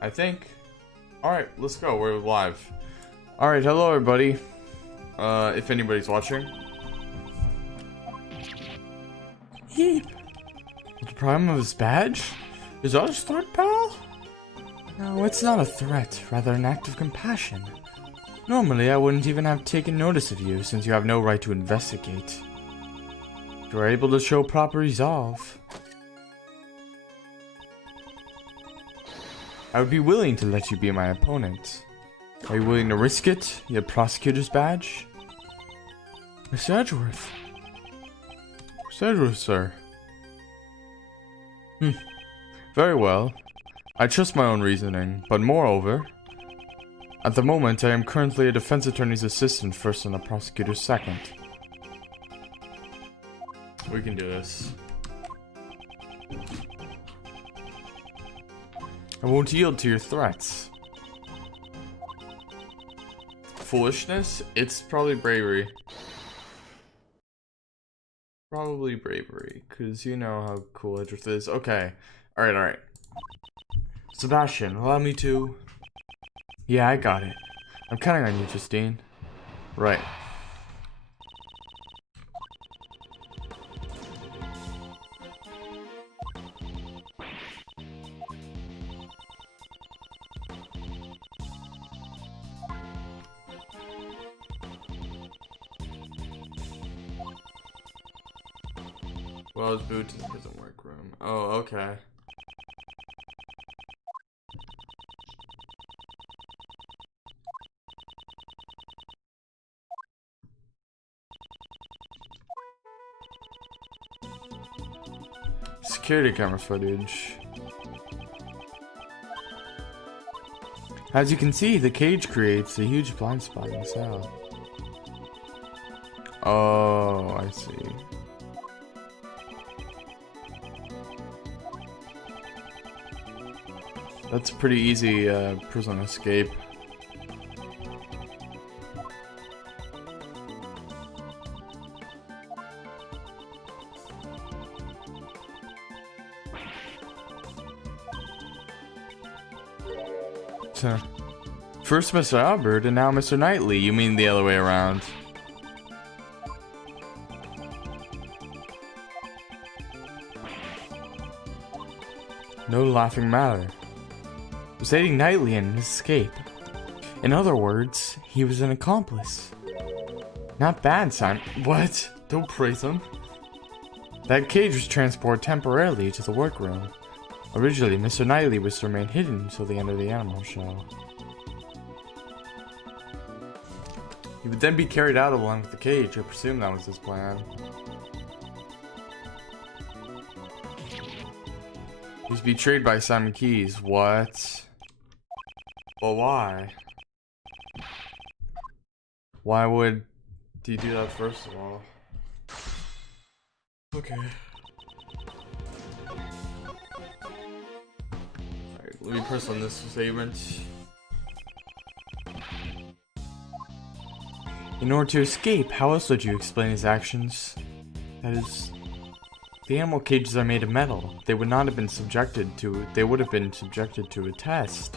I think. Alright, let's go. We're live. Alright, hello everybody. If anybody's watching. Heap. The problem of his badge? Is that his threat, pal? No, it's not a threat, rather an act of compassion. Normally, I wouldn't even have taken notice of you, since you have no right to investigate. You are able to show proper resolve. I would be willing to let you be my opponent. Are you willing to risk it? Your prosecutor's badge? Miss Edgeworth. Miss Edgeworth, sir. Very well. I trust my own reasoning, but moreover, at the moment I am currently a defense attorney's assistant first and a prosecutor's second. We can do this. I won't yield to your threats. Foolishness? It's probably bravery. Probably bravery, because you know how cool Edgeworth is. Okay. Alright. Sebastian, allow me to... Yeah, I got it. I'm counting on you, Justine. Right. Well, his boot to the prison workroom. Oh, okay. Security camera footage. As you can see, the cage creates a huge blind spot in the cell. Oh, I see. That's a pretty easy prison escape. First Mr. Albert and now Mr. Knightley. You mean the other way around. No laughing matter. Was aiding Knightley in his escape. In other words, he was an accomplice. Not bad, Simon. What? Don't praise him. That cage was transported temporarily to the workroom. Originally, Mr. Knightley was to remain hidden until the end of the animal show. He would then be carried out along with the cage. I presume that was his plan. He was betrayed by Simon Keyes. What? Well, why? Why would he do that first of all? Okay. Alright, let me press on this statement. In order to escape, how else would you explain his actions? That is... The animal cages are made of metal. They would not have been subjected to... They would have been subjected to a test.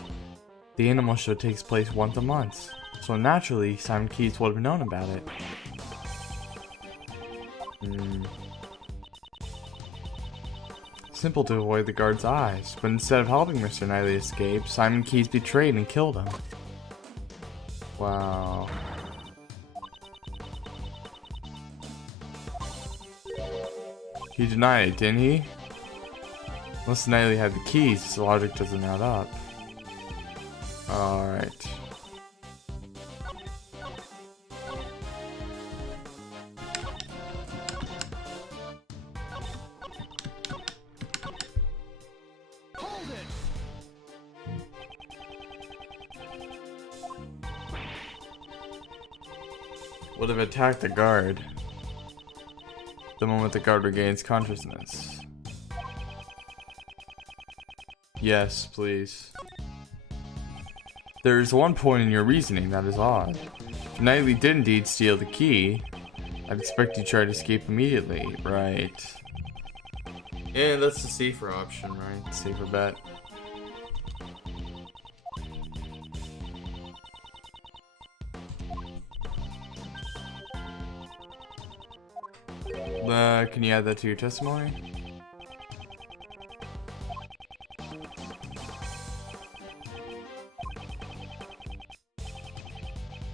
The animal show takes place once a month, so naturally, Simon Keyes would have known about it. Simple to avoid the guard's eyes, but instead of helping Mr. Knightley escape, Simon Keyes betrayed and killed him. Wow. He denied it, didn't he? Unless Knightley had the keys, his logic doesn't add up. Alright. Would have attacked the guard the moment the guard regains consciousness. Yes, please. There is one point in your reasoning that is odd. If Knightley did indeed steal the key, I'd expect you to try to escape immediately, right? Yeah, that's the safer option, right? Safer bet. Can you add that to your testimony?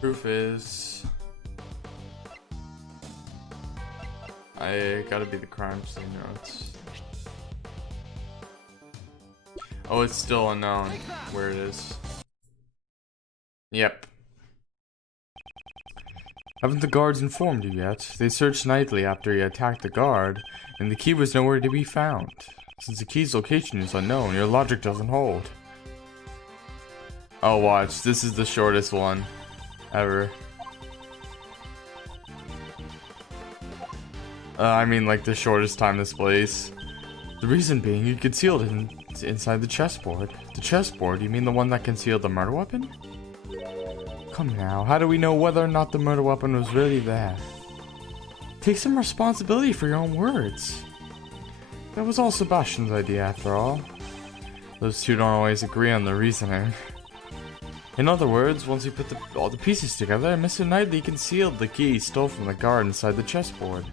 Proof is... I gotta be the crime scene notes. Oh, it's still unknown where it is. Yep. Haven't the guards informed you yet? They searched Knightley after he attacked the guard, and the key was nowhere to be found. Since the key's location is unknown, your logic doesn't hold. Oh, watch. This is the shortest one ever. I mean, like, the shortest time this place. The reason being, you concealed it inside the chessboard. The chessboard? You mean the one that concealed the murder weapon? Come now, how do we know whether or not the murder weapon was really there? Take some responsibility for your own words. That was all Sebastian's idea, after all. Those two don't always agree on the reasoning. In other words, once you put all the pieces together, Mr. Knightley concealed the key he stole from the guard inside the chessboard.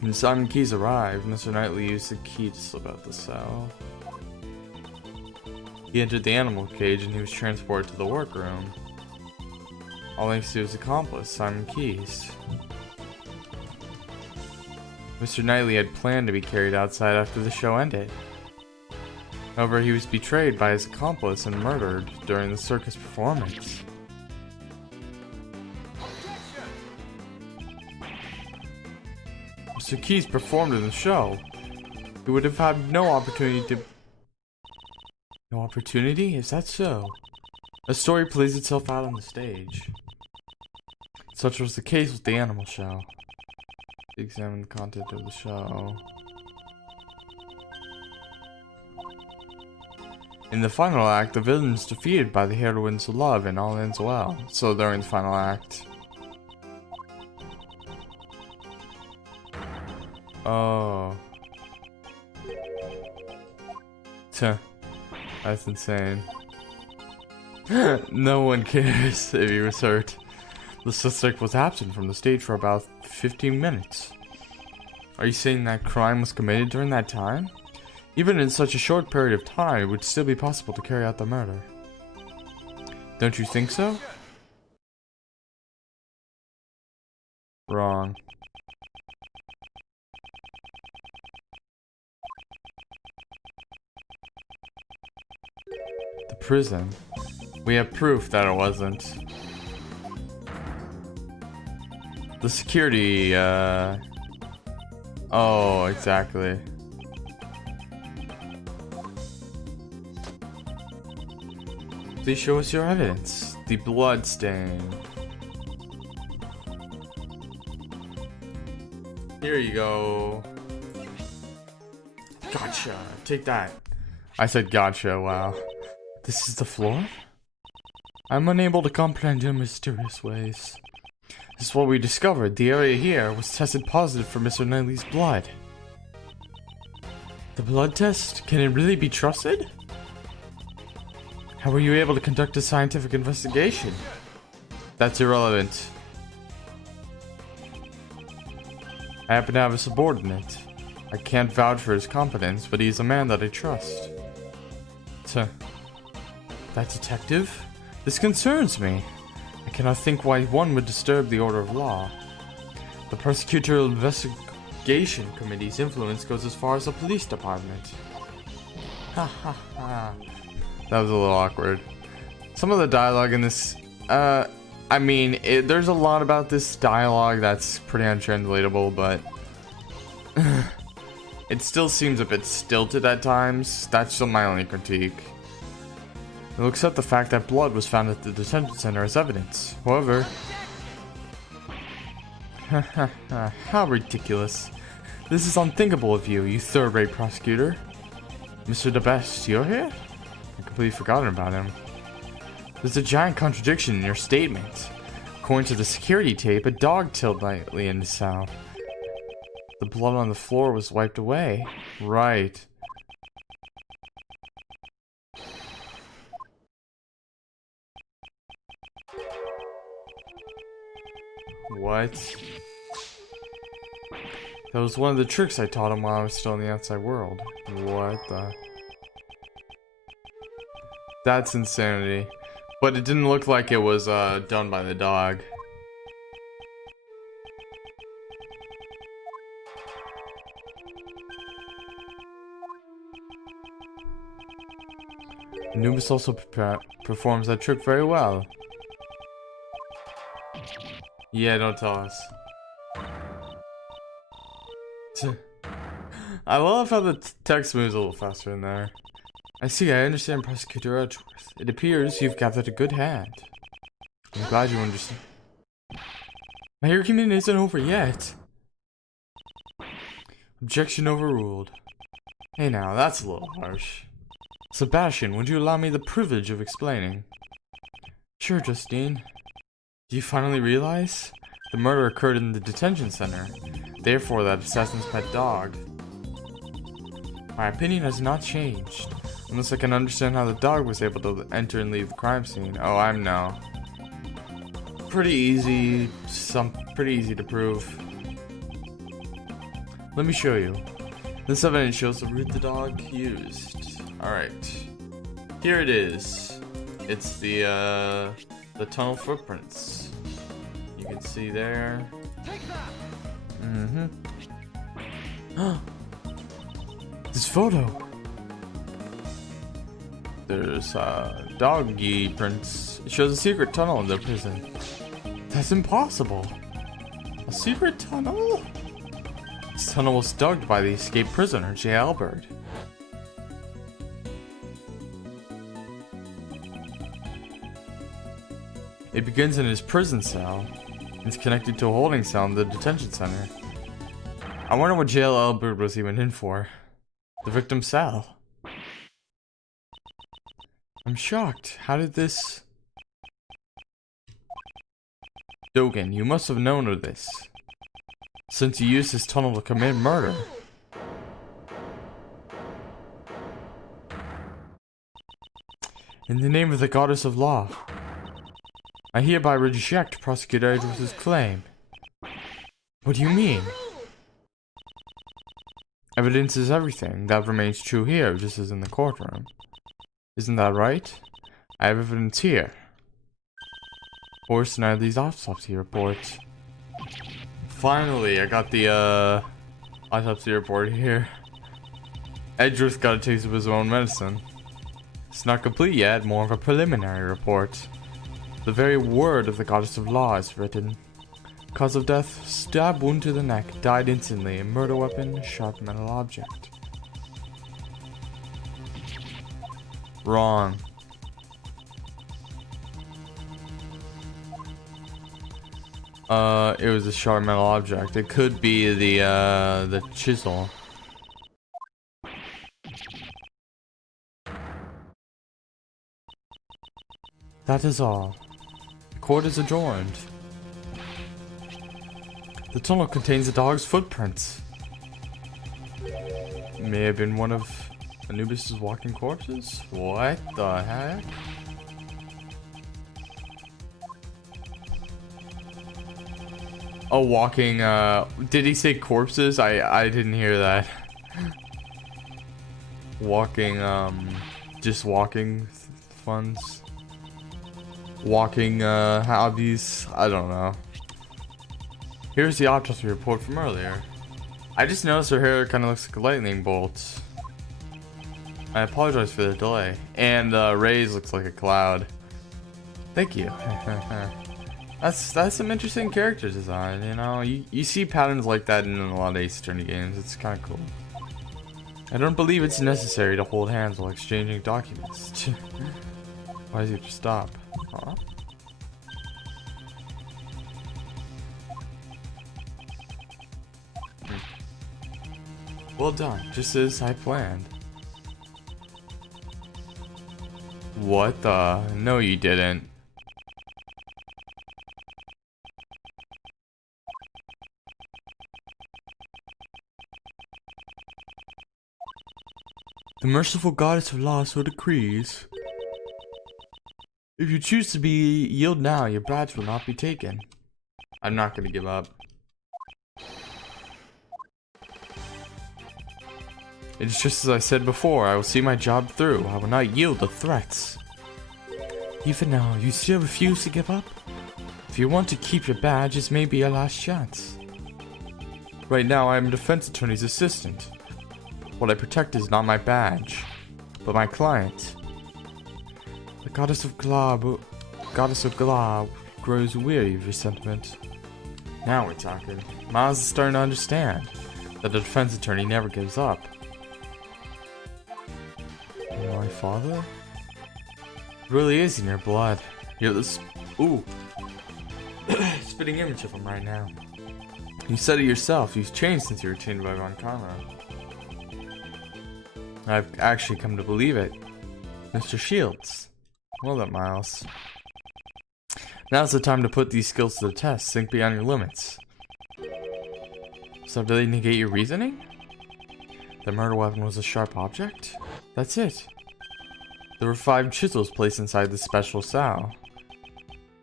When Simon Keyes arrived, Mr. Knightley used the key to slip out the cell. He entered the animal cage and he was transported to the workroom. All thanks to his accomplice, Simon Keyes. Mr. Knightley had planned to be carried outside after the show ended. However, he was betrayed by his accomplice and murdered during the circus performance. Mr. Keyes performed in the show. He would have had no opportunity to... No opportunity? Is that so? A story plays itself out on the stage. Such was the case with the animal show. Examine the content of the show. In the final act, the villain is defeated by the heroine's love and all ends well. So during the final act. Oh. Tuh. That's insane. No one cares if he was hurt. The suspect was absent from the stage for about 15 minutes. Are you saying that crime was committed during that time? Even in such a short period of time, it would still be possible to carry out the murder. Don't you think so? Wrong. The prison. We have proof that it wasn't. The security, Oh, exactly. Please show us your evidence. The blood stain. Here you go. Gotcha. Take that. I said gotcha, wow. This is the floor? I'm unable to comprehend your mysterious ways. This is what we discovered. The area here was tested positive for Mr. Knightley's blood. The blood test? Can it really be trusted? How were you able to conduct a scientific investigation? That's irrelevant. I happen to have a subordinate. I can't vouch for his competence, but he's a man that I trust. That detective? This concerns me. I cannot think why one would disturb the order of law. The prosecutorial investigation committee's influence goes as far as the police department. Ha ha ha. That was a little awkward. Some of the dialogue in this, I mean, there's a lot about this dialogue that's pretty untranslatable, but it still seems a bit stilted at times. That's still my only critique. We'll accept the fact that blood was found at the detention center as evidence. However... How ridiculous. This is unthinkable of you, you third-rate prosecutor. Mr. DeBest, you're here? I completely forgotten about him. There's a giant contradiction in your statement. According to the security tape, a dog killed Knightley in the cell. The blood on the floor was wiped away. Right. What? That was one of the tricks I taught him while I was still in the outside world. What the? That's insanity. But it didn't look like it was done by the dog. Anubis also performs that trick very well. Yeah, don't tell us. I love how the text moves a little faster in there. I see, I understand, Prosecutor Edgeworth. It appears you've gathered a good hand. I'm glad you understand. My argument isn't over yet. Objection overruled. Hey now, that's a little harsh. Sebastian, would you allow me the privilege of explaining? Sure, Justine. Do you finally realize? The murder occurred in the detention center. Therefore, that assassin's pet dog. My opinion has not changed. Unless I can understand how the dog was able to enter and leave the crime scene. Oh, I know. Pretty easy. Pretty easy to prove. Let me show you. This evidence shows the route the dog used. Alright. Here it is. It's the tunnel footprints. You can see there. This photo. There's doggy prints. It shows a secret tunnel in the prison. That's impossible. A secret tunnel? This tunnel was dug by the escaped prisoner, J. Albert. It begins in his prison cell. It's connected to a holding cell in the detention center. I wonder what J. Albert was even in for. The victim's cell. I'm shocked. How did this... Dogen, you must have known of this, since you used this tunnel to commit murder. In the name of the goddess of law, I hereby reject Prosecutor Edgeworth's claim. What do you mean? Evidence is everything. That remains true here, just as in the courtroom. Isn't that right? I have evidence here. Horse Nightly's autopsy report. Finally, I got the autopsy report here. Edgeworth got a taste of his own medicine. It's not complete yet, more of a preliminary report. The very word of the goddess of law is written. Cause of death, stab wound to the neck, died instantly, murder weapon, sharp metal object. Wrong. It was a sharp metal object. It could be the chisel. That is all. The court is adjourned. The tunnel contains the dog's footprints. It may have been one of Anubis' walking corpses? What the heck? Oh, walking, did he say corpses? I didn't hear that. Walking, just walking funds. Walking, hobbies. I don't know. Here's the autopsy report from earlier. I just noticed her hair kind of looks like a lightning bolt. I apologize for the delay. And Ray's looks like a cloud. Thank you. That's some interesting character design, you know? You see patterns like that in a lot of Ace Attorney games. It's kind of cool. I don't believe it's necessary to hold hands while exchanging documents. Why does he just stop? Huh? Well done, just as I planned. What the? No, you didn't. The merciful goddess of law so decrees. If you choose to yield now, your badge will not be taken. I'm not gonna give up. It's just as I said before, I will see my job through. I will not yield to threats. Even now, you still refuse to give up? If you want to keep your badge, this may be your last chance. Right now, I am a defense attorney's assistant. What I protect is not my badge, but my client. The goddess of Glob grows weary of your sentiment. Now we're talking. Miles is starting to understand that the defense attorney never gives up. My father? It really is in your blood. You're this. Ooh. Spitting image of him right now. You said it yourself. You've changed since you were chained by Von Karma. I've actually come to believe it. Mr. Shields. Well then, Miles. Now's the time to put these skills to the test. Think beyond your limits. Does that really negate your reasoning? The murder weapon was a sharp object? That's it. There were 5 chisels placed inside the special cell.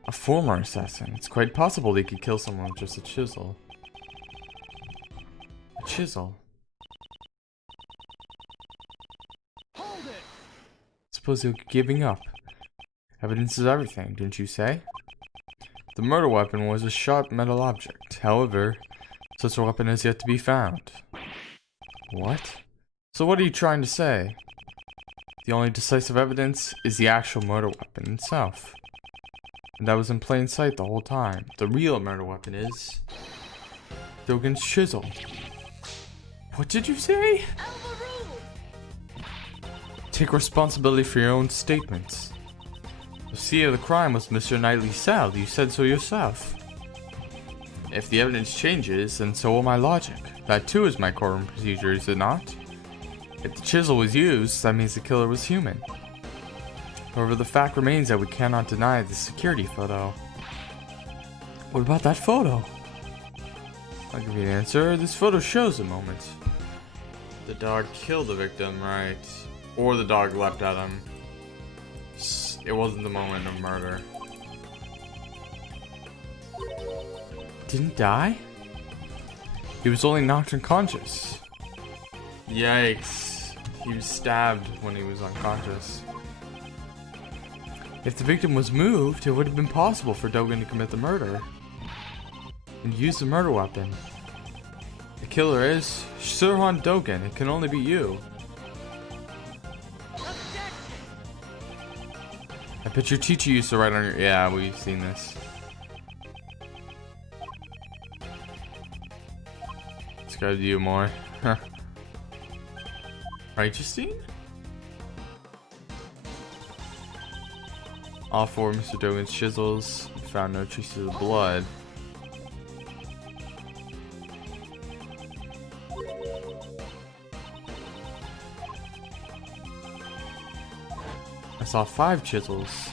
A former assassin. It's quite possible they could kill someone with just a chisel. A chisel. Hold it. Suppose you're giving up. Evidence is everything, didn't you say? The murder weapon was a sharp metal object. However, such a weapon has yet to be found. What? So what are you trying to say? The only decisive evidence is the actual murder weapon itself. And that was in plain sight the whole time. The real murder weapon is Dogen's chisel. What did you say? Take responsibility for your own statements. The scene of the crime was Mr. Knightley's cell. You said so yourself. If the evidence changes, then so will my logic. That too is my courtroom procedure, is it not? If the chisel was used, that means the killer was human. However, the fact remains that we cannot deny the security photo. What about that photo? I'll give you an answer. This photo shows a moment. The dog killed the victim, right? Or the dog leapt at him. It wasn't the moment of murder. Didn't die? He was only knocked unconscious. Yikes. He was stabbed when he was unconscious. If the victim was moved, it would have been possible for Dogen to commit the murder and use the murder weapon. The killer is Sirhan Dogen. It can only be you. I bet your teacher used to write on your... Yeah, we've seen this. Let's go to you more. Right, Justine? All 4 of Mr. Dogen's chisels found no traces of blood. I saw 5 chisels.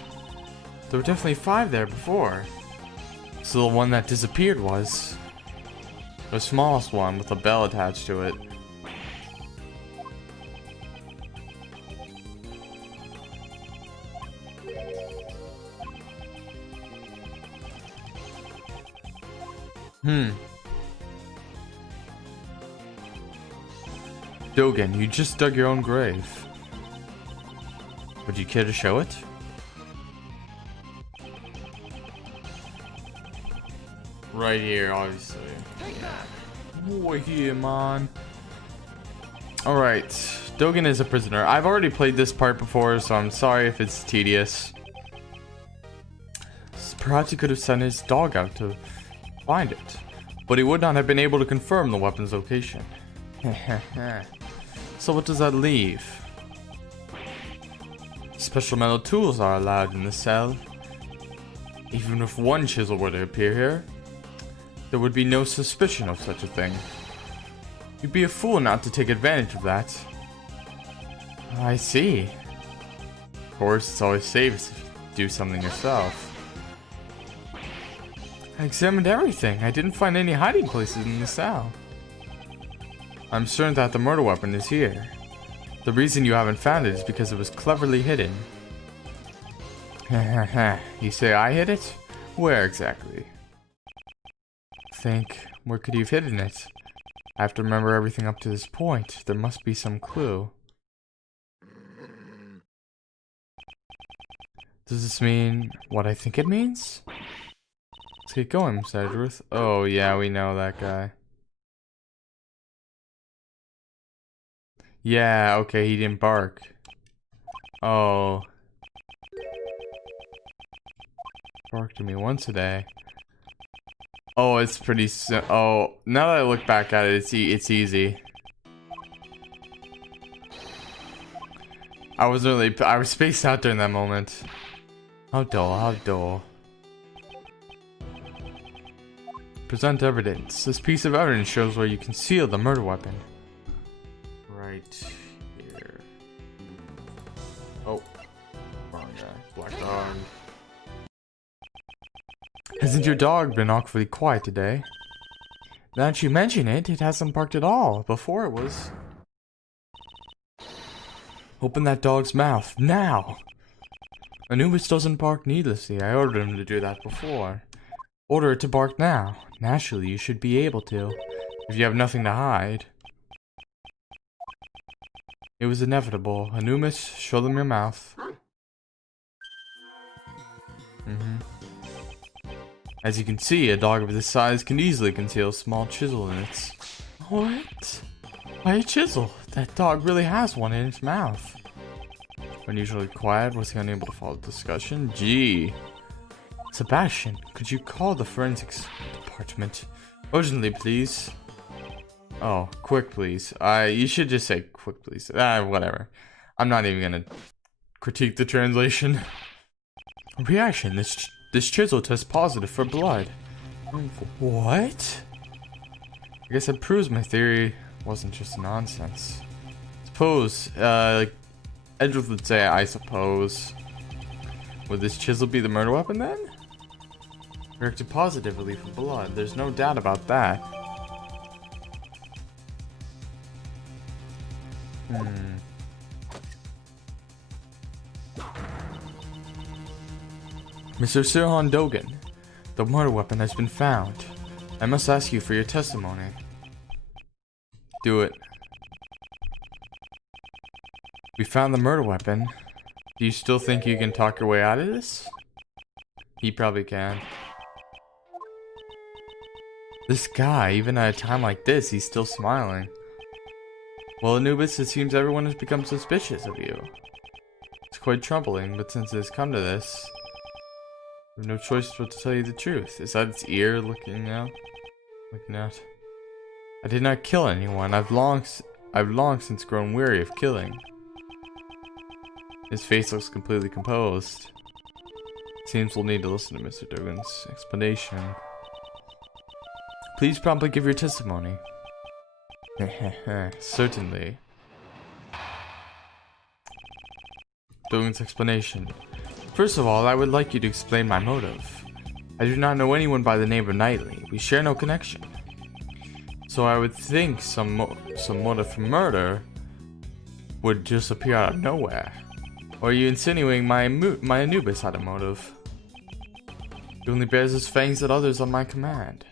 There were definitely 5 there before. So the one that disappeared was the smallest one with a bell attached to it. Dogen, you just dug your own grave. Would you care to show it? Right here, obviously. Right here, man. Alright, Dogen is a prisoner. I've already played this part before, so I'm sorry if it's tedious. Perhaps he could have sent his dog out to find it, but he would not have been able to confirm the weapon's location. So what does that leave? Special metal tools are allowed in the cell. Even if one chisel were to appear here, there would be no suspicion of such a thing. You'd be a fool not to take advantage of that. I see. Of course, it's always safest if you do something yourself. I examined everything. I didn't find any hiding places in the cell. I'm certain that the murder weapon is here. The reason you haven't found it is because it was cleverly hidden. You say I hid it? Where exactly? Think, where could you have hidden it? I have to remember everything up to this point. There must be some clue. Does this mean what I think it means? Let's get going, Miss Edgeworth. Oh, yeah, we know that guy. Yeah, okay, he didn't bark. Oh. Barked to me once a day. Oh, it's pretty oh, now that I look back at it, it's easy. I was spaced out during that moment. How dull, how dull. Present evidence. This piece of evidence shows where you concealed the murder weapon. Right here. Oh. Wrong guy. Black dog. Hasn't your dog been awfully quiet today? Now that you mention it, it hasn't barked at all. Before it was. Open that dog's mouth, now! Anubis doesn't bark needlessly. I ordered him to do that before. Order it to bark now. Naturally, you should be able to, if you have nothing to hide. It was inevitable. Anubis, show them your mouth. As you can see, a dog of this size can easily conceal a small chisel in its... What? Why a chisel? That dog really has one in its mouth. Unusually quiet, was he unable to follow the discussion? Gee. Sebastian, could you call the forensics department? Urgently, please. Oh, quick, please. You should just say quick, please. Whatever. I'm not even gonna critique the translation. Reaction, this chisel tests positive for blood. What? I guess that proves my theory wasn't just nonsense. Suppose, Edgeworth would say, I suppose. Would this chisel be the murder weapon then? Reacted positively for blood. There's no doubt about that. Mr. Sirhan Dogan, the murder weapon has been found. I must ask you for your testimony. Do it. We found the murder weapon. Do you still think you can talk your way out of this? He probably can. This guy, even at a time like this, he's still smiling. Well, Anubis, it seems everyone has become suspicious of you. It's quite troubling, but since it has come to this, I have no choice but to tell you the truth. Is that its ear looking out? Looking out? I did not kill anyone. I've long since grown weary of killing. His face looks completely composed. Seems we'll need to listen to Mr. Dogan's explanation. Please promptly give your testimony. Certainly. Dogan's explanation. First of all, I would like you to explain my motive. I do not know anyone by the name of Knightley. We share no connection. So I would think some motive for murder would just appear out of nowhere. Or are you insinuating my Anubis had a motive? He only bears his fangs at others on my command.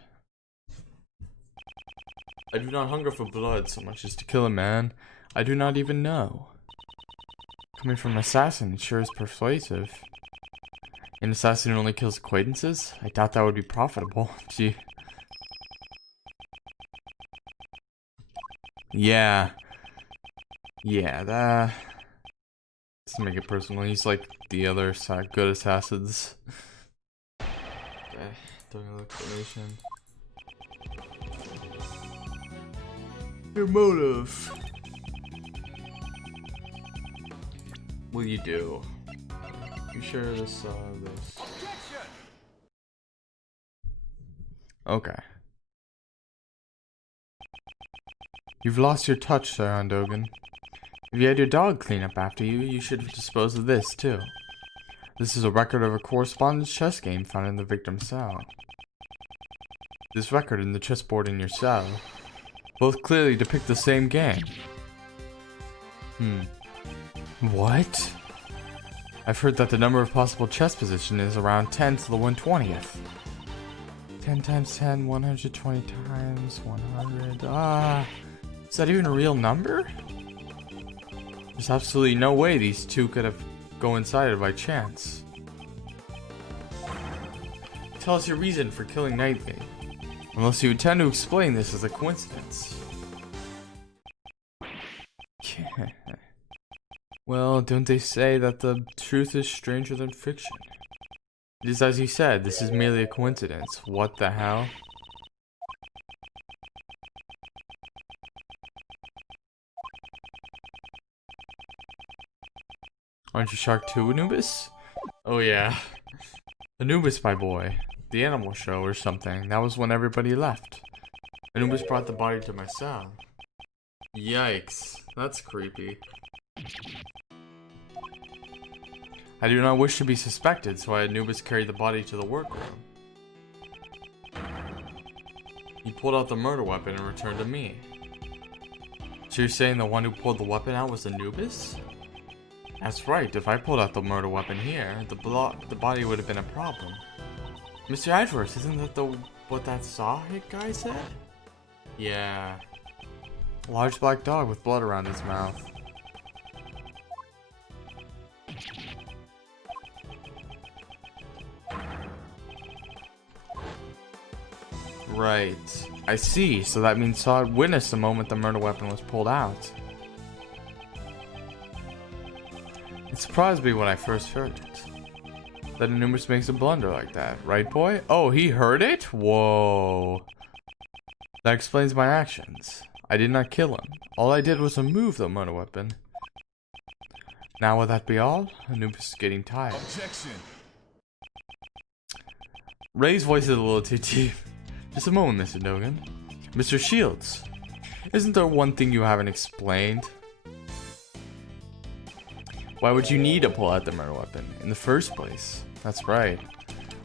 I do not hunger for blood so much as to kill a man I do not even know. Coming from an assassin, it sure is persuasive. An assassin who only kills acquaintances? I doubt that would be profitable. Gee. Yeah. Yeah, that... Let's make it personal. He's like the other good assassins. Okay, doing an explanation. Your motive. Will you do? You sure this, this? Okay. You've lost your touch, Sir Dogan. If you had your dog clean up after you, you should have disposed of this, too. This is a record of a correspondence chess game found in the victim's cell. This record and the chessboard in your cell both clearly depict the same game. What? I've heard that the number of possible chess positions is around 10 to the 1/20th. 10 times 10, 120 times 100. Is that even a real number? There's absolutely no way these two could have coincided by chance. Tell us your reason for killing Knightley. Unless you intend to explain this as a coincidence. Well, don't they say that the truth is stranger than fiction? It is as you said, this is merely a coincidence. What the hell? Aren't you Shark 2, Anubis? Oh yeah. Anubis, my boy. The animal show or something. That was when everybody left. Anubis brought the body to my cell. Yikes. That's creepy. I do not wish to be suspected, so I had Anubis carry the body to the workroom. He pulled out the murder weapon and returned to me. So you're saying the one who pulled the weapon out was Anubis? That's right, if I pulled out the murder weapon here, the body would have been a problem. Mr. Edwards, isn't that what that saw-hit guy said? Yeah. A large black dog with blood around his mouth. Right. I see, so that means Saw had witnessed the moment the murder weapon was pulled out. It surprised me when I first heard it. That Anubis makes a blunder like that, right boy? Oh, he heard it? Whoa. That explains my actions. I did not kill him. All I did was remove the murder weapon. Now will that be all? Anubis is getting tired. Objection. Ray's voice is a little too deep. Just a moment, Mr. Dogen. Mr. Shields, isn't there one thing you haven't explained? Why would you need to pull out the murder weapon in the first place? That's right.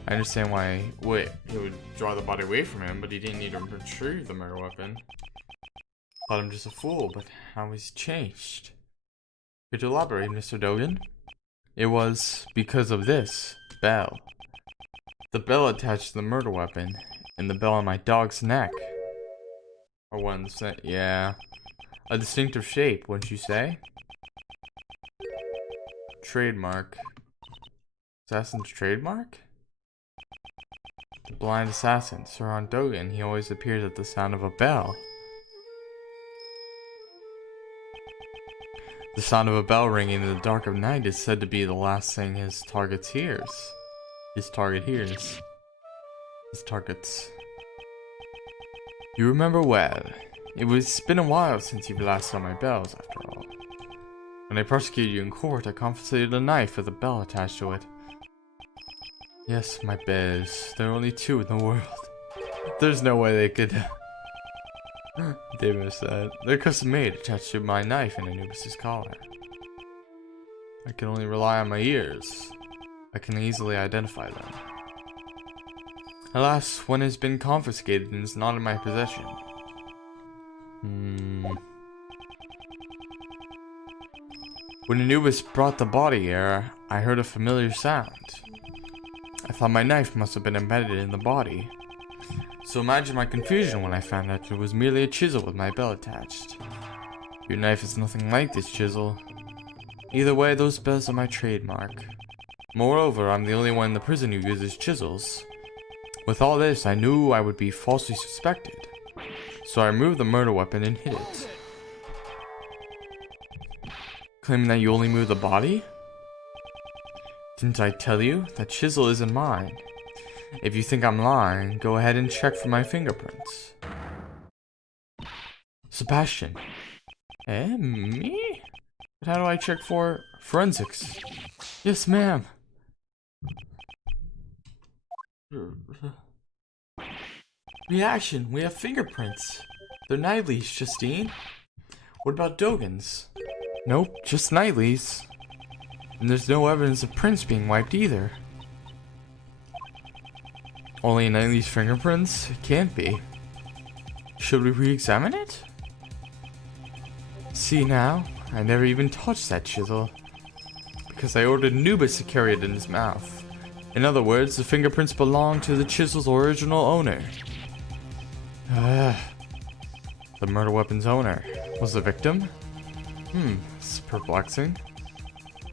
I understand why. Wait, he would draw the body away from him, but he didn't need to retrieve the murder weapon. Thought him just a fool, but how he's changed. Could you elaborate, Mr. Dogen? It was because of this bell. The bell attached to the murder weapon, and the bell on my dog's neck. Or one, yeah. A distinctive shape, wouldn't you say? Trademark. Assassin's trademark? The blind assassin, Sir Ron Dogen, he always appears at the sound of a bell. The sound of a bell ringing in the dark of night is said to be the last thing his target hears. His target hears. His targets. You remember well. It's been a while since you last saw my bells, after all. When I prosecuted you in court, I confiscated a knife with a bell attached to it. Yes, my bells. There are only two in the world. There's no way they could... They missed that. They're custom made, attached to my knife in Anubis' collar. I can only rely on my ears. I can easily identify them. Alas, one has been confiscated and is not in my possession. When Anubis brought the body here, I heard a familiar sound. I thought my knife must have been embedded in the body. So imagine my confusion when I found out it was merely a chisel with my bell attached. Your knife is nothing like this chisel. Either way, those bells are my trademark. Moreover, I'm the only one in the prison who uses chisels. With all this, I knew I would be falsely suspected. So I removed the murder weapon and hid it. Claiming that you only moved the body? Didn't I tell you? That chisel isn't mine. If you think I'm lying, go ahead and check for my fingerprints. Sebastian. Eh, me? But how do I check for forensics? Yes, ma'am. Reaction, we have fingerprints. They're Knightley's, Justine. What about Dogen's? Nope, just Knightley's. And there's no evidence of prints being wiped either. Only Knightley's fingerprints? It can't be. Should we re-examine it? See now, I never even touched that chisel. Because I ordered Anubis to carry it in his mouth. In other words, the fingerprints belong to the chisel's original owner. The murder weapon's owner was the victim? This is perplexing.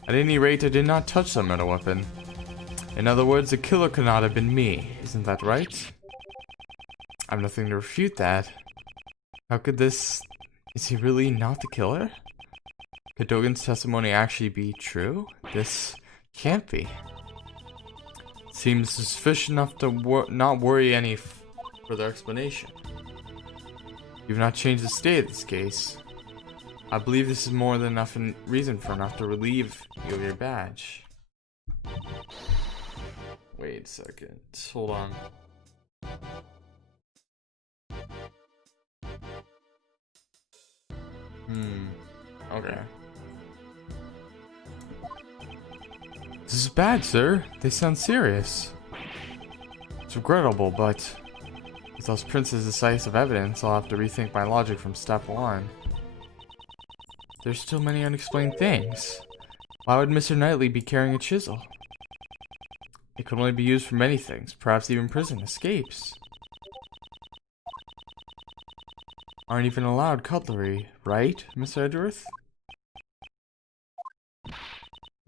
At any rate, I did not touch the murder weapon. In other words, the killer could not have been me. Isn't that right? I have nothing to refute that. How could this... Is he really not the killer? Could Dogen's testimony actually be true? This can't be. Seems sufficient enough to not worry any further explanation. You've not changed the state of this case. I believe this is more than enough reason for enough to relieve you of your badge. Wait a second. Hold on. Okay. This is bad, sir. They sound serious. It's regrettable, but with those prints as decisive evidence, I'll have to rethink my logic from step one. There's still many unexplained things. Why would Mr. Knightley be carrying a chisel? It could only be used for many things, perhaps even prison escapes. Aren't even allowed cutlery, right, Mr. Edgeworth?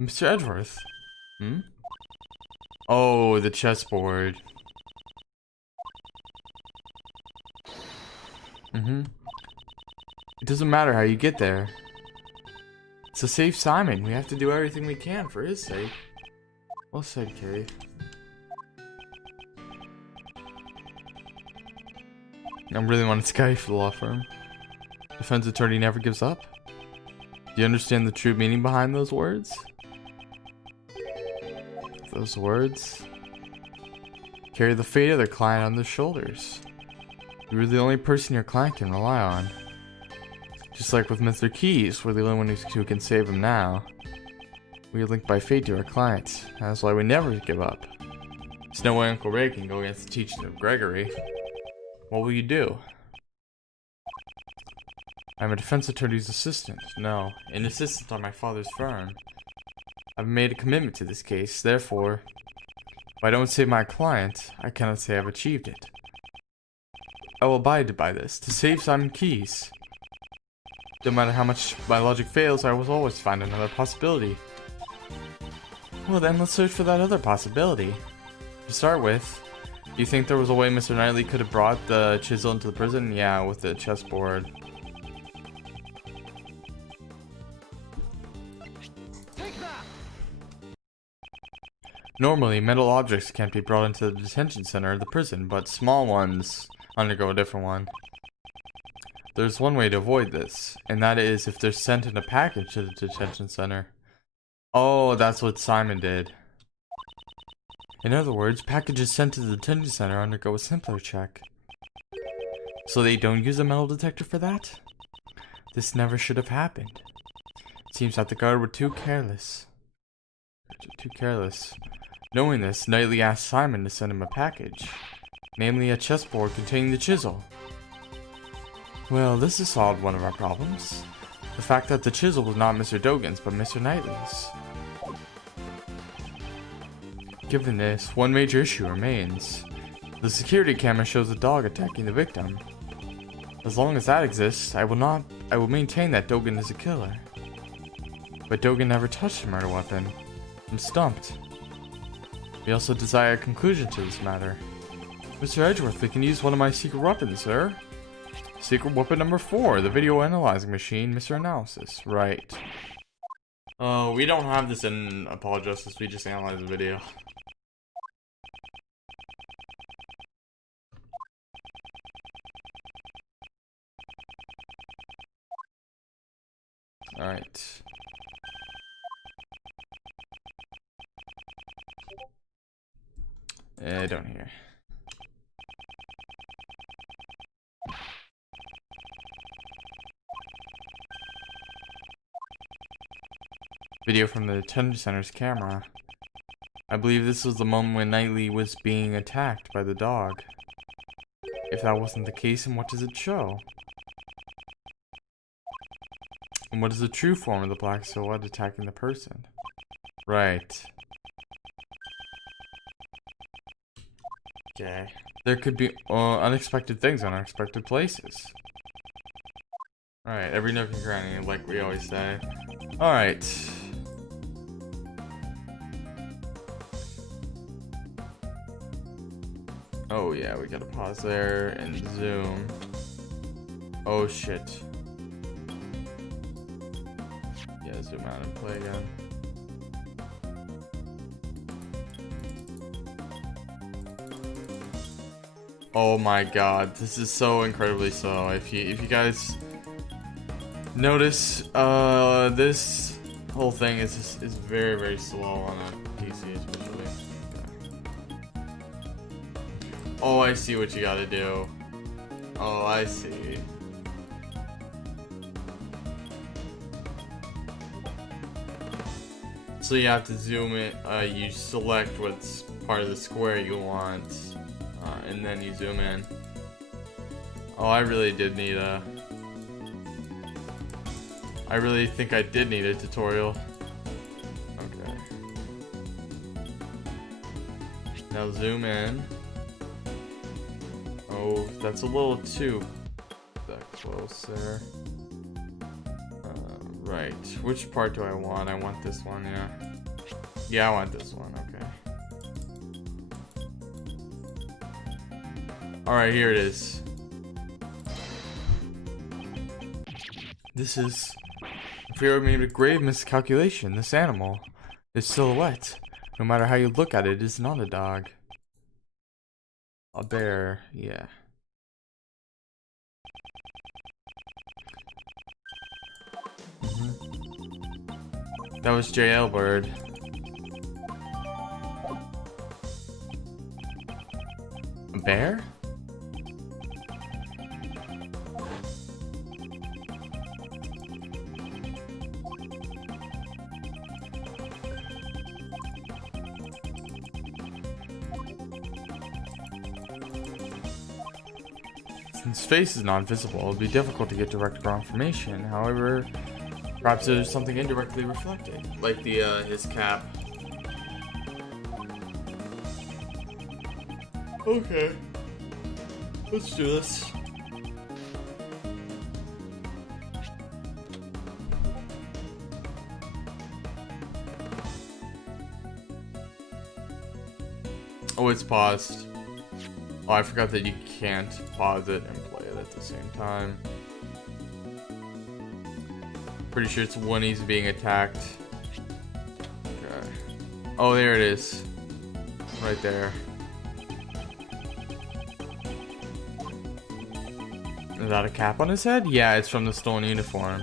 Mr. Edgeworth? Oh, the chessboard. It doesn't matter how you get there. To save Simon, we have to do everything we can for his sake. Well said, Kay. I really want to Skype for the law firm. Defense attorney never gives up. Do you understand the true meaning behind those words? Those words carry the fate of their client on their shoulders. You're the only person your client can rely on. Just like with Mr. Keys, we're the only one who can save him now. We are linked by fate to our clients. That's why we never give up. There's no way Uncle Ray can go against the teaching of Gregory. What will you do? I'm a defense attorney's assistant. No, an assistant on my father's firm. I've made a commitment to this case, therefore, if I don't save my client, I cannot say I've achieved it. I will abide by this, to save Simon Keys. No matter how much my logic fails, I will always find another possibility. Well then, let's search for that other possibility. To start with, do you think there was a way Mr. Knightley could have brought the chisel into the prison? Yeah, with the chessboard. Normally, metal objects can't be brought into the detention center of the prison, but small ones undergo a different one. There's one way to avoid this, and that is if they're sent in a package to the detention center. Oh, that's what Simon did. In other words, packages sent to the detention center undergo a simpler check. So they don't use a metal detector for that? This never should have happened. It seems that the guard were too careless. Knowing this, Knightley asked Simon to send him a package, namely a chessboard containing the chisel. Well, this has solved one of our problems. The fact that the chisel was not Mr. Dogen's, but Mr. Knightley's. Given this, one major issue remains. The security camera shows a dog attacking the victim. As long as that exists, I will maintain that Dogen is a killer. But Dogen never touched the murder weapon. I'm stumped. We also desire a conclusion to this matter. Mr. Edgeworth, we can use one of my secret weapons, sir. Secret weapon number 4, the video analyzing machine, Mr. Analysis. Right. Oh, we don't have this in Apollo Justice, we just analyze the video. Alright. I don't hear. Video from the detention center's camera. I believe this was the moment when Knightley was being attacked by the dog. If that wasn't the case, then what does it show? And what is the true form of the black silhouette attacking the person? Right. Okay. There could be unexpected things in unexpected places. Alright, every nook and cranny, like we always say. Alright. Oh yeah, we gotta pause there and zoom. Oh shit. Yeah, zoom out and play again. Oh my god, this is so incredibly slow. If you guys notice, this whole thing is very, very slow on a PC especially. Okay. Oh, I see what you gotta do. Oh, I see. So you have to zoom it, you select what's part of the square you want, and then you zoom in. Oh, I really did need a... I really think I did need a tutorial. Okay. Now zoom in. Oh, that's a little too that close there. Right. Which part do I want? I want this one, yeah. Yeah, I want this one, okay. Alright, here it is. This is... If we made a grave miscalculation, this animal, this silhouette, no matter how you look at it, is not a dog. A bear, yeah. That was Jailbird. A bear? Since face is not visible, it would be difficult to get direct confirmation. However, perhaps there's something indirectly reflected, like the his cap. Okay, let's do this. Oh, it's paused. Oh, I forgot that you can't pause it and play it at the same time. Pretty sure it's when he's being attacked. Okay. Oh, there it is. Right there. Is that a cap on his head? Yeah, it's from the stolen uniform.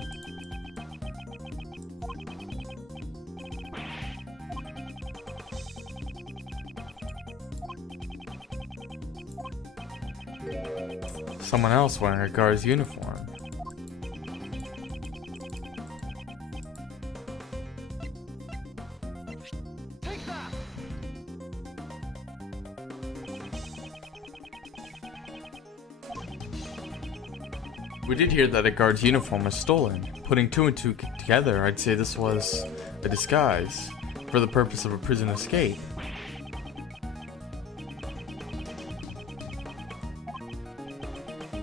Someone else wearing a guard's uniform. Take that! We did hear that a guard's uniform was stolen. Putting two and two together, I'd say this was a disguise for the purpose of a prison escape.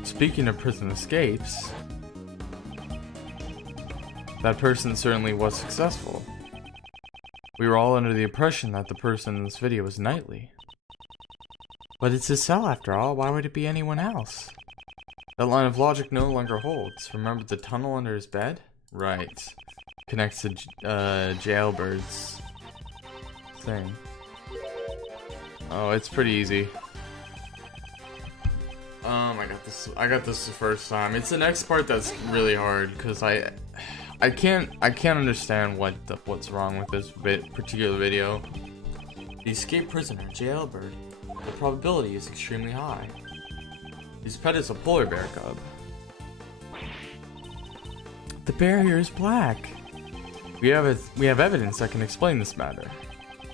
Speaking of prison escapes, that person certainly was successful. We were all under the impression that the person in this video was Knightley. But it's his cell after all, why would it be anyone else? That line of logic no longer holds. Remember the tunnel under his bed? Right. Connects to Jailbird's thing. Oh, it's pretty easy. I got this the first time. It's the next part that's really hard because I can't understand what's wrong with this particular video. The escaped prisoner, Jailbird. The probability is extremely high. His pet is a polar bear cub. The bear here is black. We have evidence that can explain this matter.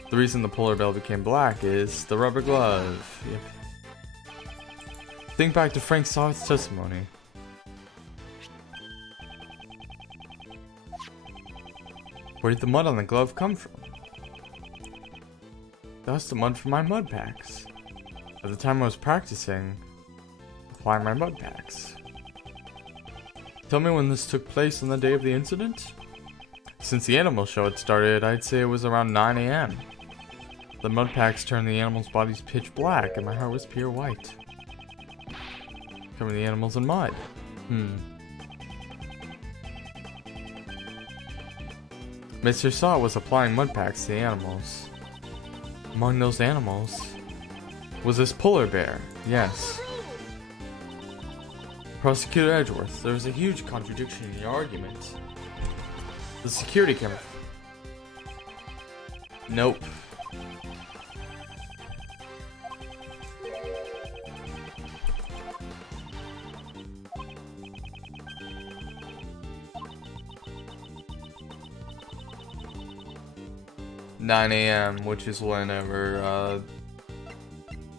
The reason the polar bear became black is the rubber glove. Yep. Think back to Frank Scott's testimony. Where did the mud on the glove come from? That's the mud from my mud packs. At the time I was practicing applying my mud packs. Tell me when this took place on the day of the incident? Since the animal show had started, I'd say it was around 9 a.m. The mud packs turned the animals' bodies pitch black, and my heart was pure white. Covering the animals in mud. Mr. Saw was applying mud packs to the animals. Among those animals was this polar bear. Yes. Prosecutor Edgeworth, there was a huge contradiction in your argument. The security camera. Nope. "9 a.m., which is whenever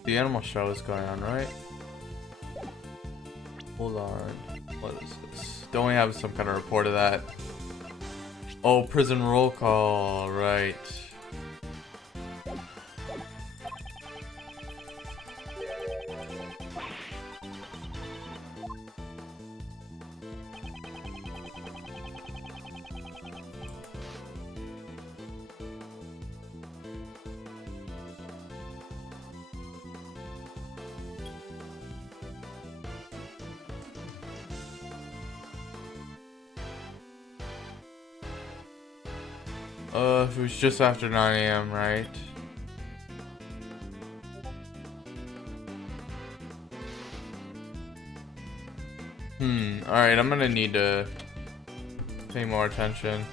the animal show is going on, right? Hold on. What is this? Don't we have some kind of report of that? Oh, prison roll call, right. It was just after 9 a.m., right? Alright, I'm gonna need to pay more attention.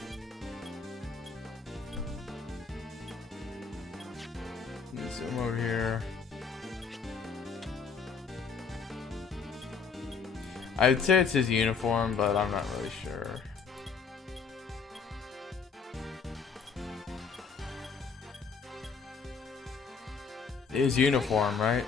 Let's zoom over here. I'd say it's his uniform, but I'm not really sure. His uniform, right?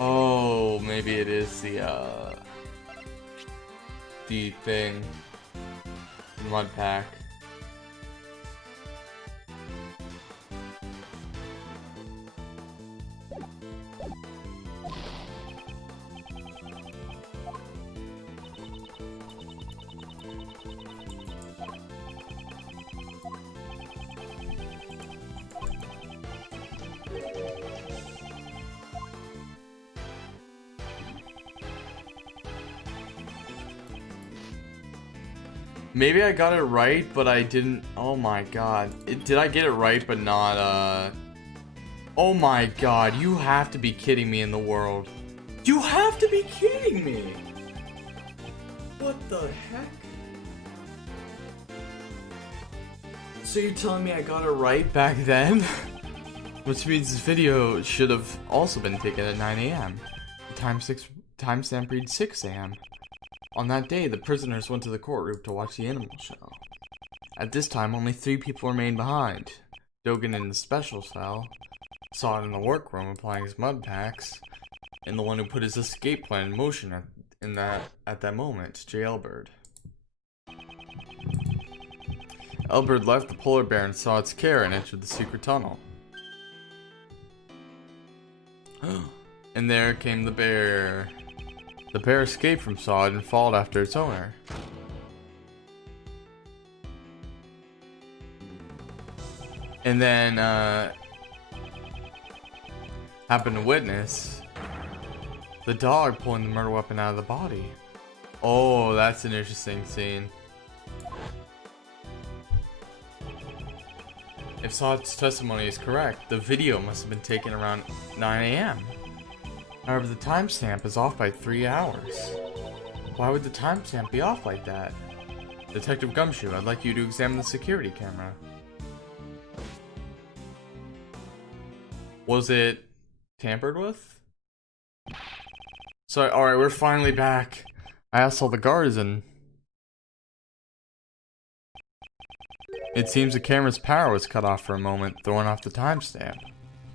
Oh, maybe it is the thing. The mud pack. Maybe I got it right, but I didn't. Oh my god. Did I get it right, but not, Oh my god, you have to be kidding me in the world. You have to be kidding me! What the heck? So you're telling me I got it right back then? Which means this video should have also been taken at 9 a.m. The timestamp reads 6 a.m. On that day, the prisoners went to the courtroom to watch the animal show. At this time, only 3 people remained behind. Dogen in the special cell, Saw in the workroom applying his mud packs, and the one who put his escape plan in motion at that moment, J. Elbird. Elbird left the polar bear and saw its care and entered the secret tunnel. And there came the bear. The bear escaped from Saw and followed after its owner. And then, happened to witness the dog pulling the murder weapon out of the body. Oh, that's an interesting scene. If Saw's testimony is correct, the video must have been taken around 9 a.m. However, the timestamp is off by 3 hours. Why would the timestamp be off like that? Detective Gumshoe, I'd like you to examine the security camera. Was it tampered with? Sorry, alright, we're finally back. I asked all the guards and... It seems the camera's power was cut off for a moment, throwing off the timestamp.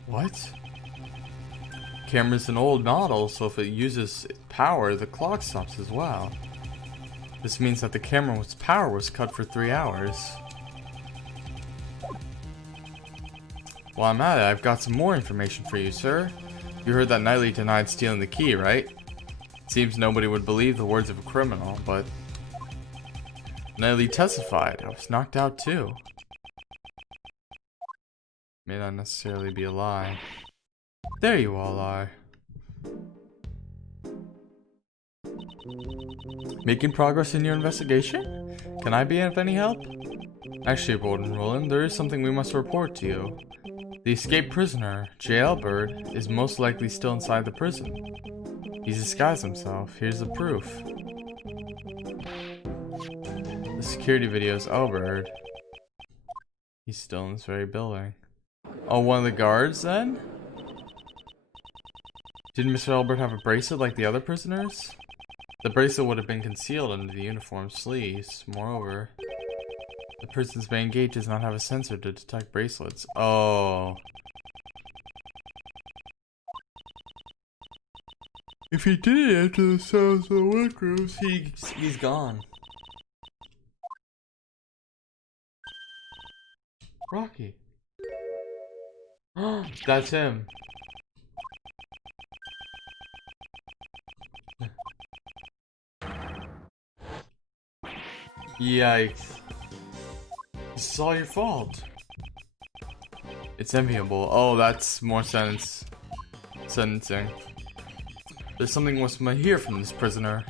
What? Camera's an old model, so if it uses power, the clock stops as well. This means that the camera's power was cut for 3 hours. While I'm at it, I've got some more information for you, sir. You heard that Knightley denied stealing the key, right? It seems nobody would believe the words of a criminal, but Knightley testified. I was knocked out too. May not necessarily be a lie. There you all are. Making progress in your investigation? Can I be of any help? Actually, Warden Roland, there is something we must report to you. The escaped prisoner, J.L. Bird, is most likely still inside the prison. He's disguised himself. Here's the proof. The security video is Albert. He's still in this very building. Oh, one of the guards then? Didn't Mr. Albert have a bracelet like the other prisoners? The bracelet would have been concealed under the uniform sleeves. Moreover, the prison's main gate does not have a sensor to detect bracelets. Oh. If he did enter the cells of the workrooms, he's gone. Rocky. That's him. Yikes. This is all your fault. It's enviable. Oh, that's more sentencing. There's something we must hear from this prisoner.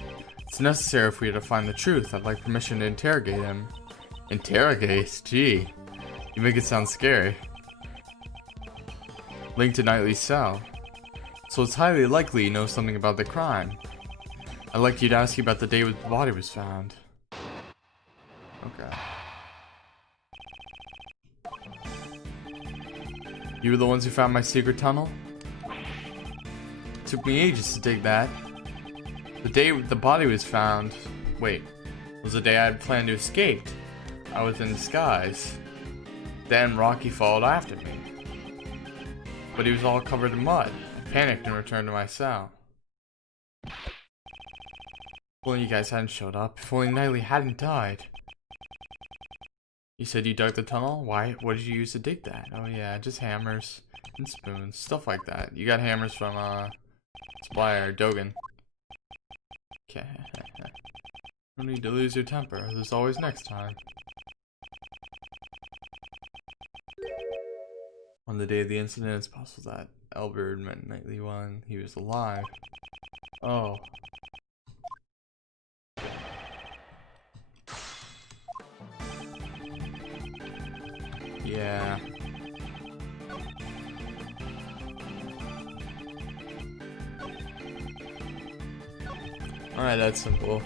It's necessary if we are to find the truth. I'd like permission to interrogate him. Interrogate? Gee. You make it sound scary. Link to Knightley's cell. So it's highly likely you know something about the crime. I'd like you to ask you about the day the body was found. Okay. You were the ones who found my secret tunnel? It took me ages to dig that. The day the body was found, was the day I had planned to escape. I was in disguise. Then Rocky followed after me. But he was all covered in mud. I panicked and returned to my cell. If only you guys hadn't showed up. If only Knightley hadn't died. You said you dug the tunnel? Why? What did you use to dig that? Oh yeah, just hammers and spoons, stuff like that. You got hammers from Spire, Dogen. Okay. No need to lose your temper. There's always next time. On the day of the incident, it's possible that Albert met Knightley when he was alive. Oh. Yeah. Alright, that's simple.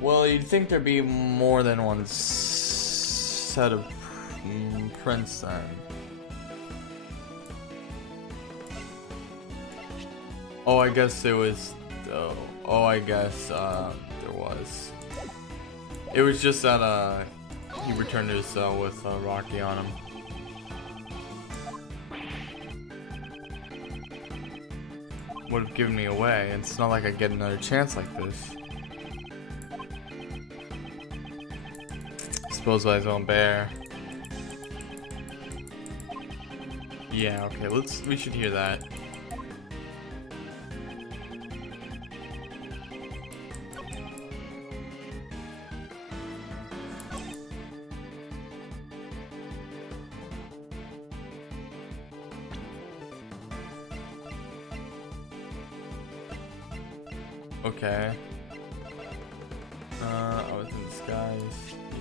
Well, you'd think there'd be more than one set of prints then. Oh, I guess there was. Oh, I guess there was. It was just that he returned to his cell with Rocky on him. Would have given me away. It's not like I get another chance like this. Exposed by his own bear. Yeah, okay, we should hear that. Okay. I was in disguise. Yeah.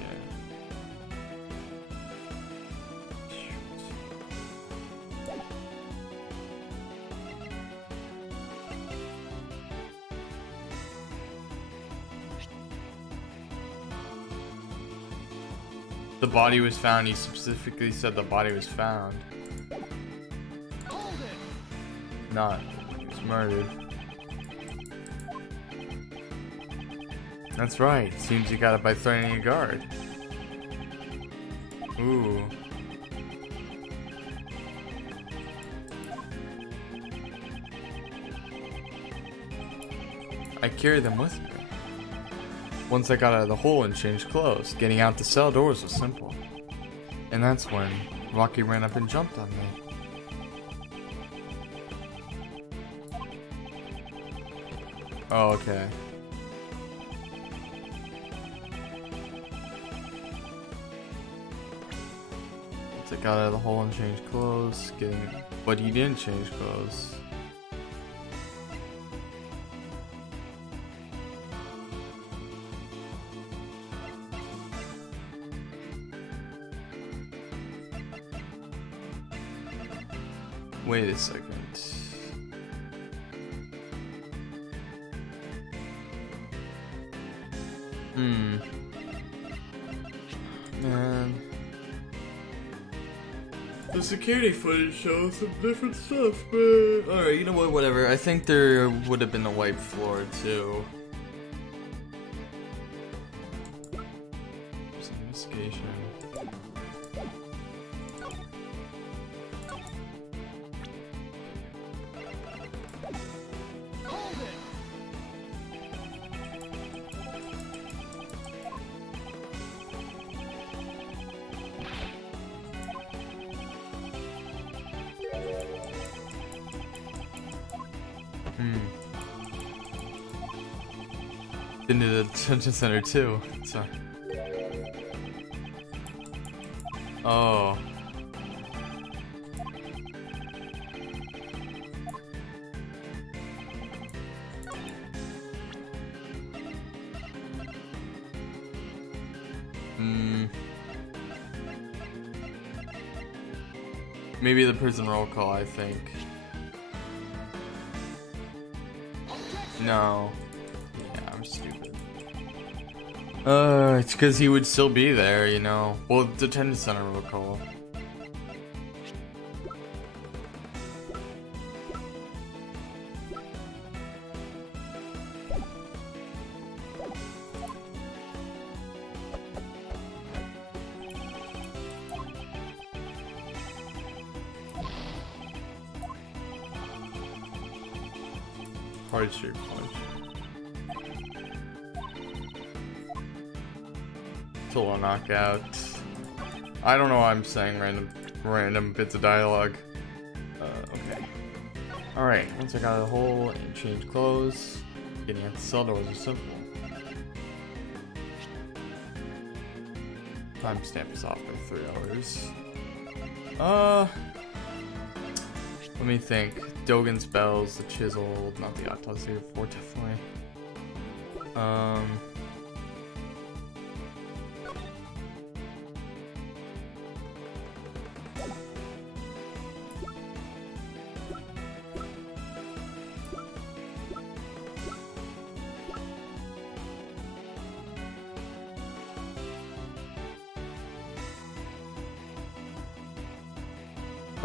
The body was found. He specifically said the body was found. Hold it. Not, he was murdered. That's right. Seems you got it by threatening a guard. Ooh. I carried them with me. Once I got out of the hole and changed clothes, getting out the cell doors was simple. And that's when Rocky ran up and jumped on me. Oh, okay. Once I got out of the hole and changed clothes, but he didn't change clothes. Wait a second. Man. The security footage shows some different stuff, but... Alright, you know what, whatever. I think there would have been a white floor, too. Some investigation. Hold it. Been to the detention center too. So. Oh. Maybe the prison roll call, I think. No. Yeah, I'm stupid. It's because he would still be there, you know. Well, detention center roll call. Hardship punch. Total knockout. I don't know why I'm saying random bits of dialogue. Okay. Alright, once I got out of the hole and changed clothes, getting out the cell doors was simple. Timestamp is off by 3 hours. Let me think. Dogen's bells, the chisel, not the autopsy report, definitely.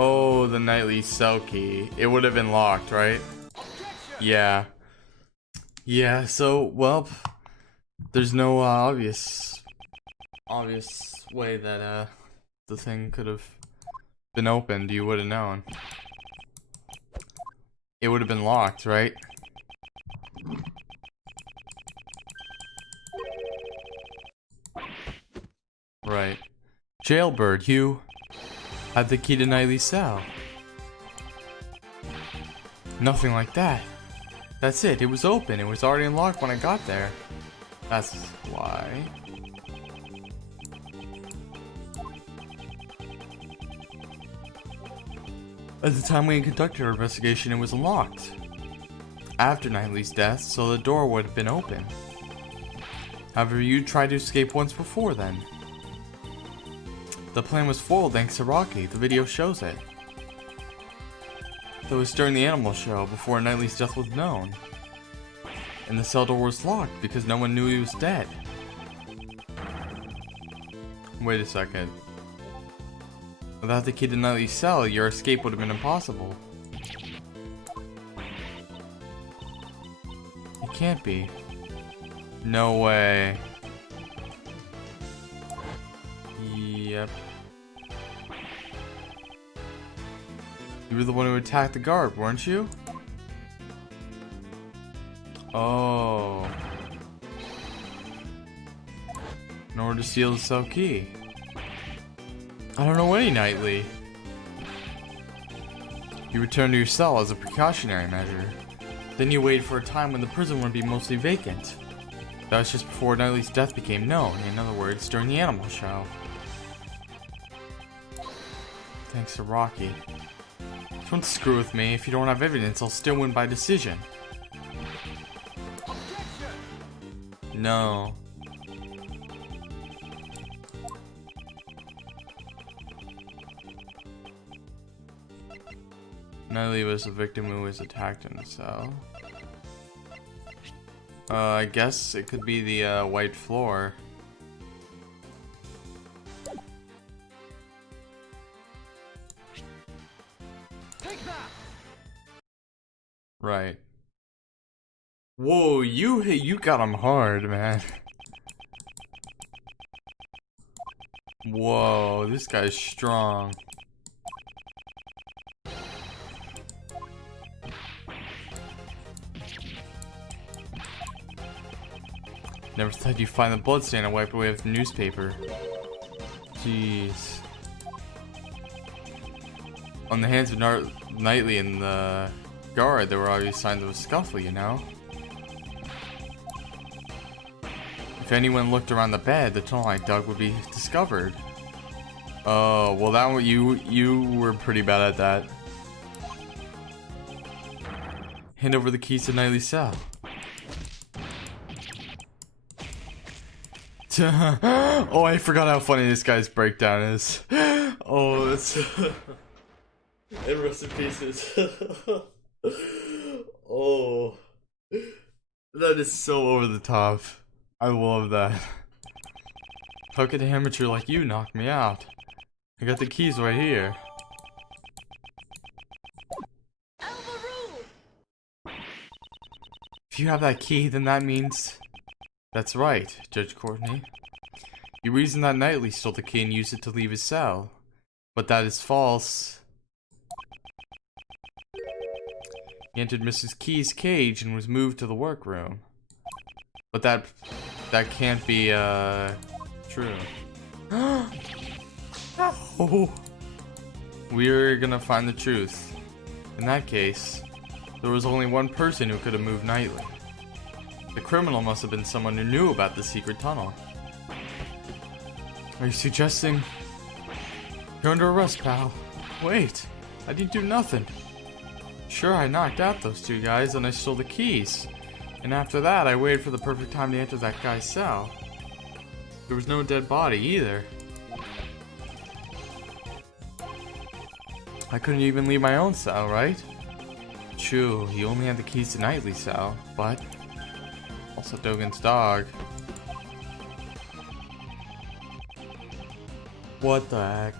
Oh, the nightly cell key. It would have been locked, right? Yeah. Yeah, so, well, there's no obvious way that the thing could have been opened. You would have known. It would have been locked, right? Right. Jailbird, you have the key to Nightly's cell. Nothing like that. That's it. It was open. It was already unlocked when I got there. That's why. At the time we conducted our investigation, it was unlocked. After Nightly's death, so the door would have been open. However, you tried to escape once before then. The plan was foiled thanks to Rocky. The video shows it. That was during the animal show, before Nightly's death was known. And the cell door was locked because no one knew he was dead. Wait a second. Without the key to Nightly's cell, your escape would have been impossible. It can't be. No way. Yep. You were the one who attacked the guard, weren't you? Oh. In order to steal the cell key. I don't know any Nightly. You returned to your cell as a precautionary measure. Then you waited for a time when the prison would be mostly vacant. That was just before Nightly's death became known, in other words, during the animal show. Thanks to Rocky. Don't screw with me. If you don't have evidence, I'll still win by decision. No. Nightly was the victim who was attacked in the cell. I guess it could be the white floor. Take that. Right. Whoa, you got him hard, man. Whoa, this guy's strong. Never thought you'd find the bloodstain and wipe away with the newspaper. Jeez. On the hands of Nightly and the guard, there were obvious signs of a scuffle, you know? If anyone looked around the bed, the tunnel I dug would be discovered. Oh, well that one, you were pretty bad at that. Hand over the keys to Nightly's cell. Oh, I forgot how funny this guy's breakdown is. Oh, it's... and rest in pieces. Oh. That is so over the top. I love that. How could an amateur like you knock me out? I got the keys right here. If you have that key, then that means... That's right, Judge Courtney. You reasoned that Nightly stole the key and used it to leave his cell. But that is false. He entered Mrs. Key's cage and was moved to the workroom. But that can't be, true. Oh. We're gonna find the truth. In that case, there was only one person who could have moved Nightly. The criminal must have been someone who knew about the secret tunnel. Are you suggesting... You're under arrest, pal. Wait, I didn't do nothing. Sure, I knocked out those two guys and I stole the keys. And after that, I waited for the perfect time to enter that guy's cell. There was no dead body either. I couldn't even leave my own cell, right? True, he only had the keys to Nightly's cell, but... also Dogen's dog. What the heck?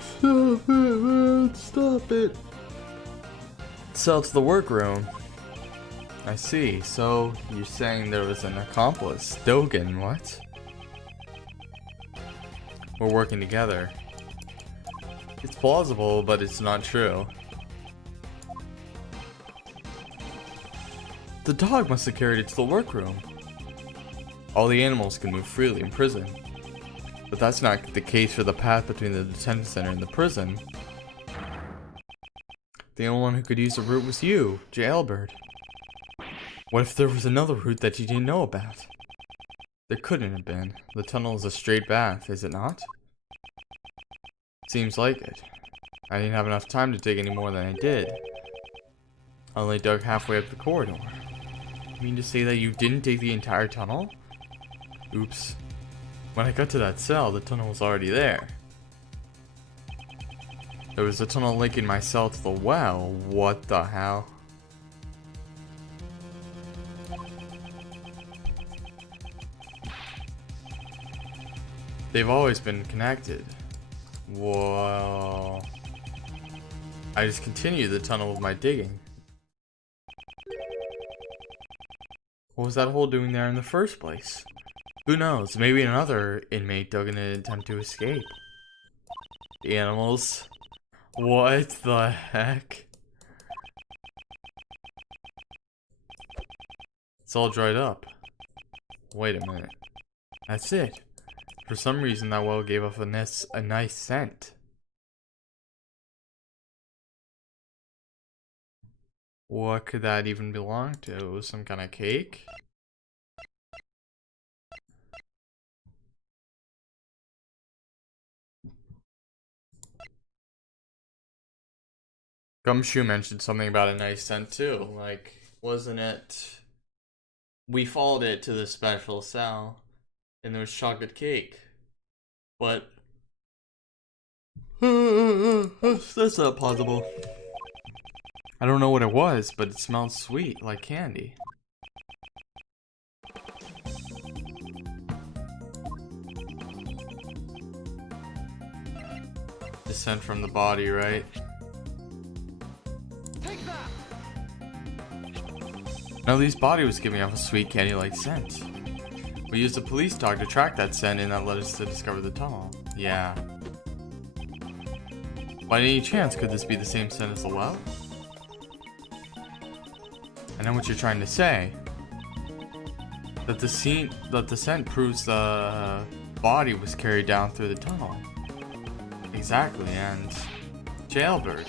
Stop it, man! Stop it! Cell to the workroom. I see. So, you're saying there was an accomplice. Dogen, what? We're working together. It's plausible, but it's not true. The dog must have carried it to the workroom. All the animals can move freely in prison. But that's not the case for the path between the detention center and the prison. The only one who could use the route was you, Jailbird. What if there was another route that you didn't know about? There couldn't have been. The tunnel is a straight path, is it not? Seems like it. I didn't have enough time to dig any more than I did. I only dug halfway up the corridor. You mean to say that you didn't dig the entire tunnel? Oops. When I got to that cell, the tunnel was already there. There was a tunnel linking my cell to the well. What the hell? They've always been connected. Whoa. I just continue the tunnel with my digging. What was that hole doing there in the first place? Who knows? Maybe another inmate dug in an attempt to escape. The animals. What the heck? It's all dried up. Wait a minute. That's it. For some reason, that well gave off a nice scent. What could that even belong to? Some kind of cake? Gumshoe mentioned something about a nice scent too. Like, wasn't it? We followed it to the special cell, and there was chocolate cake. But that's not possible. I don't know what it was, but it smelled sweet, like candy. The scent from the body, right? Take that. Nellie's body was giving off a sweet candy-like scent. We used a police dog to track that scent, and that led us to discover the tunnel. Yeah. By any chance, could this be the same scent as the well? I know what you're trying to say. That the scent proves the body was carried down through the tunnel. Exactly, and Jailbird.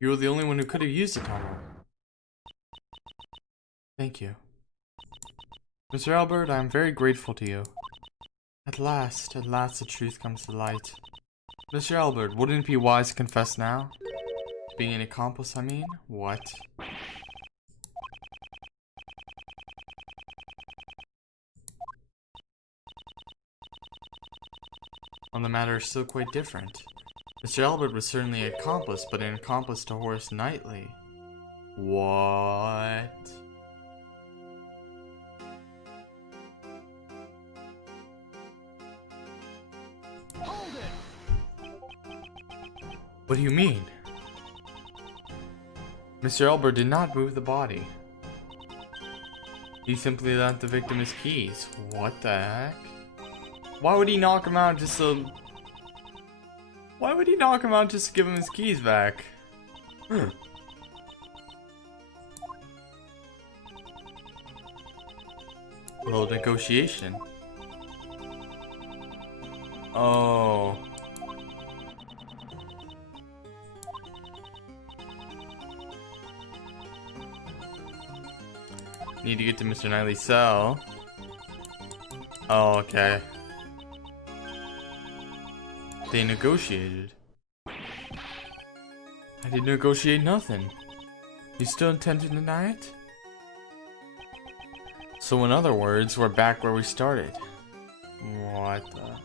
You were the only one who could have used the tunnel. Thank you. Mr. Albert, I am very grateful to you. At last the truth comes to light. Mr. Albert, wouldn't it be wise to confess now? Being an accomplice, I mean? What? Well, the matter is still quite different. Mr. Albert was certainly an accomplice, but an accomplice to Horace Knightley. What? Hold it. What do you mean? Mr. Albert did not move the body. He simply lent the victim his keys. What the heck? Why would he knock him out just to... Why would he knock him out just to give him his keys back? A little negotiation. Oh. Need to get to Mr. Knightley's cell. Oh, okay. They negotiated. I didn't negotiate nothing. You still intend to deny it? So in other words, we're back where we started. What the...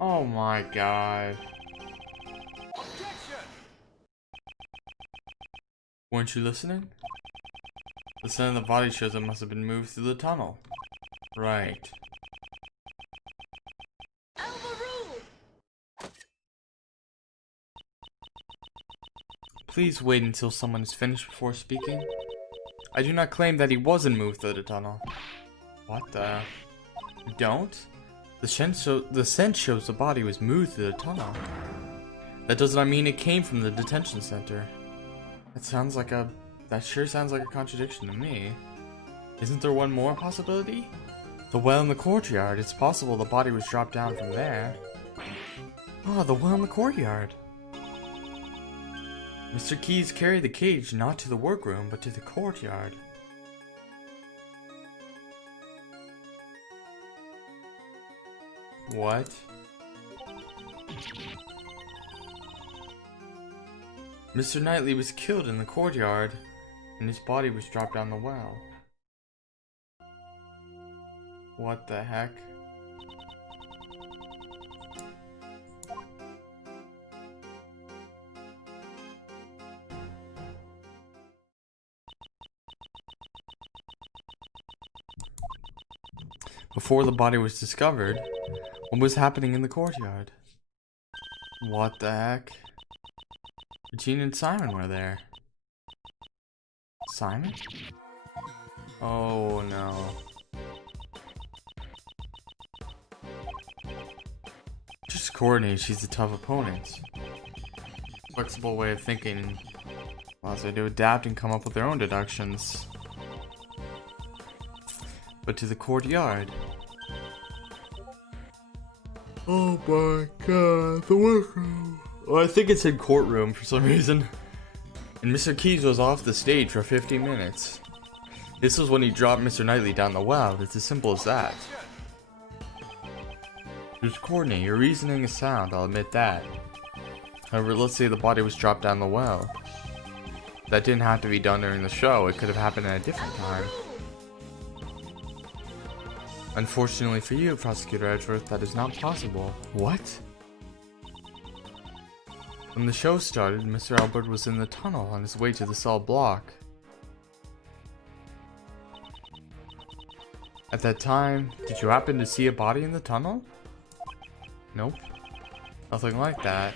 Oh my god. Objection. Weren't you listening? The scent of the body shows it must have been moved through the tunnel. Right. Please wait until someone is finished before speaking. I do not claim that he wasn't moved through the tunnel. What the... You don't? The scent shows the body was moved through the tunnel. That does not mean it came from the detention center. That sure sounds like a contradiction to me. Isn't there one more possibility? The well in the courtyard. It's possible the body was dropped down from there. Oh, the well in the courtyard. Mr. Keyes carried the cage not to the workroom, but to the courtyard. What? Mr. Knightley was killed in the courtyard, and his body was dropped down the well. What the heck? Before the body was discovered, what was happening in the courtyard? What the heck? Regina and Simon were there. Simon? Oh no. Just Courtney, she's a tough opponent. Flexible way of thinking allows her to adapt and come up with their own deductions. But to the courtyard. Oh my god, the workroom. Oh, I think it said courtroom for some reason. And Mr. Keys was off the stage for 15 minutes. This was when he dropped Mr. Knightley down the well. It's as simple as that. There's Courtney, your reasoning is sound, I'll admit that. However, let's say the body was dropped down the well. That didn't have to be done during the show, it could have happened at a different time. Unfortunately for you, Prosecutor Edgeworth, that is not possible. What? When the show started, Mr. Albert was in the tunnel on his way to the cell block. At that time, did you happen to see a body in the tunnel? Nope. Nothing like that.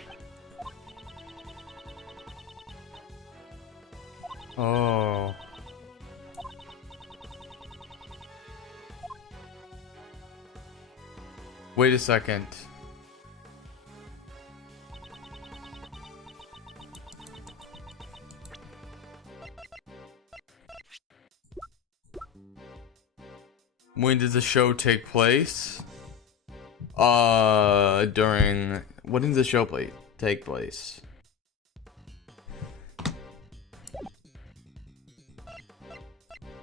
Oh. Wait a second. When did the show take place? During... When did the show take place?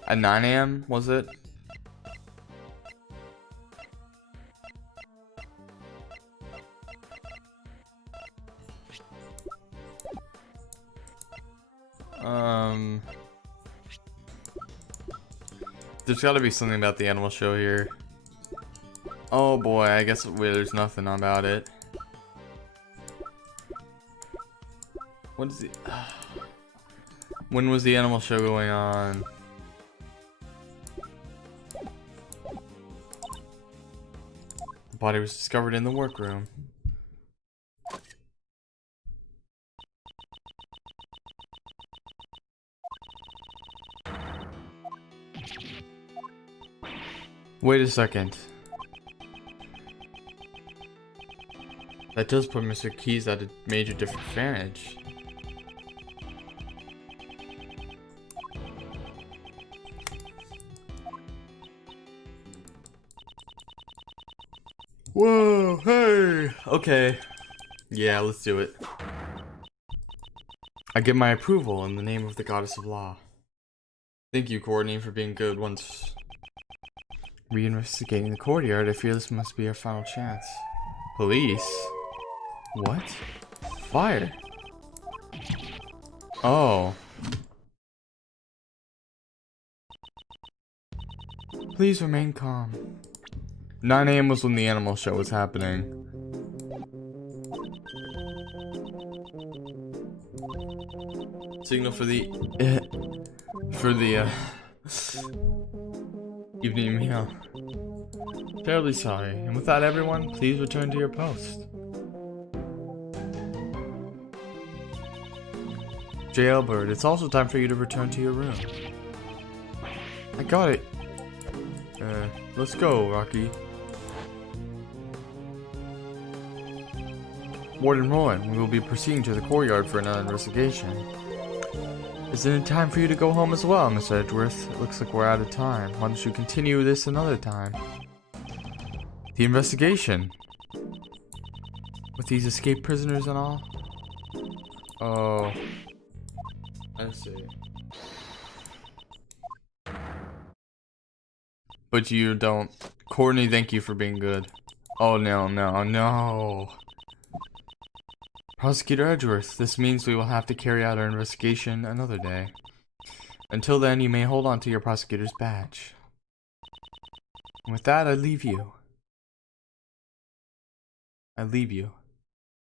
At 9 AM, was it? There's gotta be something about the animal show here. Oh boy, I guess there's nothing about it. What is the... When was the animal show going on? The body was discovered in the workroom. Wait a second. That does put Mr. Keys at a major disadvantage. Whoa, hey! Okay. Yeah, let's do it. I give my approval in the name of the Goddess of Law. Thank you, Courtney, for being good once reinvestigating the courtyard. I fear this must be our final chance. Police? What? Fire? Oh. Please remain calm. 9 AM was when the animal show was happening. Signal for the evening meal. Terribly sorry. And with that, everyone, please return to your post. Jailbird, it's also time for you to return to your room. I got it. Let's go, Rocky. Warden Rowan, we will be proceeding to the courtyard for another investigation. Isn't it time for you to go home as well, Mr. Edgeworth? It looks like we're out of time. Why don't you continue this another time? The investigation? With these escaped prisoners and all? Oh. I see. But you don't. Courtney, thank you for being good. Oh, no, no, no. Prosecutor Edgeworth, this means we will have to carry out our investigation another day. Until then, you may hold on to your prosecutor's badge. And with that, I leave you. I leave you.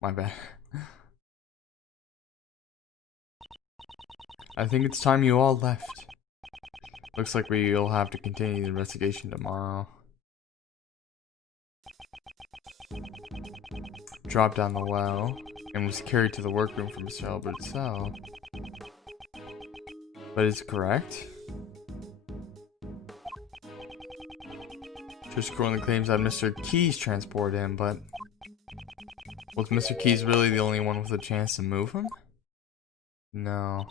My bad. I think it's time you all left. Looks like we'll have to continue the investigation tomorrow. dropped down the well and was carried to the workroom from Mr. Albert's cell. But is it correct? Judge Corlin claims that Mr. Keys transported him, but was Mr. Keys really the only one with a chance to move him? No.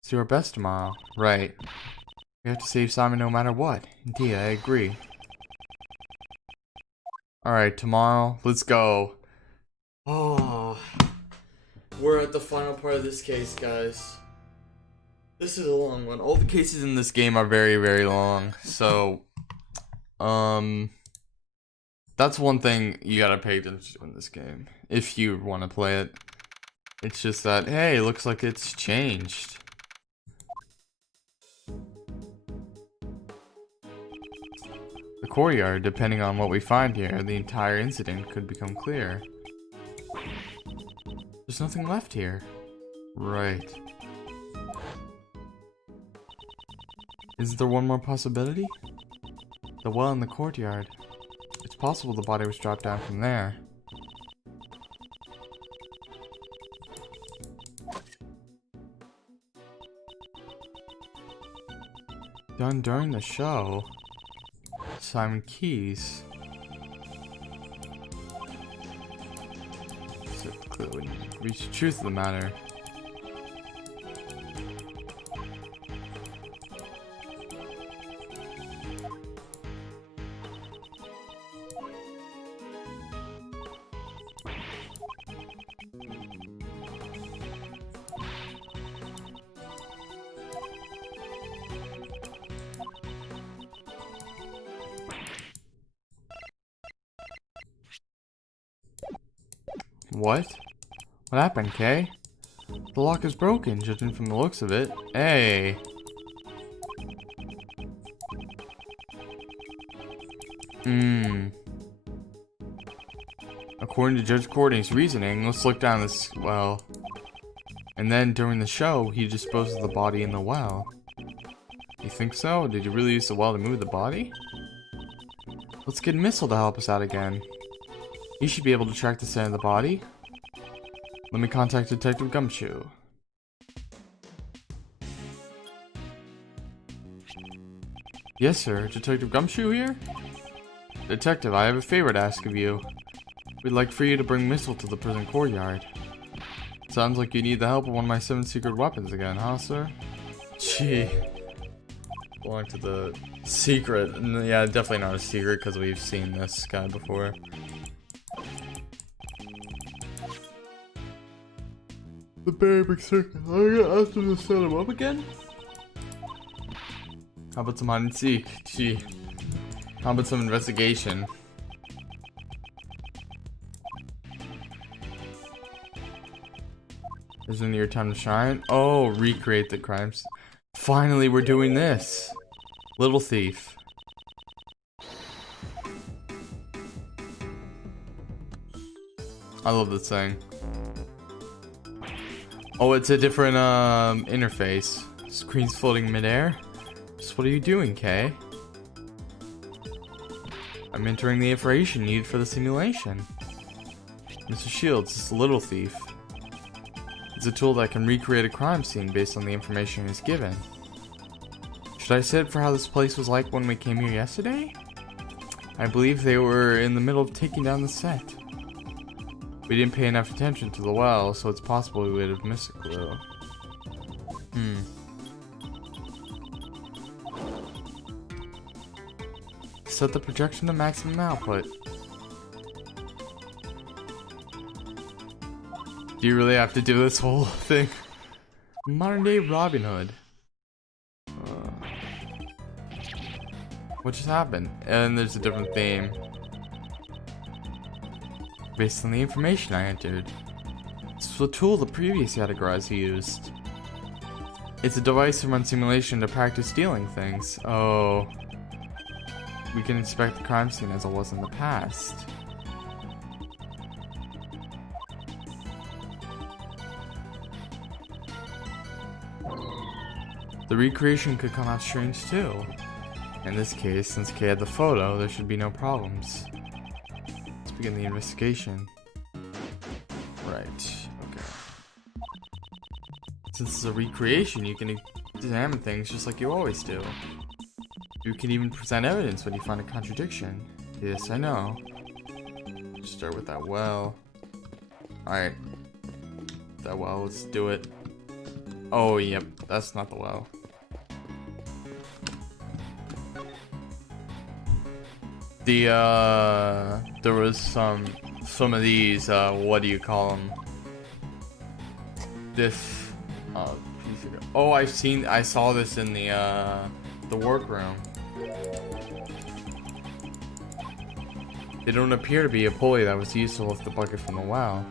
Let's do our best tomorrow. Right. We have to save Simon no matter what. Indeed, I agree. Alright, tomorrow, let's go. Oh, we're at the final part of this case, guys. This is a long one. All the cases in this game are very, very long. So, that's one thing you gotta pay attention to in this game. If you want to play it. It's just that, hey, it looks like it's changed. The courtyard, depending on what we find here, the entire incident could become clear. There's nothing left here. Right. Is there one more possibility? The well in the courtyard. It's possible the body was dropped down from there. Done during the show. Simon Keys. So clearly reach the truth of the matter. What? What happened, Kay? The lock is broken, judging from the looks of it. Hey! According to Judge Courtney's reasoning, let's look down this well. And then, during the show, he disposed of the body in the well. You think so? Did you really use the well to move the body? Let's get Missile to help us out again. He should be able to track the scent of the body. Let me contact Detective Gumshoe. Yes, sir. Detective Gumshoe here? Detective, I have a favor to ask of you. We'd like for you to bring Missile to the prison courtyard. Sounds like you need the help of one of my 7 secret weapons again, huh, sir? Gee. Belong to the secret. Yeah, definitely not a secret because we've seen this guy before. The very big circle. Are you gonna ask him to set him up again? How about some hide and seek? Gee. How about some investigation? Isn't it your time to shine? Oh, recreate the crimes. Finally, we're doing this. Little Thief. I love this thing. Oh, it's a different interface. Screen's floating midair. Just what are you doing, Kay? I'm entering the information needed for the simulation. Mr. Shields is a Little Thief. It's a tool that can recreate a crime scene based on the information it's given. Should I set it for how this place was like when we came here yesterday? I believe they were in the middle of taking down the set. We didn't pay enough attention to the well, so it's possible we would have missed a clue. Set the projection to maximum output. Do you really have to do this whole thing? Modern day Robin Hood. What just happened? And there's a different theme. Based on the information I entered. This was a tool the previous categorizer used. It's a device to run simulation to practice stealing things. Oh. We can inspect the crime scene as it was in the past. The recreation could come out strange too. In this case, since Kay had the photo, there should be no problems. It's begin the investigation. Right, okay. Since it's a recreation, you can examine things just like you always do. You can even present evidence when you find a contradiction. Yes, I know. Start with that well. Alright. That well, let's do it. Oh, yep, that's not the well. There was some of these, what do you call them? This, oh, I saw this in the workroom. They don't appear to be a pulley that was used to lift the bucket from the well.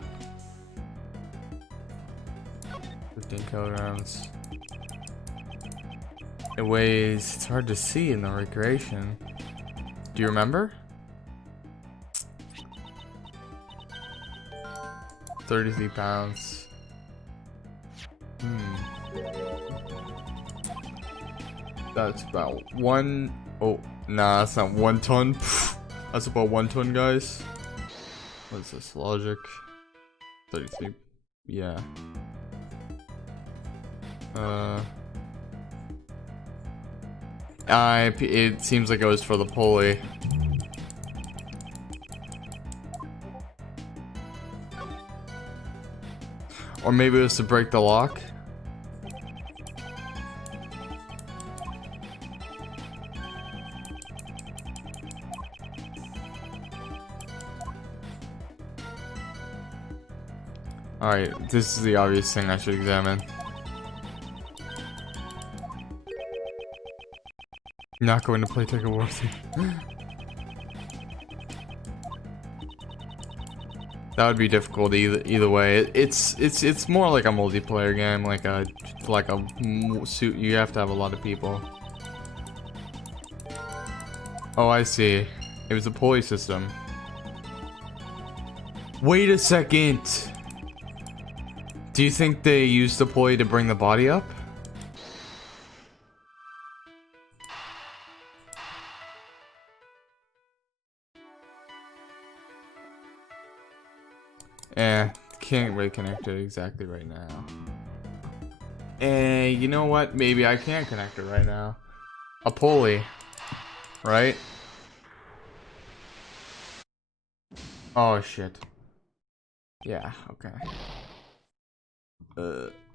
15 kilograms. It weighs, it's hard to see in the recreation. Do you remember? 33 pounds. That's about oh, nah, that's not 1 ton. That's about 1 ton, guys. What's this? Logic. 33. Yeah. It seems like it was for the pulley. Or maybe it was to break the lock. Alright, this is the obvious thing I should examine. Not going to play Ticket War 3. That would be difficult either way. It's more like a multiplayer game, like a suit. You have to have a lot of people. Oh, I see. It was a pulley system. Wait a second. Do you think they used the pulley to bring the body up? Can't really connect it exactly right now. You know what? Maybe I can connect it right now. A pulley, right? Oh shit. Yeah, okay.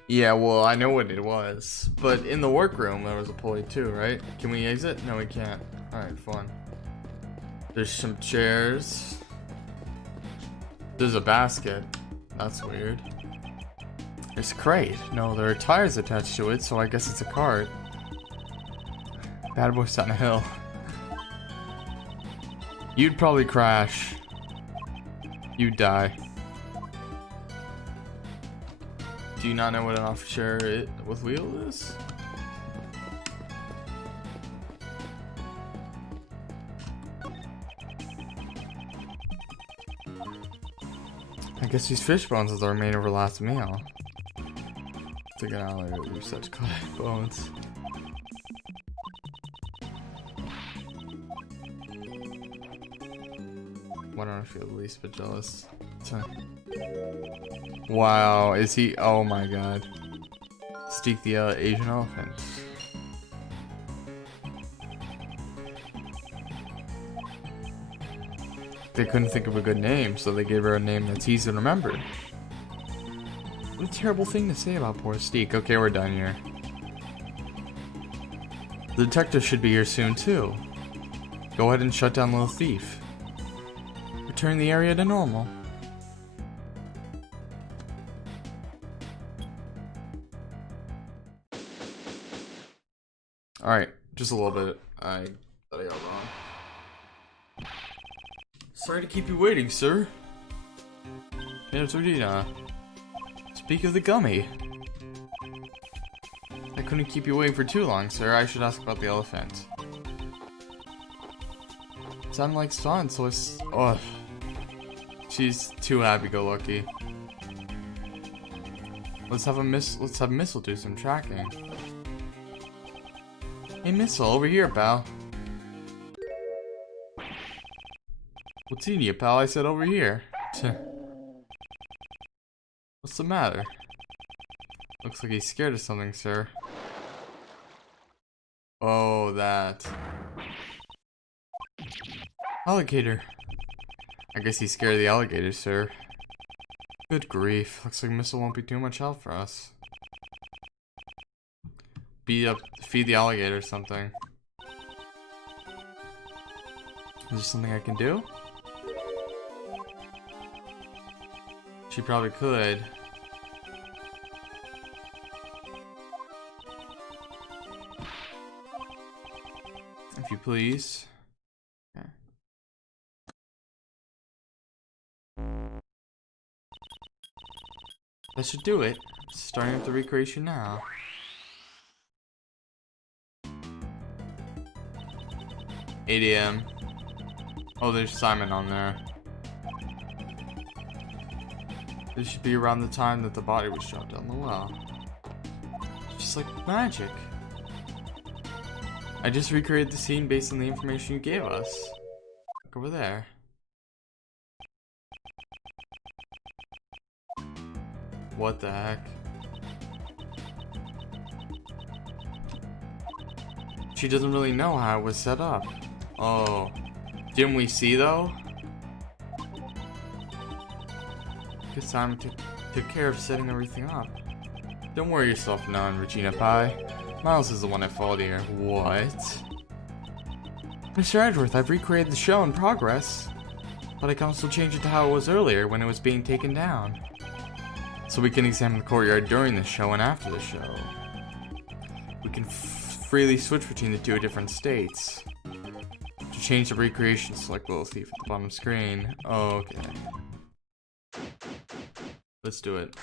Yeah, well, I know what it was. But in the workroom, there was a pulley too, right? Can we exit? No, we can't. Alright, fun. There's some chairs. There's a basket. That's weird. There's a crate. No, there are tires attached to it, so I guess it's a cart. Bad boy's on a hill. You'd probably crash. You'd die. Do you not know what an office chair with wheel is? I guess these fish bones are the remainder of our last meal. Take it out later. You're such clay bones. Why don't I feel the least bit jealous? Wow, is he? Oh my god. Steak the Asian elephant. They couldn't think of a good name, so they gave her a name that's easy to remember. What a terrible thing to say about poor Steak. Okay, we're done here. The detective should be here soon too. Go ahead and shut down Little Thief. Return the area to normal. Alright, just a little bit. I thought I got wrong. Sorry to keep you waiting, sir. Tortina. Speak of the gummy. I couldn't keep you waiting for too long, sir. I should ask about the elephant. Sound like fun, so it's... Oh. She's too happy-go-lucky. Let's have Missile do some tracking. Hey, Missile, over here, pal. What's in you, pal? I said over here. What's the matter? Looks like he's scared of something, sir. Oh, that. Alligator. I guess he's scared of the alligator, sir. Good grief. Looks like Missile won't be too much help for us. Feed the alligator or something. Is there something I can do? She probably could. If you please. Okay. That should do it. Starting up the recreation now. AM. Oh, there's Simon on there. This should be around the time that the body was dropped down the well. Just like magic. I just recreated the scene based on the information you gave us. Look over there. What the heck? She doesn't really know how it was set up. Oh. Didn't we see though? Because Simon took care of setting everything up. Don't worry yourself now, Regina Pie. Miles is the one at fault here. What? Mr. Edgeworth, I've recreated the show in progress. But I can also change it to how it was earlier when it was being taken down. So we can examine the courtyard during the show and after the show. We can freely switch between the two different states. To change the recreation, select Little Thief at the bottom screen. Oh, okay. Let's do it.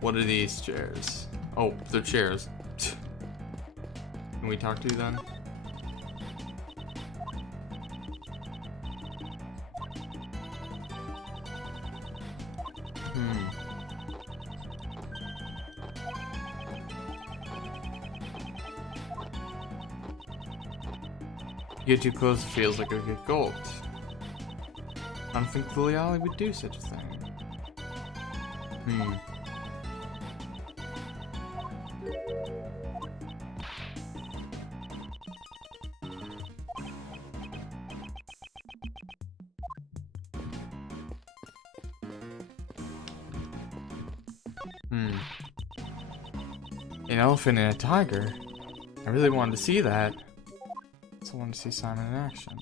What are these chairs? Oh, they're chairs. Can we talk to you then? You get too close, it feels like I get gulped. I don't think Lily Ollie would do such a thing. An elephant and a tiger? I really wanted to see that. I want to see Simon in action.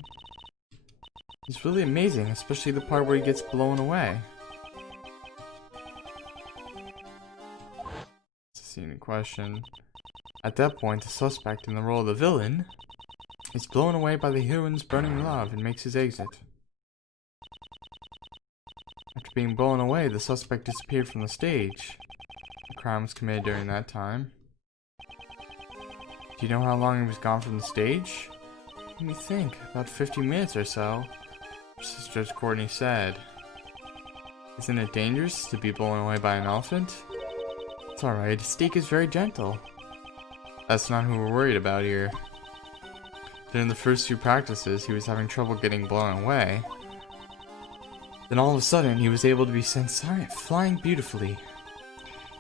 He's really amazing, especially the part where he gets blown away. It's a scene in question. At that point, the suspect in the role of the villain is blown away by the heroine's burning love and makes his exit. After being blown away, the suspect disappeared from the stage. The crime was committed during that time. Do you know how long he was gone from the stage? Let me think. About 50 minutes or so. Just as Judge Courtney said. Isn't it dangerous to be blown away by an elephant? It's alright, Steak is very gentle. That's not who we're worried about here. During the first few practices, he was having trouble getting blown away. Then all of a sudden, he was able to be sent flying beautifully.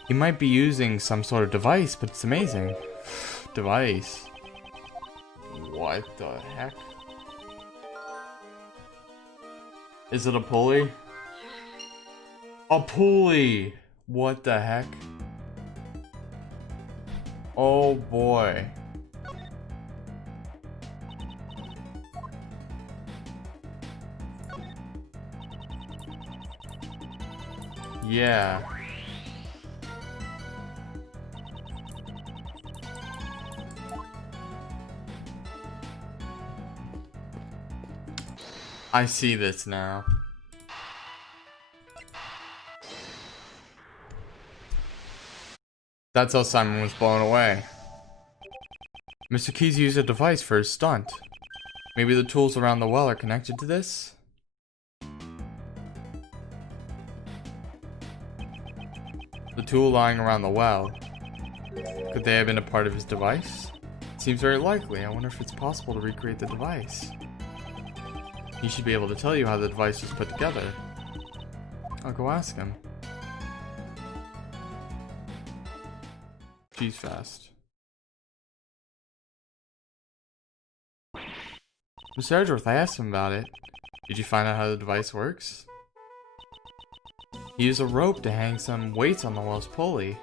He might be using some sort of device, but it's amazing. Device? What the heck? Is it a pulley? A pulley! What the heck? Oh boy. Yeah. I see this now. That's how Simon was blown away. Mr. Keys used a device for his stunt. Maybe the tools around the well are connected to this? The tool lying around the well. Could they have been a part of his device? Seems very likely. I wonder if it's possible to recreate the device. He should be able to tell you how the device was put together. I'll go ask him. She's fast. Mr. Edgeworth, I asked him about it. Did you find out how the device works? He used a rope to hang some weights on the well's pulley.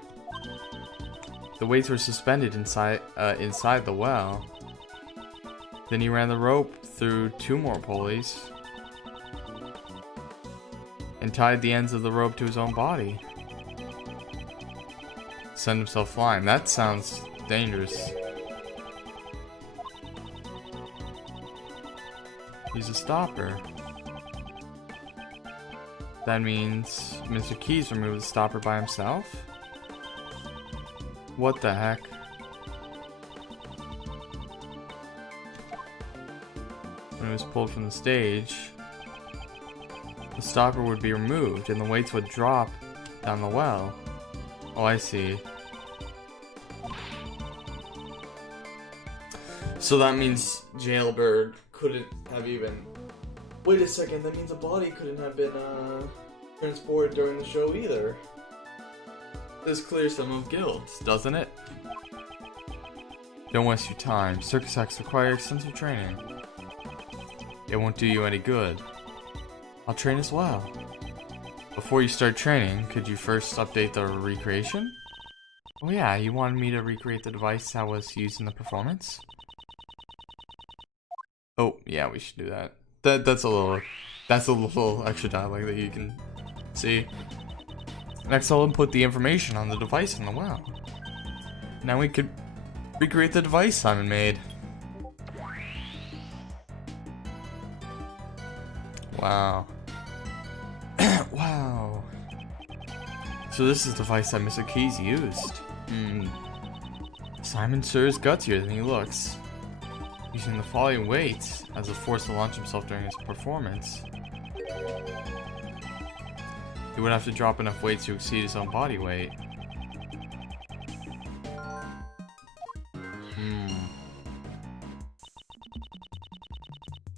The weights were suspended inside the well. Then he ran the rope through 2 more pulleys and tied the ends of the rope to his own body. Send himself flying. That sounds dangerous. He's a stopper. That means Mr. Keys removed the stopper by himself? What the heck? When it was pulled from the stage, the stopper would be removed and the weights would drop down the well. Oh, I see. So that means Jailbird couldn't have even... Wait a second, that means a body couldn't have been transported during the show either. This clears some of guilt, doesn't it? Don't waste your time. Circus acts require extensive training. It won't do you any good. I'll train as well. Before you start training, could you first update the recreation? Oh yeah, you wanted me to recreate the device that was used in the performance? Oh, yeah, we should do that. That's a little extra dialogue that you can see. Next, I'll input the information on the device in the well. Now we could recreate the device Simon made. Wow. Wow. So this is the device that Mr. Keys used. Simon sure is gutsier than he looks. Using the falling weight as a force to launch himself during his performance. He would have to drop enough weight to exceed his own body weight.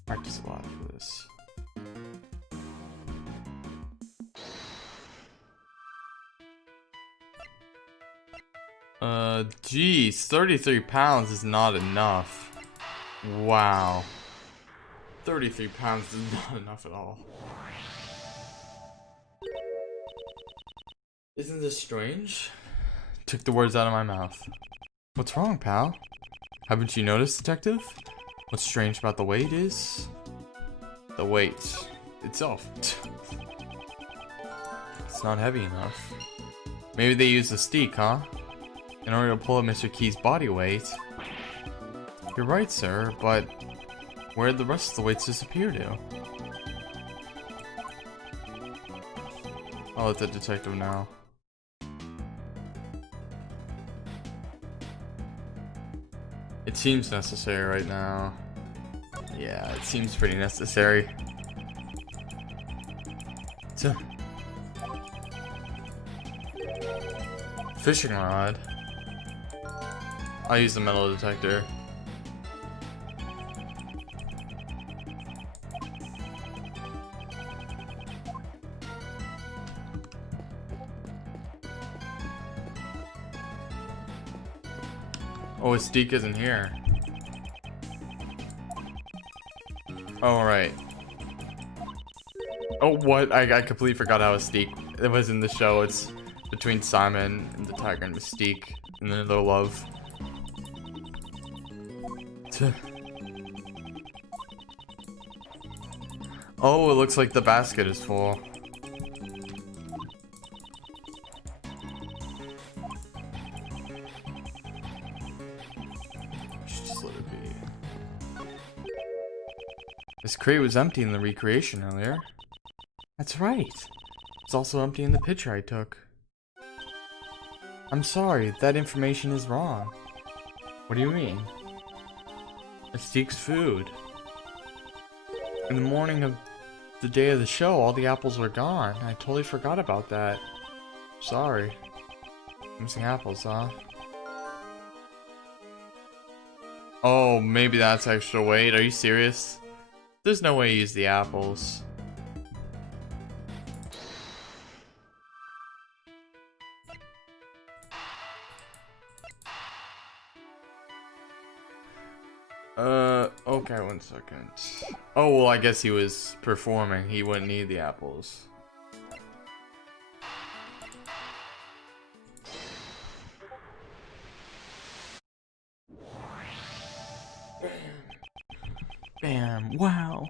Practice a lot for this. Geez, 33 pounds is not enough. Wow. 33 pounds is not enough at all. Isn't this strange? Took the words out of my mouth. What's wrong, pal? Haven't you noticed, detective? What's strange about the weight is... the weight itself. It's not heavy enough. Maybe they used a steak, huh? In order to pull up Mr. Key's body weight. You're right, sir, but where did the rest of the weights disappear to? I'll let the detective know. It seems necessary right now. Yeah, it seems pretty necessary. Fishing rod. I'll use the metal detector. Oh, Steak isn't here. Oh, right. Oh, what? I completely forgot how Steak. It was in the show. It's between Simon and the Tiger and Mystique and then their love. Oh, it looks like the basket is full. Just let it be. This crate was empty in the recreation earlier. That's right. It's also empty in the picture I took. I'm sorry, that information is wrong. What do you mean? Steak's food. In the morning of the day of the show, all the apples were gone. I totally forgot about that. Sorry. Missing apples, huh? Oh, maybe that's extra weight. Are you serious? There's no way he used the apples. Okay, 1 second. Oh, well, I guess he was performing. He wouldn't need the apples. Bam. Wow.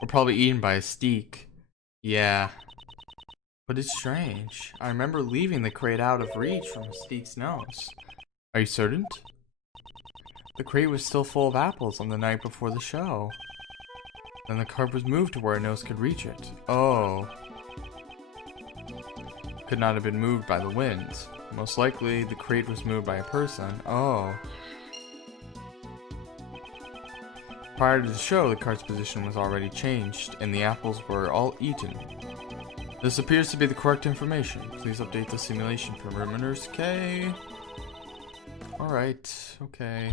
We're probably eaten by a steak. Yeah. But it's strange. I remember leaving the crate out of reach from Steek's nose. Are you certain? The crate was still full of apples on the night before the show. Then the cart was moved to where a nose could reach it. Oh. Could not have been moved by the wind. Most likely, the crate was moved by a person. Oh. Prior to the show, the cart's position was already changed, and the apples were all eaten. This appears to be the correct information. Please update the simulation parameters. Okay. Alright, okay.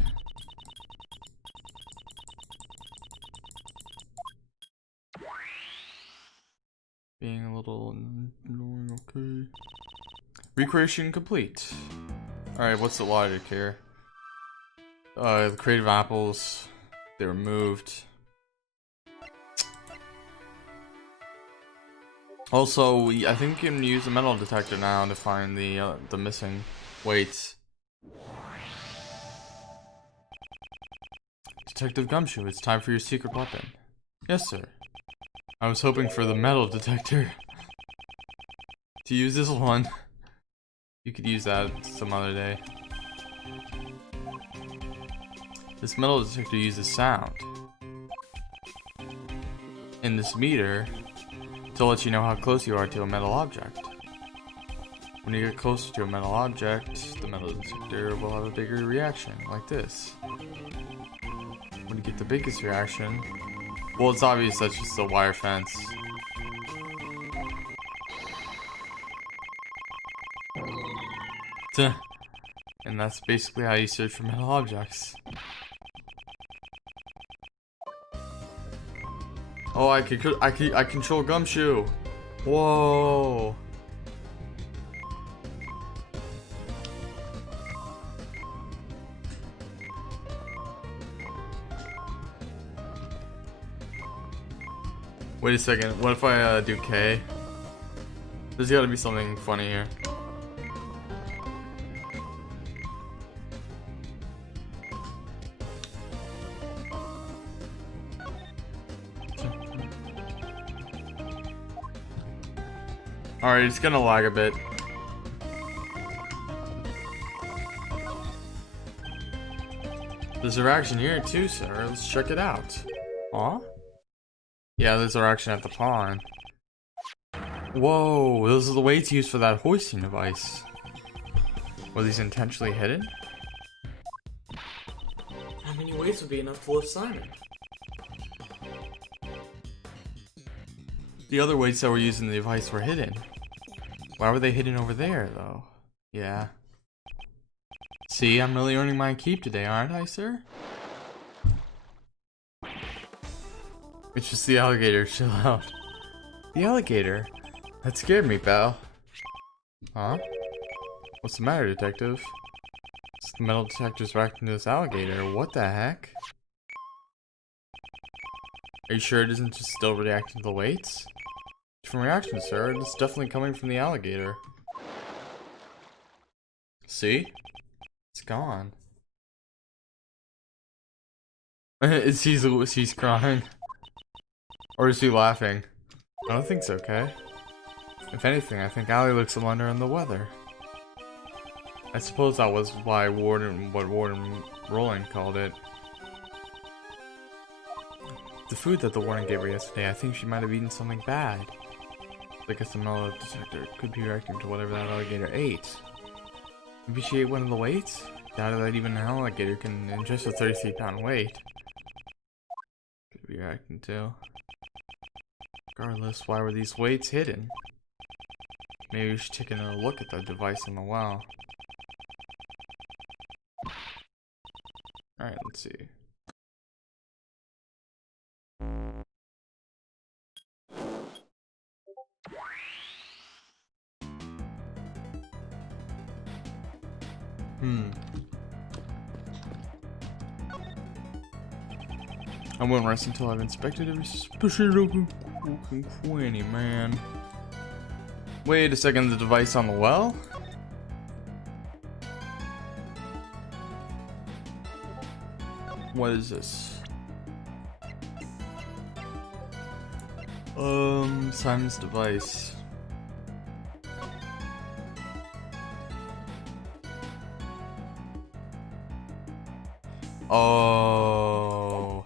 Being a little annoying, okay. Recreation complete. Alright, what's the logic here? The creative apples, they were moved. Also, I think you can use a metal detector now to find the missing weights. Detective Gumshoe, it's time for your secret weapon. Yes, sir. I was hoping for the metal detector. To use this one. You could use that some other day. This metal detector uses sound. In this meter, to let you know how close you are to a metal object. When you get closer to a metal object, the metal detector will have a bigger reaction, like this. When you get the biggest reaction, well, it's obvious that's just a wire fence. And that's basically how you search for metal objects. Oh, I control Gumshoe. Whoa. Wait a second, what if I do K? There's gotta be something funny here. Alright, it's gonna lag a bit. There's a reaction here too, sir. Let's check it out. Aw? Yeah, there's a reaction at the pond. Whoa, those are the weights used for that hoisting device. Were these intentionally hidden? How many weights would be enough to lift Simon? The other weights that were used in the device were hidden. Why were they hidden over there, though? Yeah. See, I'm really earning my keep today, aren't I, sir? It's just the alligator, chill out. The alligator? That scared me, pal. Huh? What's the matter, detective? It's the metal detector's reacting to this alligator. What the heck? Are you sure it isn't just still reacting to the weights? Different reaction, sir. It's definitely coming from the alligator. See? It's gone. Is he's crying? Or is he laughing? I don't think it's okay. If anything, I think Allie looks a little under in the weather. I suppose that was why Warden Rowland called it. The food that the warden gave her yesterday, I think she might have eaten something bad. I guess the metal detector could be reacting to whatever that alligator ate. Maybe she ate one of the weights? Doubt that even an alligator can ingest a 33-pound weight. Could be reacting to. Regardless, why were these weights hidden? Maybe we should take another look at the device in the well. Alright, let's see. I won't rest until I've inspected every suspicious looking Quinny, man. Wait a second, the device on the well? What is this? Simon's device. Oh.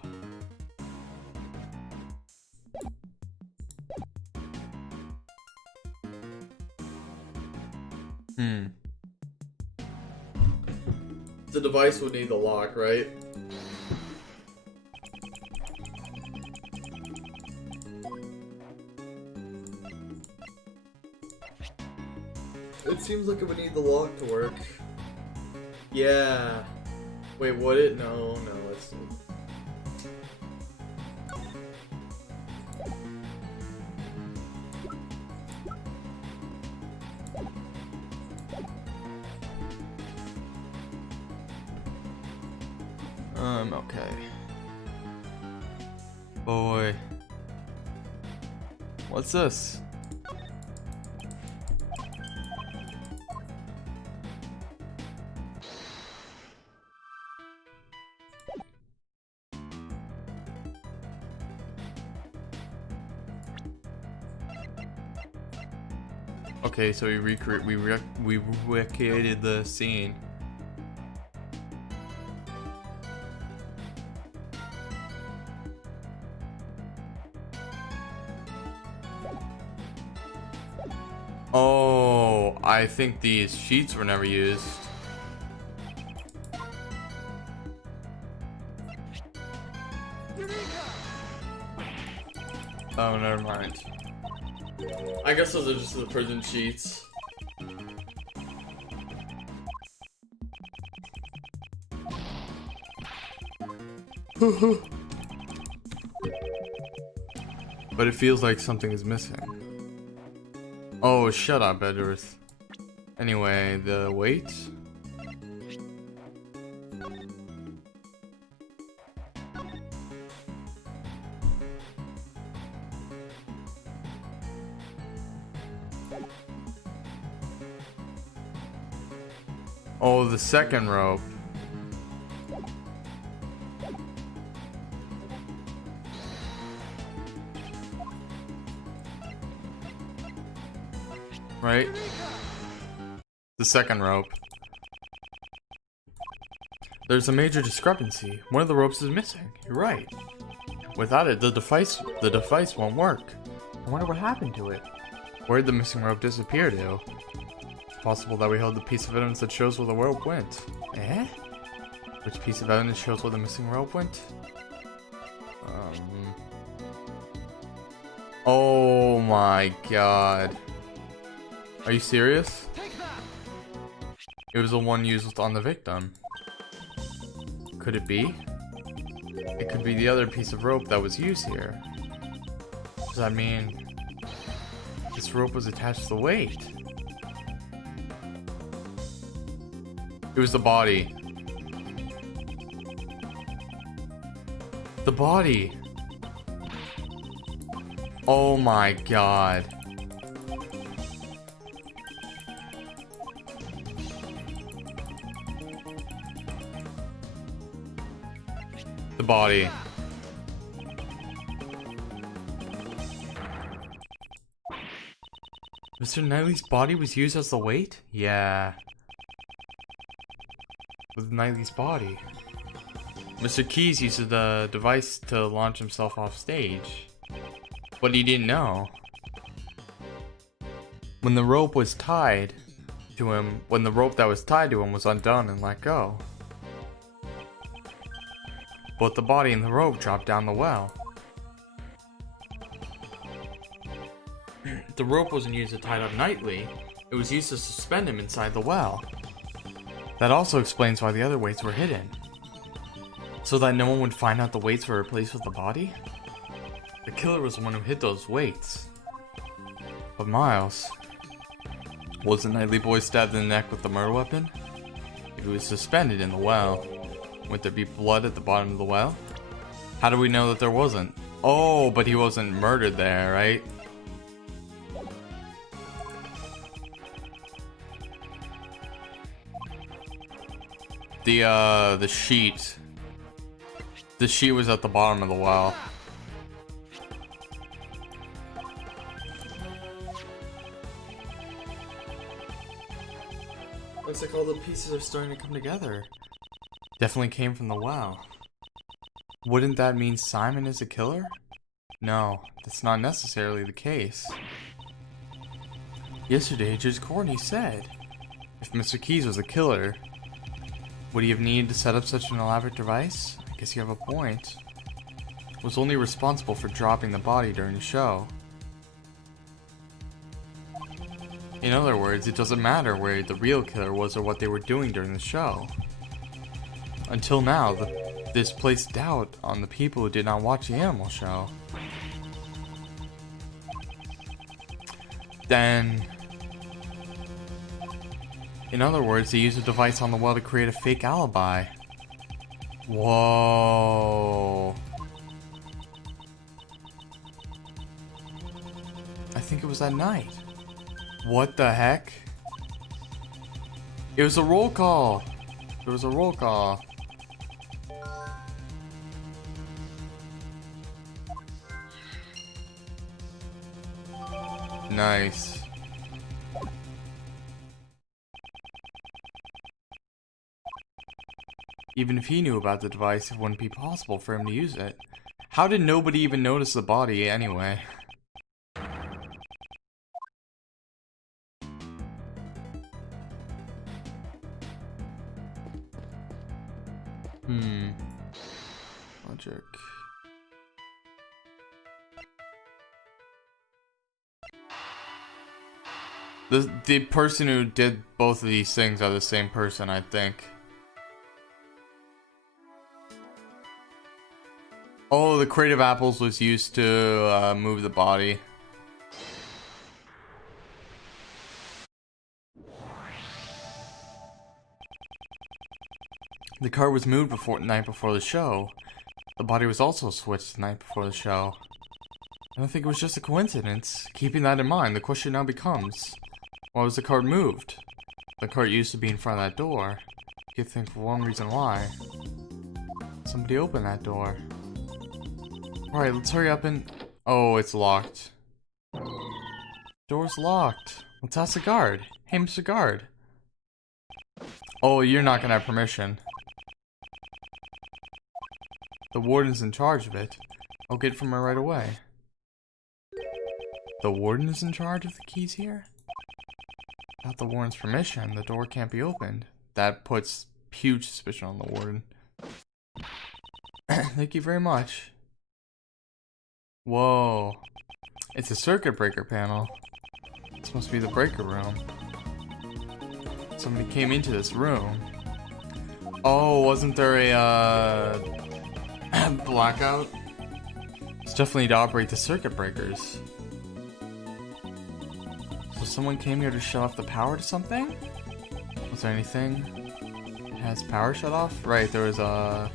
The device would need the lock, right? It seems like it would need the lock to work. Yeah. Wait, would it? No, it's... okay. Boy. What's this? Okay, so we recreated the scene. Oh, I think these sheets were never used. Oh, never mind. I guess those are just the prison sheets. But it feels like something is missing. Oh, shut up, Edworth. Anyway, the weight? Oh, the second rope. Right? The second rope. There's a major discrepancy. One of the ropes is missing. You're right. Without it, the device won't work. I wonder what happened to it. Where'd the missing rope disappear to? It's possible that we held the piece of evidence that shows where the rope went. Eh? Which piece of evidence shows where the missing rope went? Oh my god. Are you serious? It was the one used on the victim. Could it be? It could be the other piece of rope that was used here. Does that mean this rope was attached to the weight? It was the body. The body! Oh my god. The body. Mr. Knightley's body was used as the weight? Yeah. With Knightley's body. Mr. Keyes used the device to launch himself off stage. But he didn't know. When the rope was tied to him, when the rope that was tied to him was undone and let go. Both the body and the rope dropped down the well. The rope wasn't used to tie up Knightley. It was used to suspend him inside the well. That also explains why the other weights were hidden. So that no one would find out the weights were replaced with the body? The killer was the one who hid those weights. But Miles... was the Knightley boy stabbed in the neck with the murder weapon? If he was suspended in the well, would there be blood at the bottom of the well? How do we know that there wasn't? Oh, but he wasn't murdered there, right? The sheet. The sheet was at the bottom of the well. Looks like all the pieces are starting to come together. Definitely came from the well. Wouldn't that mean Simon is a killer? No, that's not necessarily the case. Yesterday, Judge Courtney said, if Mr. Keys was a killer, would he have needed to set up such an elaborate device? I guess you have a point. Was only responsible for dropping the body during the show. In other words, it doesn't matter where the real killer was or what they were doing during the show. Until now, this placed doubt on the people who did not watch the animal show. Then, in other words, they used a device on the well to create a fake alibi. Whoa. I think it was that night. What the heck? It was a roll call. It was a roll call. Nice. Even if he knew about the device, it wouldn't be possible for him to use it. How did nobody even notice the body anyway? Logic. The person who did both of these things are the same person, I think. Oh, the crate of apples was used to move the body. The car was moved the night before the show. The body was also switched the night before the show. I don't think it was just a coincidence. Keeping that in mind, the question now becomes, why was the cart moved? The cart used to be in front of that door. You could think for one reason why. Somebody opened that door. Alright, let's hurry up and... Oh, it's locked. Door's locked. Let's ask the guard. Hey, Mr. Guard. Oh, you're not gonna have permission. The warden's in charge of it. I'll get it from her right away. The warden is in charge of the keys here? Without the warden's permission, the door can't be opened. That puts huge suspicion on the warden. Thank you very much. Whoa. It's a circuit breaker panel. This must be the breaker room. Somebody came into this room. Oh, wasn't there a blackout? It's definitely to operate the circuit breakers. So someone came here to shut off the power to something? Was there anything that has power shut off? Right, there was a...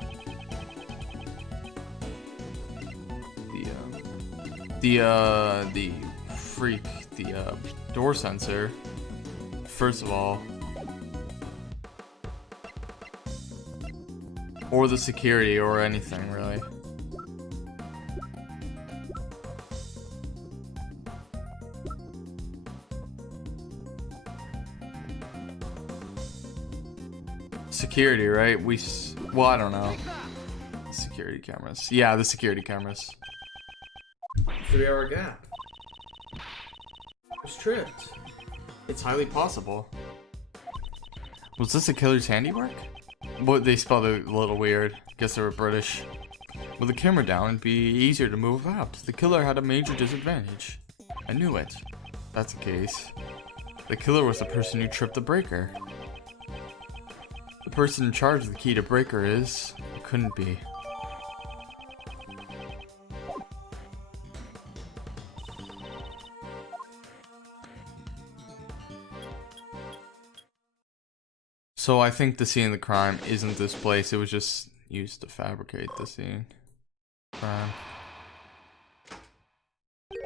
The door sensor. First of all. Or the security, or anything, really. Security, right? Well, I don't know. Security cameras. Yeah, the security cameras. 3-hour gap. Was tripped. It's highly possible. Was this a killer's handiwork? But they spelled it a little weird. Guess they were British. With the camera down, it'd be easier to move out. The killer had a major disadvantage. I knew it. If that's the case. The killer was the person who tripped the breaker. The person in charge of the key to breaker is... It couldn't be. So I think the scene of the crime isn't this place, it was just used to fabricate the scene. crime.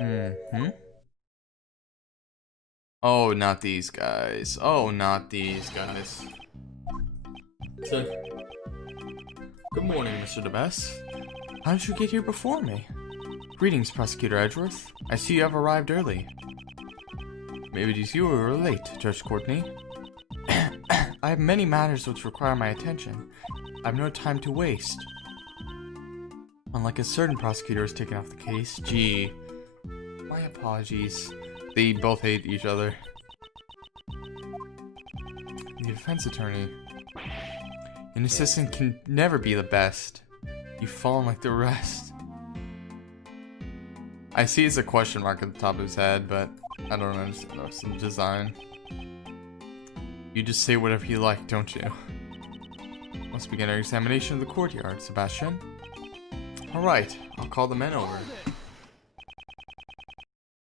Mm-hmm. Oh, not these guys. Oh, not these guys. So, good morning, Mr. DeBess. How did you get here before me? Greetings, Prosecutor Edgeworth. I see you have arrived early. Maybe it is you who are late, Judge Courtney. I have many matters which require my attention. I have no time to waste. Unlike a certain prosecutor who's taken off the case, gee, my apologies. They both hate each other. The defense attorney. An assistant can never be the best. You've fallen like the rest. I see it's a question mark at the top of his head, but I don't understand the design. You just say whatever you like, don't you? Let's begin our examination of the courtyard, Sebastian. Alright, I'll call the men over.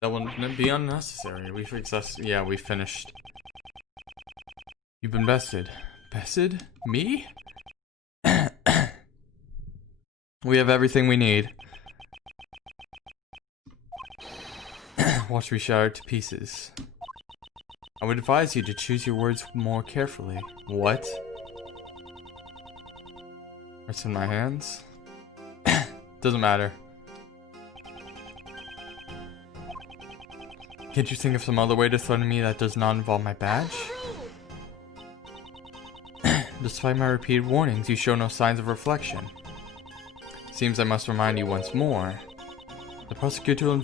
That wouldn't be unnecessary. We finished. You've been bested. Bested? Me? We have everything we need. Watch me shatter to pieces. I would advise you to choose your words more carefully. What? What's in my hands? Doesn't matter. Can't you think of some other way to threaten me that does not involve my badge? Despite my repeated warnings, you show no signs of reflection. Seems I must remind you once more. The Prosecutorial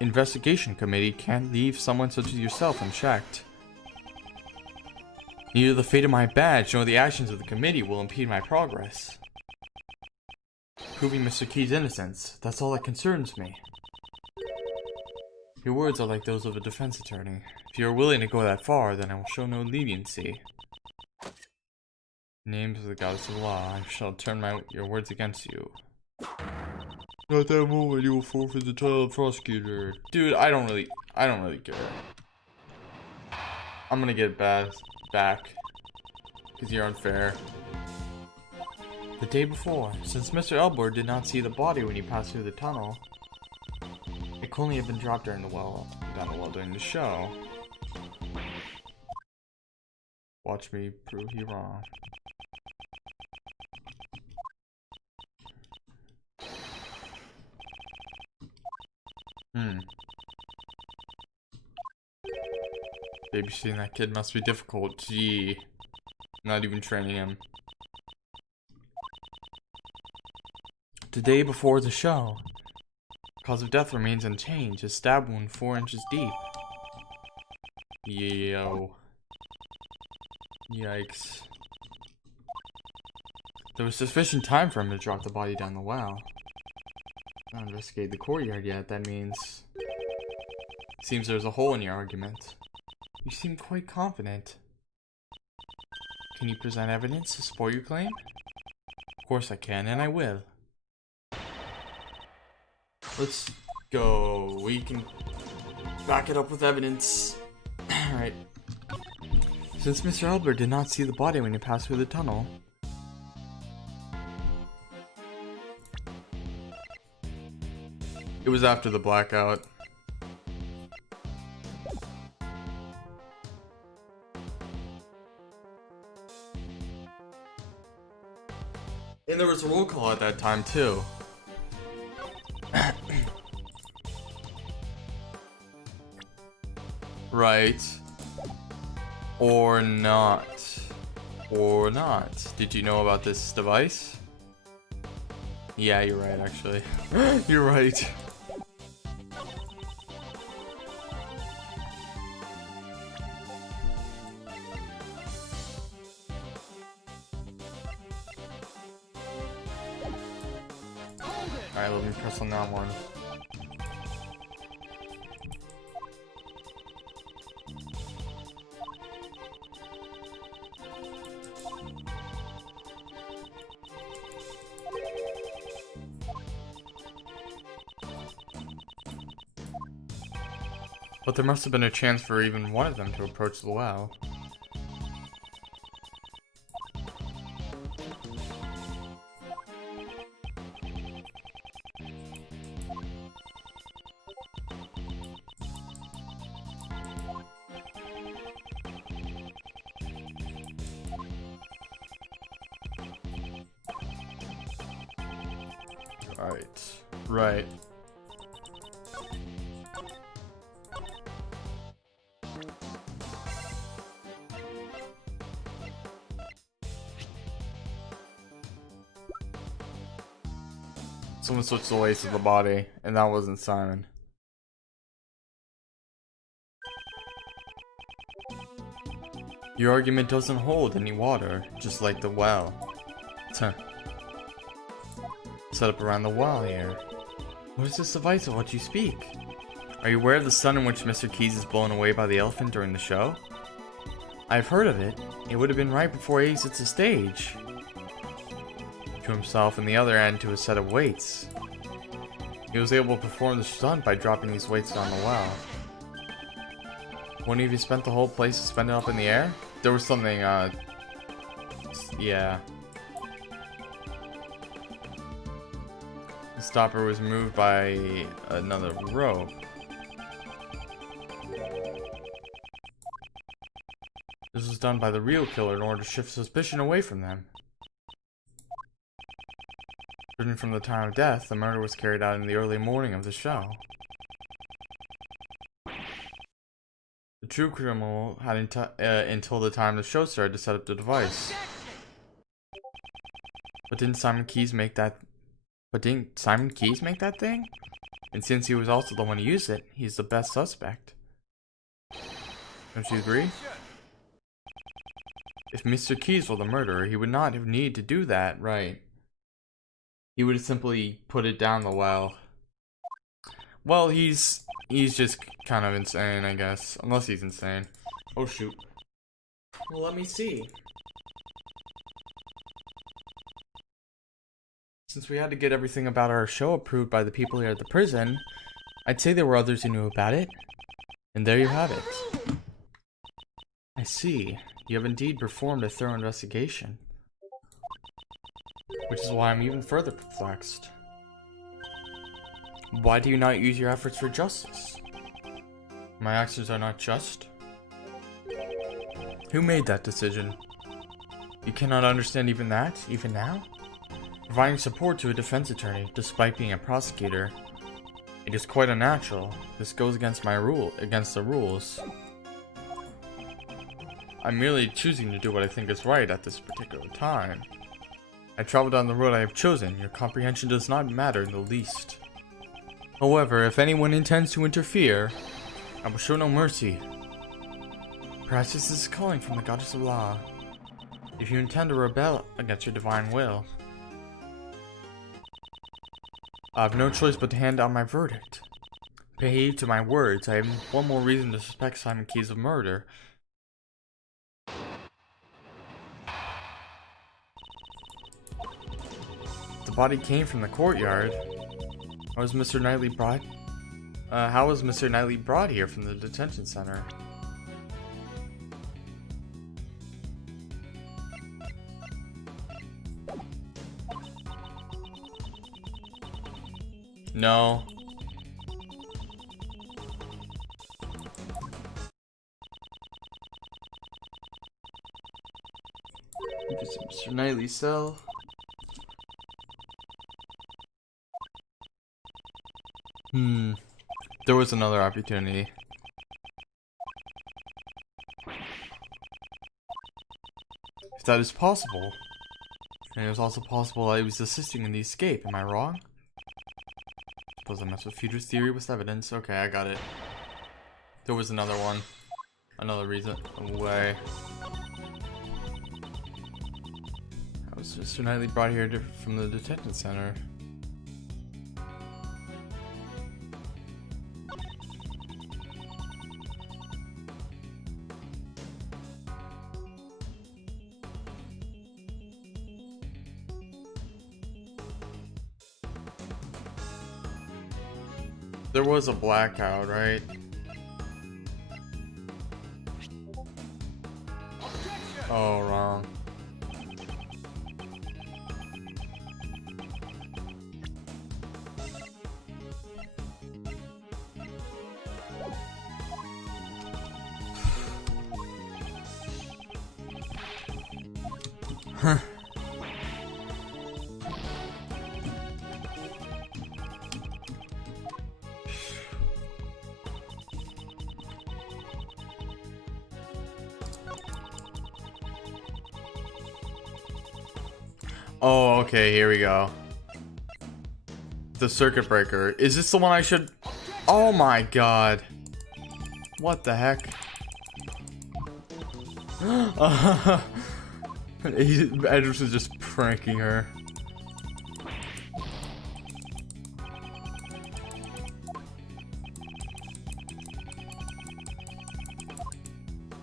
Investigation Committee can't leave someone such as yourself unchecked. Neither the fate of my badge nor the actions of the committee will impede my progress. Proving Mr. Key's innocence, that's all that concerns me. Your words are like those of a defense attorney. If you are willing to go that far, then I will show no leniency. Names of the goddess of law, I shall turn your words against you. At that moment, you will forfeit the title of prosecutor. Dude, I don't really care. I'm gonna get back, because you're unfair. The day before, since Mr. Elbor did not see the body when he passed through the tunnel, it could only have been dropped down the well during the show. Watch me prove you wrong. Babysitting that kid must be difficult. Gee. Not even training him. The day before the show. Cause of death remains unchanged. A stab wound 4 inches deep. Yo. Yikes. There was sufficient time for him to drop the body down the well. Not investigate the courtyard yet, that means... Seems there's a hole in your argument. You seem quite confident. Can you present evidence to support your claim? Of course I can, and I will. Let's go. We can back it up with evidence. Alright. Since Mr. Elbor did not see the body when he passed through the tunnel, it was after the blackout. And there was a roll call at that time too. Right. Or not. Or not. Did you know about this device? Yeah, you're right, actually. You're right. Alright, let me press on that one. But there must have been a chance for even one of them to approach the well. Alright. Right. Someone switched the waste of the body, and that wasn't Simon. Your argument doesn't hold any water, just like the well. Huh. Set up around the well here. What is this device of what you speak? Are you aware of the sun in which Mr. Keys is blown away by the elephant during the show? I've heard of it. It would have been right before he exits the stage. To himself and the other end to a set of weights. He was able to perform the stunt by dropping these weights down the well. Wouldn't he have spent the whole place suspended up in the air? There was something, yeah. The stopper was moved by another rope. This was done by the real killer in order to shift suspicion away from them. Judging from the time of death, the murder was carried out in the early morning of the show. The true criminal had until the time the show started to set up the device. But didn't Simon Keys make that thing? And since he was also the one who used it, he's the best suspect. Don't you agree? If Mr. Keys were the murderer, he would not have needed to do that, right? He would have simply put it down the well. Well, he's just kind of insane, I guess. Unless he's insane. Oh, shoot. Well, let me see. Since we had to get everything about our show approved by the people here at the prison, I'd say there were others who knew about it. And there you have it. I see. You have indeed performed a thorough investigation. Which is why I'm even further perplexed. Why do you not use your efforts for justice? My actions are not just? Who made that decision? You cannot understand even that, even now? Providing support to a defense attorney, despite being a prosecutor. It is quite unnatural. This goes against the rules. I'm merely choosing to do what I think is right at this particular time. I travel down the road I have chosen. Your comprehension does not matter in the least. However, if anyone intends to interfere, I will show no mercy. Perhaps this is calling from the goddess of law. If you intend to rebel against your divine will, I have no choice but to hand down my verdict. Pay heed to my words. I have one more reason to suspect Simon Keys of murder. The body came from the courtyard. How was Mr. Knightley brought? How was Mr. Knightley brought here from the detention center? No. Mr. Knightley's cell. There was another opportunity. If that is possible, and it was also possible I was assisting in the escape, am I wrong? Suppose I mess with Future's theory with evidence. Okay, I got it. There was another one. Another reason. Way. How was Mr. Knightley brought here from the detention center? There was a blackout, right? Oh, wrong. Huh. Oh, okay, here we go. The circuit breaker. Is this the one I should... Oh my god. What the heck? Edris is just pranking her.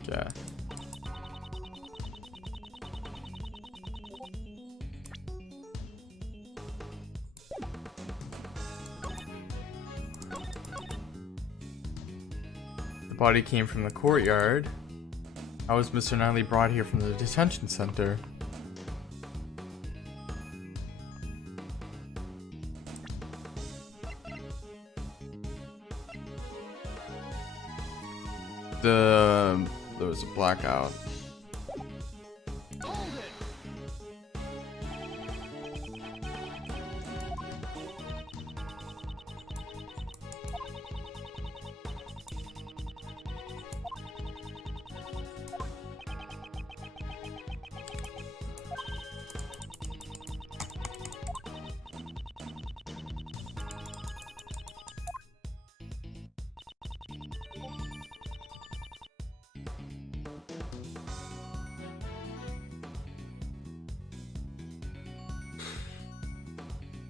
Yeah. The body came from the courtyard. How was Mr. Knightley brought here from the detention center? There was a blackout. Hold it.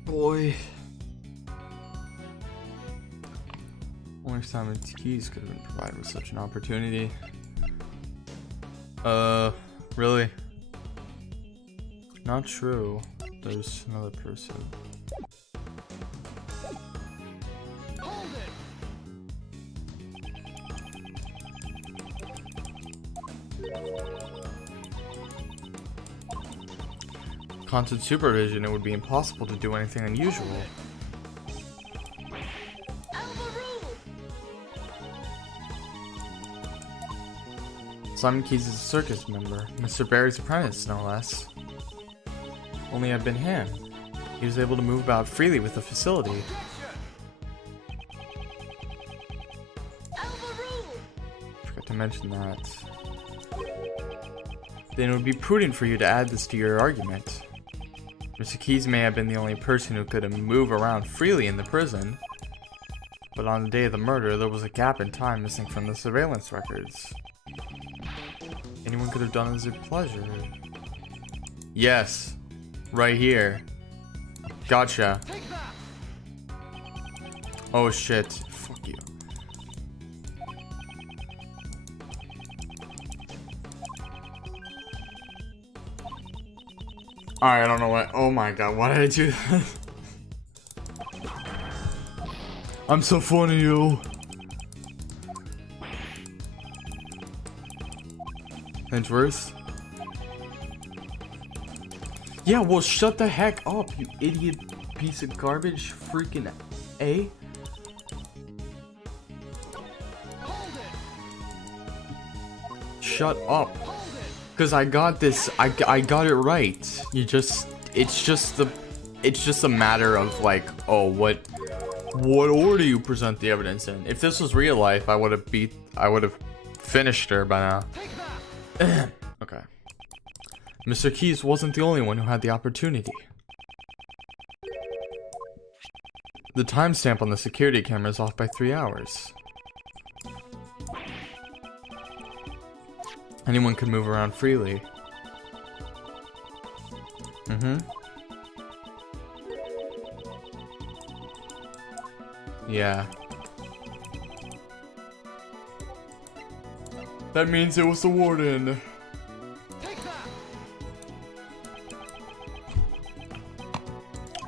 Boy. Only Simon Keys could have been provided with such an opportunity. Really? Not true. There's another person. Hold it. Constant supervision, it would be impossible to do anything unusual. Simon Keys is a circus member, Mr. Barry's apprentice, no less. Only had been him. He was able to move about freely with the facility. Forgot to mention that. Then it would be prudent for you to add this to your argument. Mr. Keys may have been the only person who could move around freely in the prison, but on the day of the murder, there was a gap in time missing from the surveillance records. Anyone could have done it as a pleasure. Yes, right here. Gotcha. Oh shit. Fuck you. Alright, I don't know what. Oh my god, why did I do that? I'm so funny, you. Edgeworth? Yeah, well, shut the heck up, you idiot piece of garbage. Freaking A. Shut up. Because I got this, I got it right. It's just a matter of like, oh, what order you present the evidence in. If this was real life, I would have finished her by now. Okay. Mr. Keys wasn't the only one who had the opportunity. The timestamp on the security camera is off by 3 hours. Anyone could move around freely. Yeah. That means it was the warden.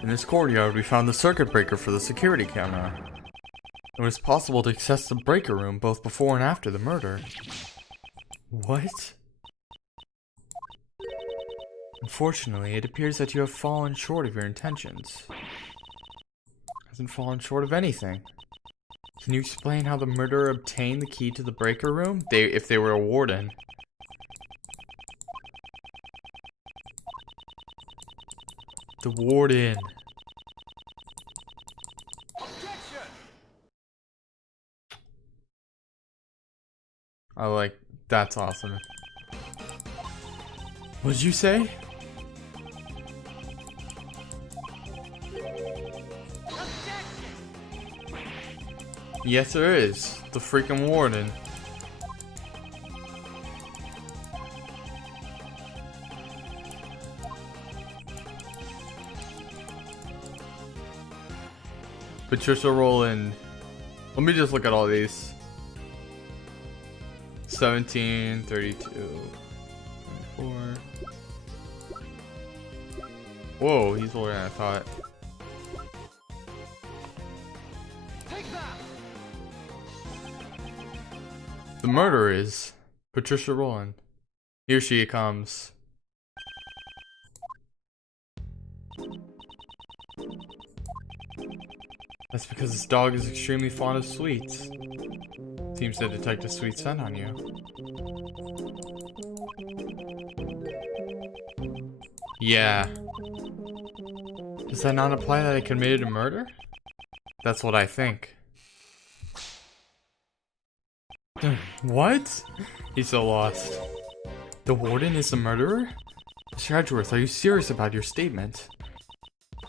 In this courtyard, we found the circuit breaker for the security camera. It was possible to access the breaker room both before and after the murder. What? Unfortunately, it appears that you have fallen short of your intentions. Hasn't fallen short of anything. Can you explain how the murderer obtained the key to the breaker room? If they were a warden. The warden. That's awesome. What did you say? Yes, there is. The freaking warden. Patricia Rowland. Let me just look at all these. 17, 32, 24. Whoa, he's older than I thought. Take that. The murderer is Patricia Rowland. Here she comes. That's because this dog is extremely fond of sweets. Seems to detect a sweet scent on you. Yeah. Does that not imply that I committed a murder? That's what I think. What? He's so lost. The warden is the murderer? Mr. Edgeworth, are you serious about your statement?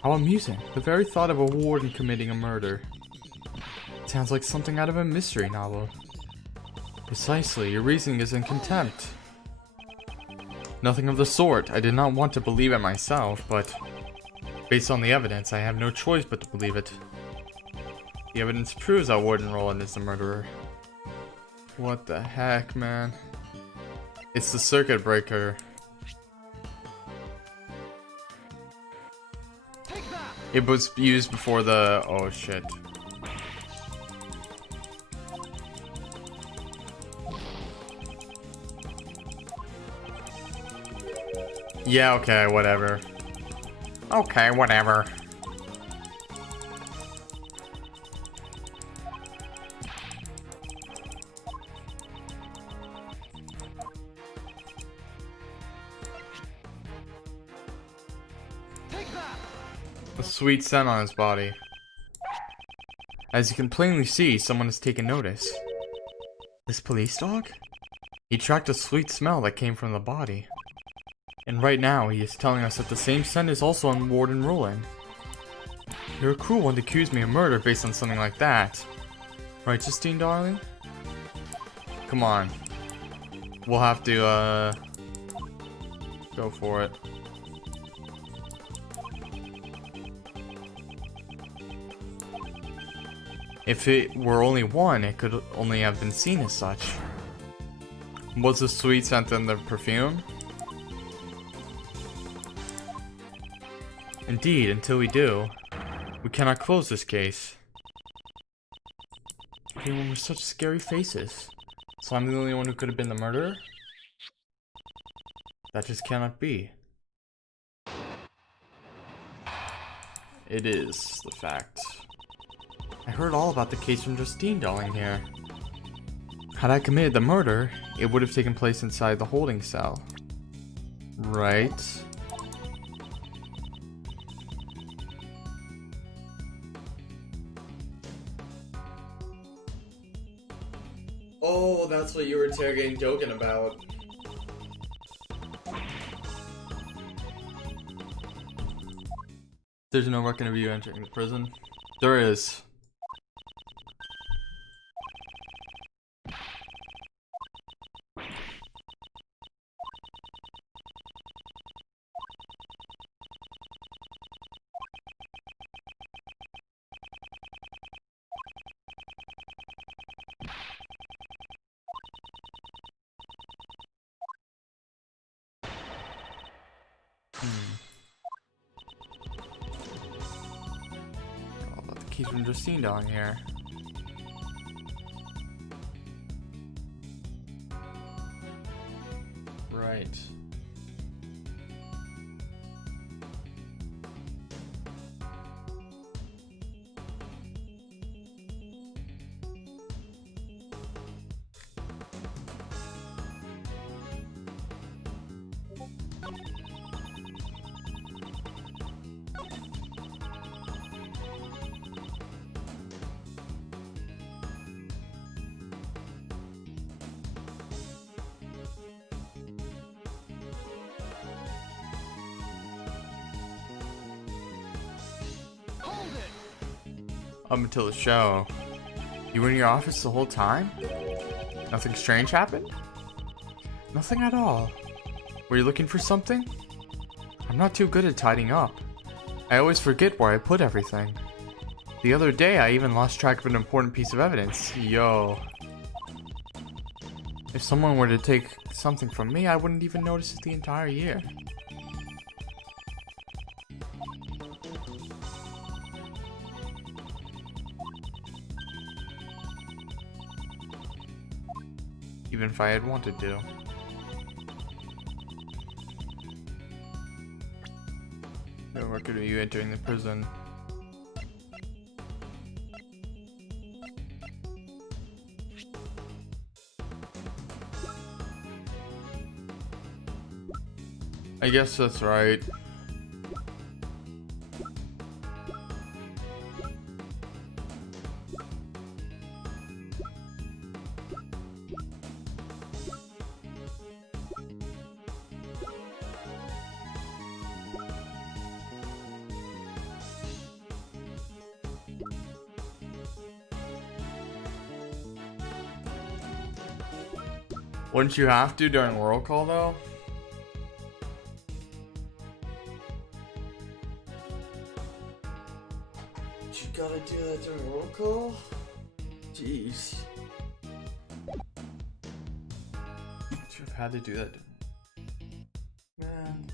How amusing. The very thought of a warden committing a murder. Sounds like something out of a mystery novel. Precisely, your reasoning is in contempt. Nothing of the sort. I did not want to believe it myself, but based on the evidence, I have no choice but to believe it. The evidence proves that Warden Rowland is the murderer. What the heck, man? It's the circuit breaker. Take that. It was used before the... oh shit. Yeah, okay, whatever. Okay, whatever. Take that. A sweet scent on his body. As you can plainly see, someone has taken notice. This police dog? He tracked a sweet smell that came from the body. And right now, he is telling us that the same scent is also on Warden Rowland. You're a cruel one to accuse me of murder based on something like that. Right, Justine, darling? Come on. We'll have to, go for it. If it were only one, it could only have been seen as such. Was the sweet scent in the perfume? Indeed, until we do, we cannot close this case. Everyone with such scary faces. So I'm the only one who could have been the murderer? That just cannot be. It is the fact. I heard all about the case from Justine, darling, here. Had I committed the murder, it would have taken place inside the holding cell. Right? Oh, that's what you were interrogating Dogen about. There's no record of you entering the prison. There is. All about the keys from Justine down here. Right. Hold it. Up until the show. You were in your office the whole time? Nothing strange happened? Nothing at all. Were you looking for something? I'm not too good at tidying up. I always forget where I put everything. The other day, I even lost track of an important piece of evidence. Yo. If someone were to take something from me, I wouldn't even notice it the entire year. Even if I had wanted to. No record of you entering the prison. I guess that's right. Wouldn't you have to during roll call though? You gotta do that during roll call? Jeez. Should have had to do that. Man.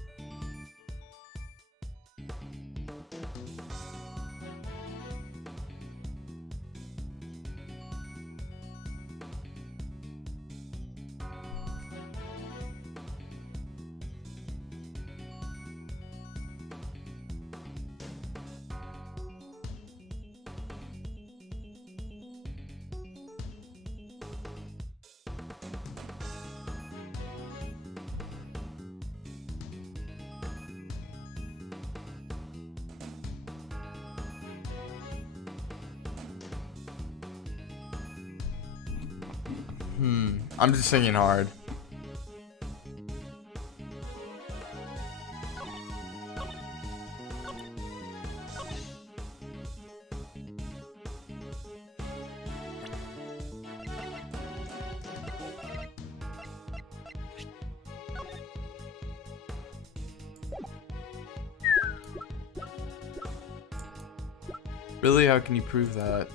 I'm just singing hard. Really, how can you prove that?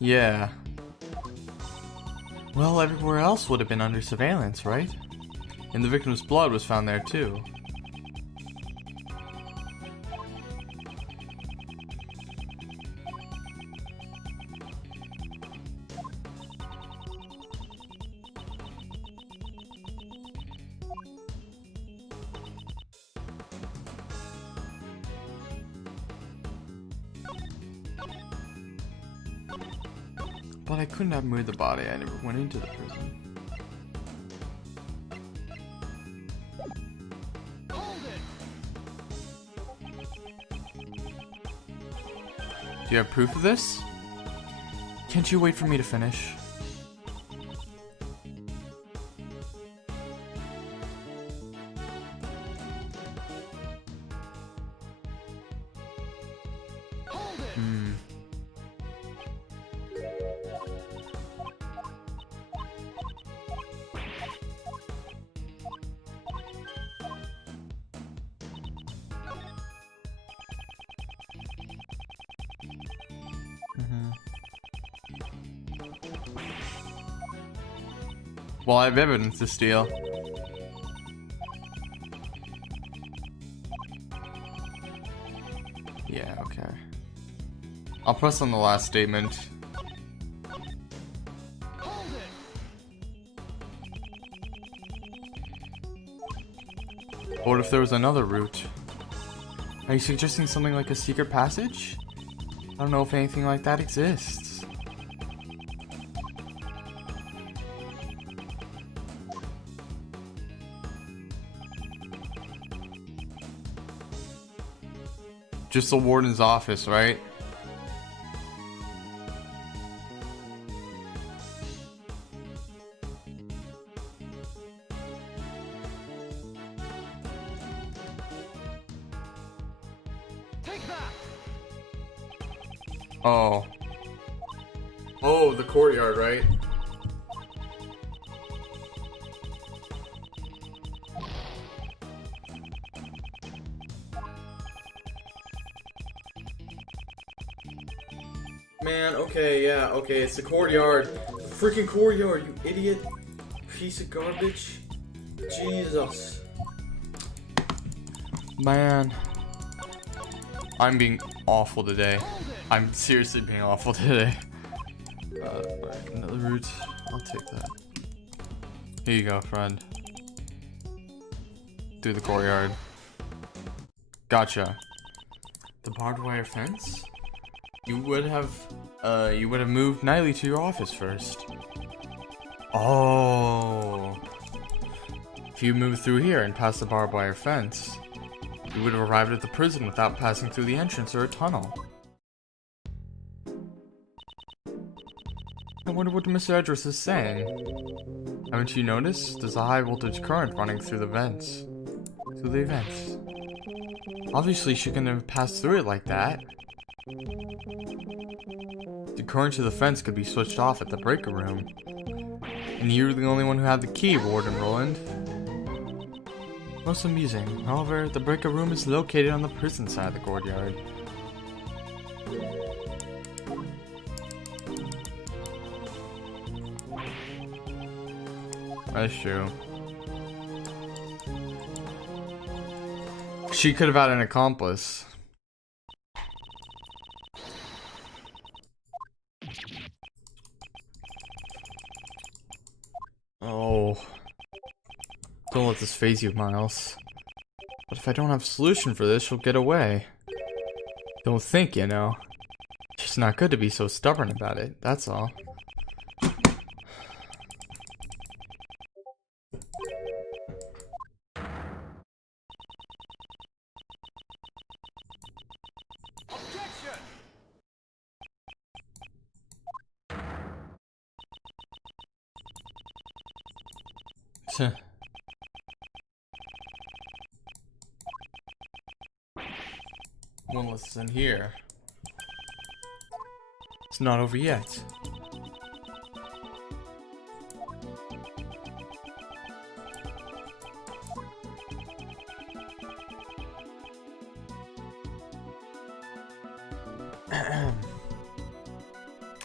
Yeah. Well, everywhere else would have been under surveillance, right? And the victim's blood was found there too. But I couldn't have moved the body. I never went into the prison. Do you have proof of this? Can't you wait for me to finish? Well, I have evidence to steal. Yeah, okay. I'll press on the last statement. What if there was another route? Are you suggesting something like a secret passage? I don't know if anything like that exists. Just the warden's office, right? Take that! Oh. Oh, the courtyard, right? Man, okay, yeah, okay, it's the courtyard. The freaking courtyard, you idiot. Piece of garbage. Jesus. Man. I'm being awful today. I'm seriously being awful today. Right, another route. I'll take that. Here you go, friend. Through the courtyard. Gotcha. The barbed wire fence? You would have moved Nightly to your office first. Oh. If you moved through here and passed the barbed wire fence, you would have arrived at the prison without passing through the entrance or a tunnel. I wonder what Mr. Edris is saying. Haven't you noticed? There's a high voltage current running through the vents. Through the vents. Obviously she couldn't have passed through it like that. The current to the fence could be switched off at the breaker room. And you're the only one who had the key, Warden Roland. Most amusing. However, the breaker room is located on the prison side of the courtyard. That's true. She could have had an accomplice. Oh. Don't let this phase you, Miles. But if I don't have a solution for this, she'll get away. Don't think, you know. It's just not good to be so stubborn about it, that's all. One less in here. It's not over yet.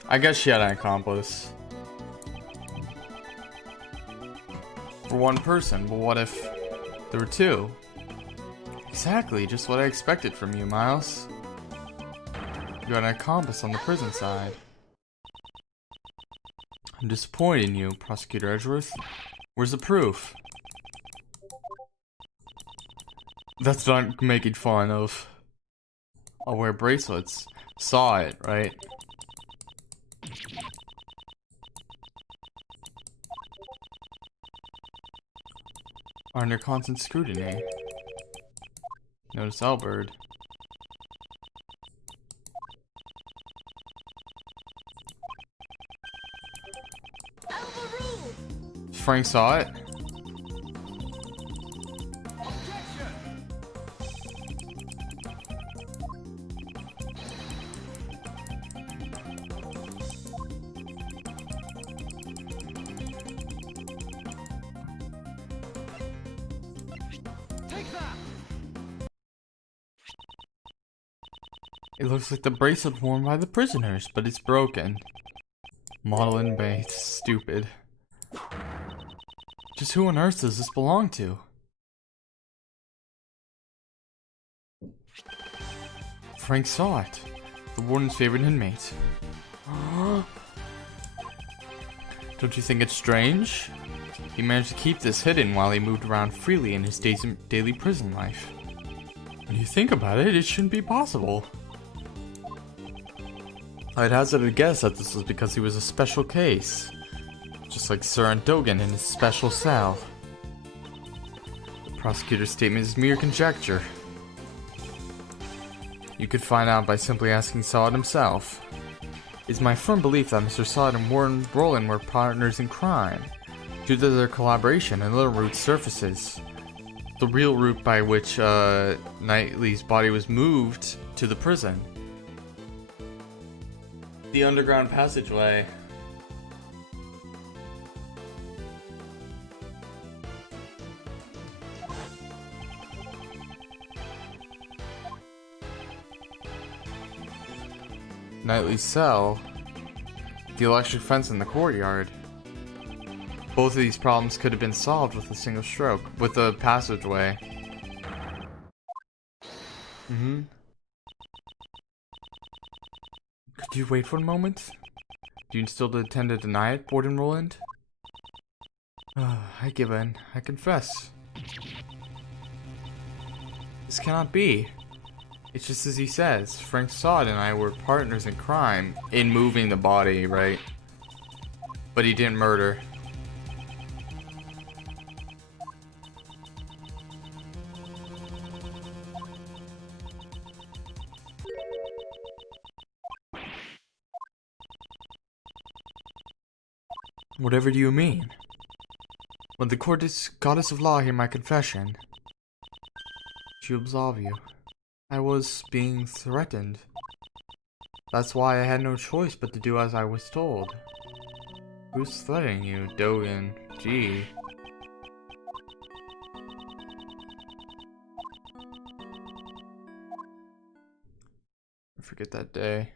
I guess she had an accomplice. For one person, but what if there were two? Exactly, just what I expected from you, Miles. You got an accomplice on the prison side. I'm disappointed in you, Prosecutor Edgeworth. Where's the proof? That's not making fun of. I'll wear bracelets. Saw it, right? Are under constant scrutiny. Notice Albert. Frank saw it. It looks like the bracelet worn by the prisoners, but it's broken. Model and bait. Stupid. Just who on earth does this belong to? Frank saw it. The warden's favorite inmate. Don't you think it's strange? He managed to keep this hidden while he moved around freely in his daily prison life. When you think about it, it shouldn't be possible. I'd hazard a guess that this was because he was a special case. Just like Sir Dogan in his special cell. The prosecutor's statement is mere conjecture. You could find out by simply asking Sod himself. It's my firm belief that Mr. Sod and Warden Roland were partners in crime. Due to their collaboration, another route surfaces. The real route by which Knightley's body was moved to the prison. The underground passageway. Knightley's cell. The electric fence in the courtyard. Both of these problems could have been solved with a single stroke, with a passageway. Could you wait for a moment? Do you still intend to deny it, Warden Roland? I give in. I confess. This cannot be. It's just as he says. Frank Sod and I were partners in crime. In moving the body, right? But he didn't murder. Whatever do you mean? When the goddess of law hear my confession, she will absolve you. I was being threatened. That's why I had no choice but to do as I was told. Who's threatening you, Dogen? Gee. I forget that day.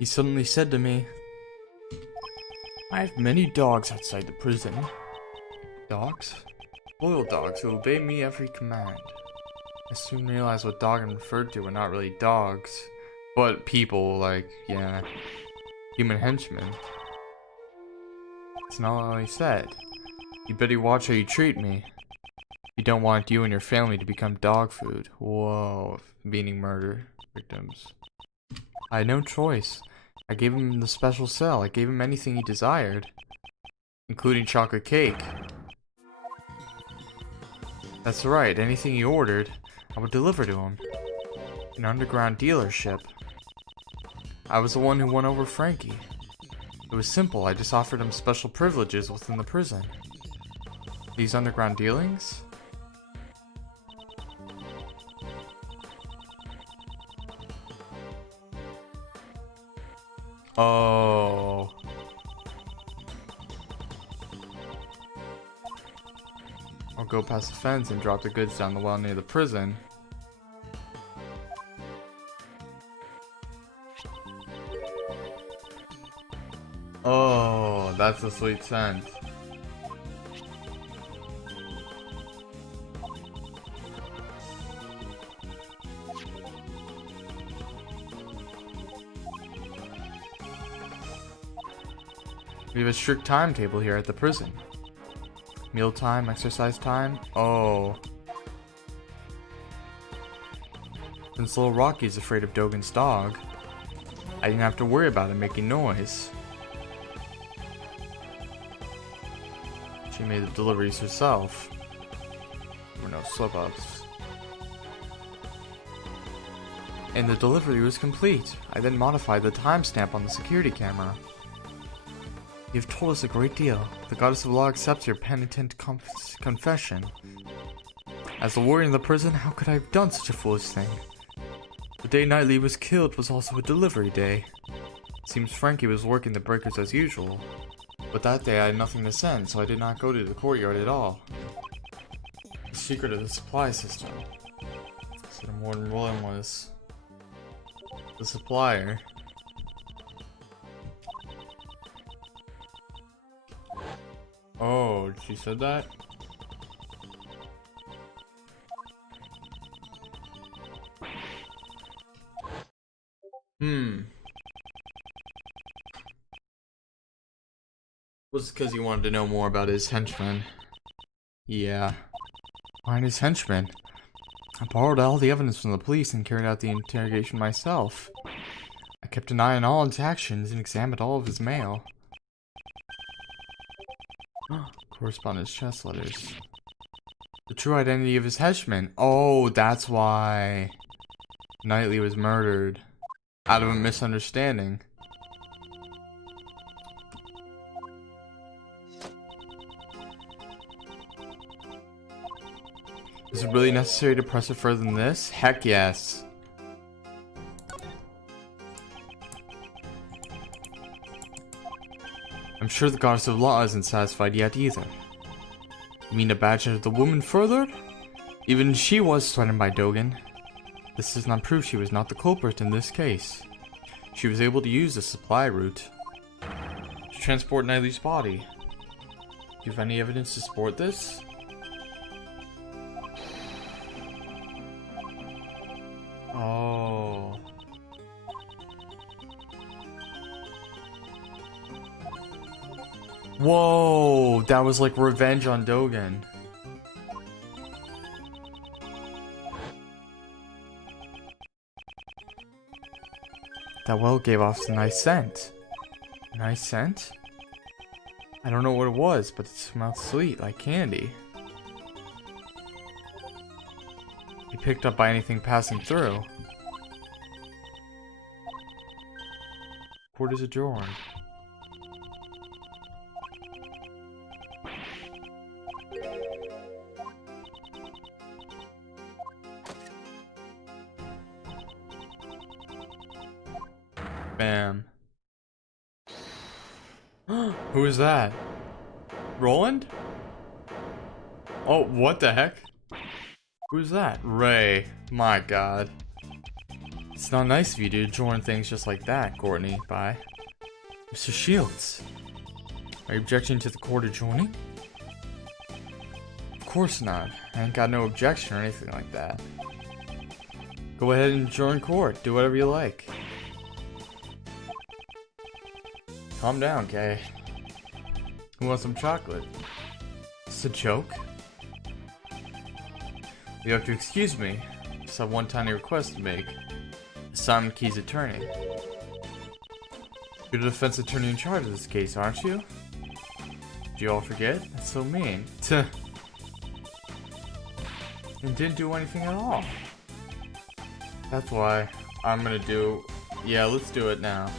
He suddenly said to me, I have many dogs outside the prison. Dogs? Loyal dogs who obey me every command. I soon realized what Dogen referred to were not really dogs, but people like, yeah, human henchmen. It's not all he said. You better watch how you treat me. You don't want you and your family to become dog food. Whoa, meaning murder victims. I had no choice. I gave him the special cell. I gave him anything he desired, including chocolate cake. That's right, anything he ordered, I would deliver to him. An underground dealership. I was the one who won over Frankie. It was simple, I just offered him special privileges within the prison. These underground dealings? Oh. I'll go past the fence and drop the goods down the well near the prison. Oh, that's a sweet scent. We have a strict timetable here at the prison. Mealtime, exercise time. Oh. Since little Rocky's afraid of Dogen's dog, I didn't have to worry about him making noise. She made the deliveries herself. There were no slip-ups. And the delivery was complete. I then modified the timestamp on the security camera. You've told us a great deal. The goddess of law accepts your penitent confession. As the warrior in the prison, how could I have done such a foolish thing? The day Knightley was killed was also a delivery day. Seems Frankie was working the breakers as usual. But that day I had nothing to send, so I did not go to the courtyard at all. The secret of the supply system. So Warden Roland was the supplier. Oh, she said that? Was it because he wanted to know more about his henchmen? Yeah. Find his henchmen. I borrowed all the evidence from the police and carried out the interrogation myself. I kept an eye on all his actions and examined all of his mail. Correspondence chest letters. The true identity of his henchmen. Oh, that's why Knightley was murdered. Out of a misunderstanding. Is it really necessary to press it further than this? Heck yes. I'm sure the goddess of law isn't satisfied yet either. You mean to badger the woman further? Even she was threatened by Dogen. This does not prove she was not the culprit in this case. She was able to use the supply route to transport Knightley's body. Do you have any evidence to support this? Oh. Whoa, that was like revenge on Dogen. That well gave off a nice scent. Nice scent? I don't know what it was, but it smelled sweet, like candy. You picked up by anything passing through. Quarters adjourned. Bam. Who is that? Roland? Oh, what the heck? Who's that? Ray. My god. It's not nice of you to join things just like that, Courtney. Bye. Mr. Shields. Are you objecting to the court adjourning? Of course not. I ain't got no objection or anything like that. Go ahead and join court. Do whatever you like. Calm down, Kay. Who wants some chocolate? It's a joke? You have to excuse me. Just have one tiny request to make. Simon Key's attorney. You're the defense attorney in charge of this case, aren't you? Did you all forget? That's so mean. Tuh. And didn't do anything at all. That's why I'm gonna do... Yeah, let's do it now.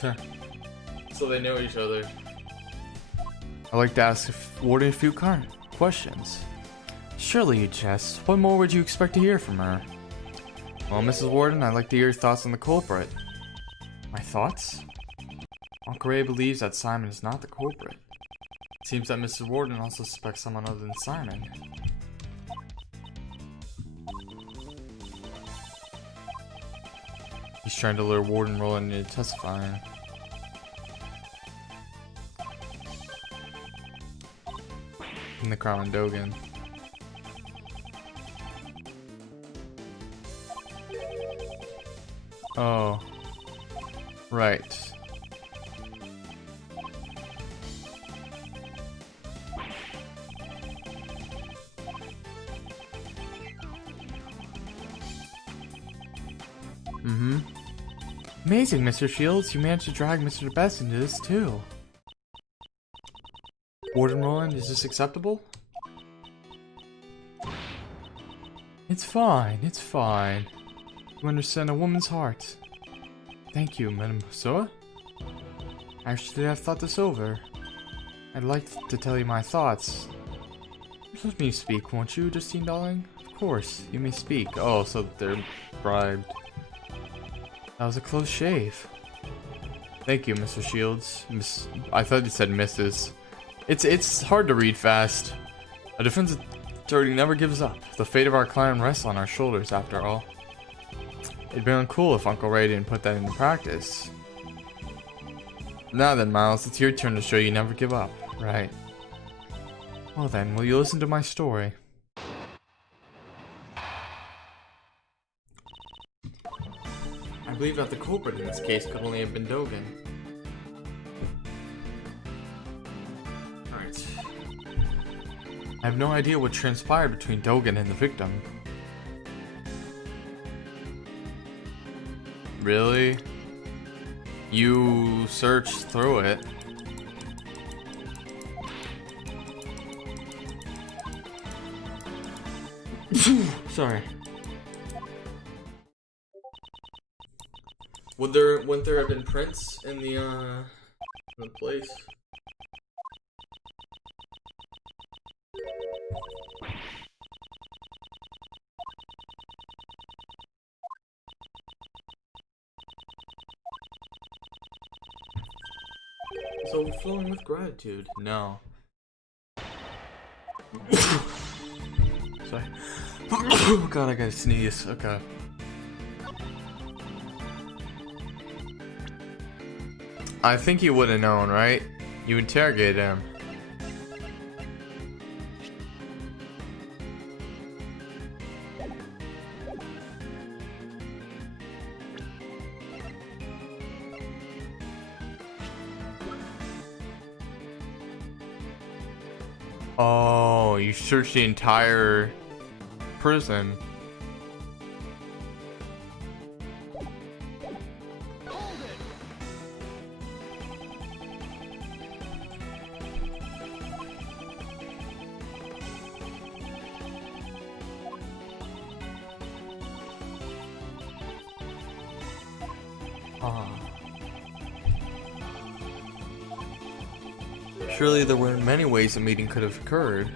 Tuh. So they know each other. I'd like to ask Warden a few questions. Surely you jest. What more would you expect to hear from her? Well, Mrs. Warden, I'd like to hear your thoughts on the culprit. My thoughts? Uncle Ray believes that Simon is not the culprit. It seems that Mrs. Warden also suspects someone other than Simon. He's trying to lure Warden Roland into testifying. In the Crown and Dogen. Oh. Right. Mm-hmm. Amazing, Mr. Shields. You managed to drag Mr. DeBest into this, too. Warden Roland, is this acceptable? It's fine, it's fine. You understand a woman's heart. Thank you, Madame Hosua. Actually, I've thought this over. I'd like to tell you my thoughts. Let me speak, won't you, Justine, darling? Of course, you may speak. Oh, so they're bribed. That was a close shave. Thank you, Mr. Shields. I thought you said Mrs. It's hard to read fast. A defense attorney never gives up. The fate of our client rests on our shoulders, after all. It'd be uncool if Uncle Ray didn't put that into practice. Now then, Miles, it's your turn to show you never give up, right? Well then, will you listen to my story? I believe that the culprit in this case could only have been Dogen. Alright. I have no idea what transpired between Dogen and the victim. Really? You searched through it. Sorry. Wouldn't there have been prints in the, in the place? It's overflowing with gratitude. No. Sorry. Oh god, I gotta sneeze. Okay. I think you would have known, right? You interrogated him. Oh, you searched the entire prison. Hold it. Ah. Surely there were many ways a meeting could have occurred.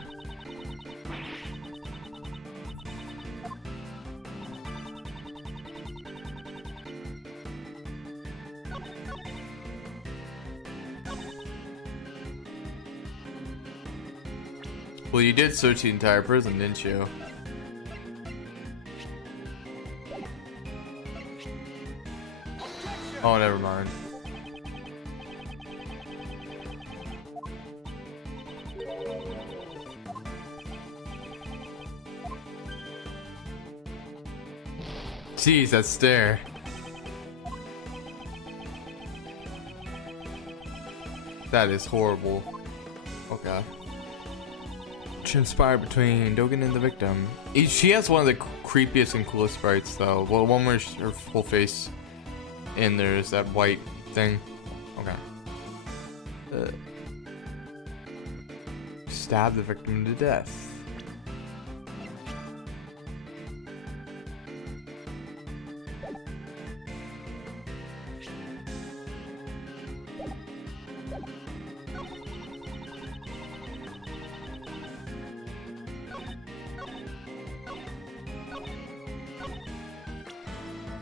Well, you did search the entire prison, didn't you? Oh, never mind. Jeez, that stare. That is horrible. Okay. Transpired between Dogen and the victim. She has one of the creepiest and coolest sprites, though. Well, one where her full face, and there's that white thing. Okay. Stab the victim to death.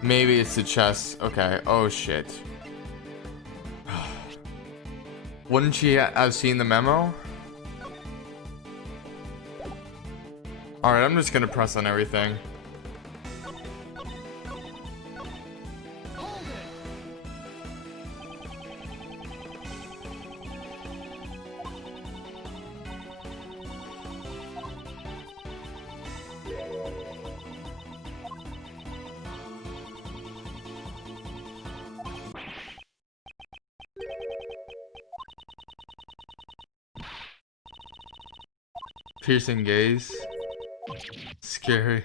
Maybe it's the chest. Okay. Oh shit. Wouldn't she have seen the memo? Alright, I'm just gonna press on everything. Hold it. Piercing gaze. Scary.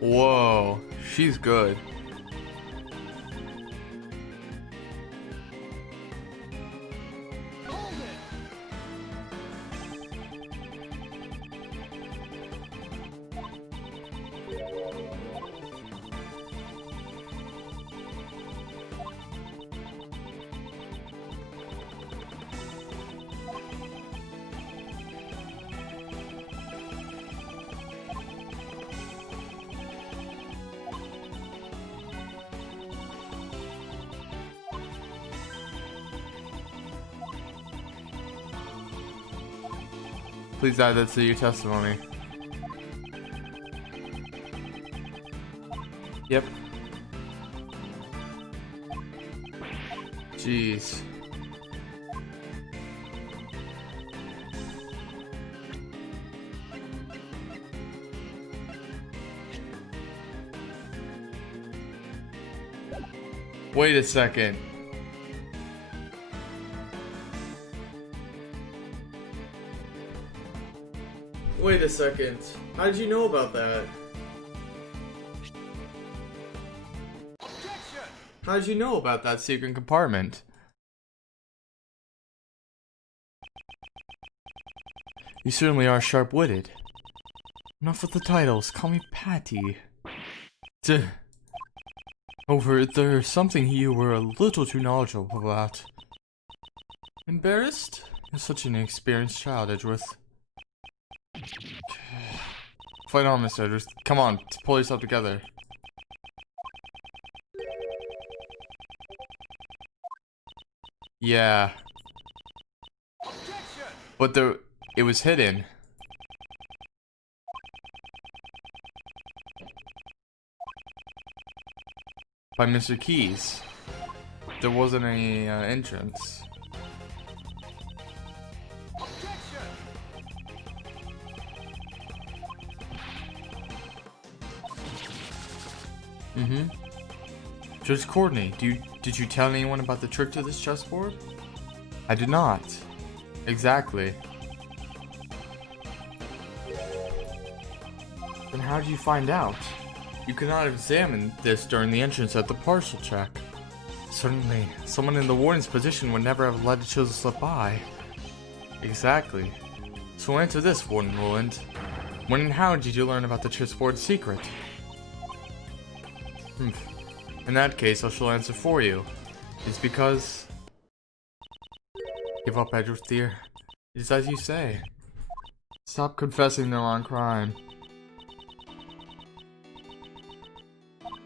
Whoa, she's good. Hold it. Please add that to your testimony. Yep. Jeez. Wait a second. Wait a second. How did you know about that? Objection. How did you know about that secret compartment? You certainly are sharp-witted. Enough with the titles. Call me Patty. There's something you were a little too knowledgeable about. Embarrassed? You're such an inexperienced child, Edgeworth. Fight on, Mr. Edgeworth. Come on, pull yourself together. Yeah, Objection! but it was hidden. By Mr. Keys. There wasn't any entrance. Objection! Judge Courtney, did you tell anyone about the trick to this chessboard? I did not. Exactly. Then how did you find out? You could not have examined this during the entrance at the partial check. Certainly, someone in the warden's position would never have let the children slip by. Exactly. So answer this, Warden Roland. When and how did you learn about the chessboard's secret? In that case, I shall answer for you. It's because... Give up, Edgeworth dear. It is as you say. Stop confessing the wrong crime.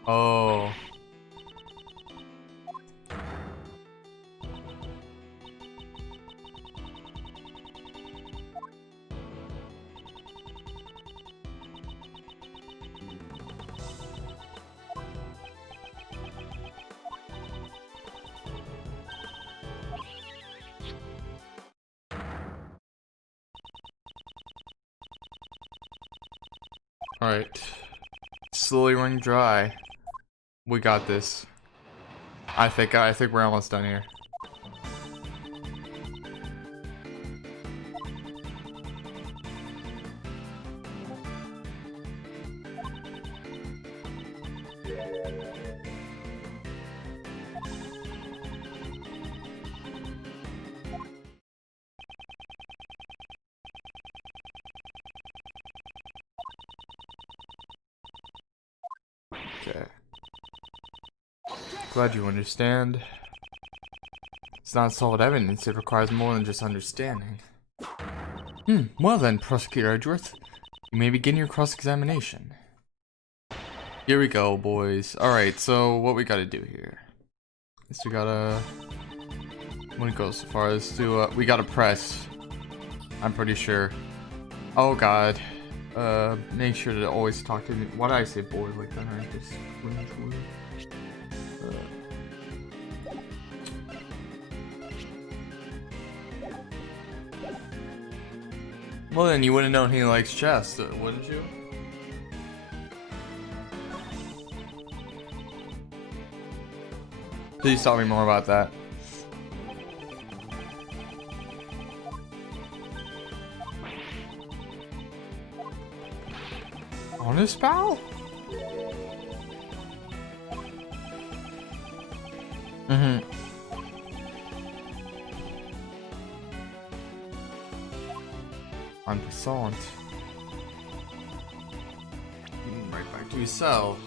Oh. Alright. Slowly running dry. We got this. I think we're almost done here. Okay. Glad you understand. It's not solid evidence, it requires more than just understanding. Well then, Prosecutor Edgeworth, you may begin your cross-examination. Here we go, boys. Alright, so what we gotta do here? Guess we gotta... I'm gonna go so far as to, we gotta press. I'm pretty sure. Oh god. Make sure to always talk to me. Why did I say boy like that? I just well then you wouldn't know he likes chess, wouldn't you? Please tell me more about that. Honest pal? En passant. Right back to his cell.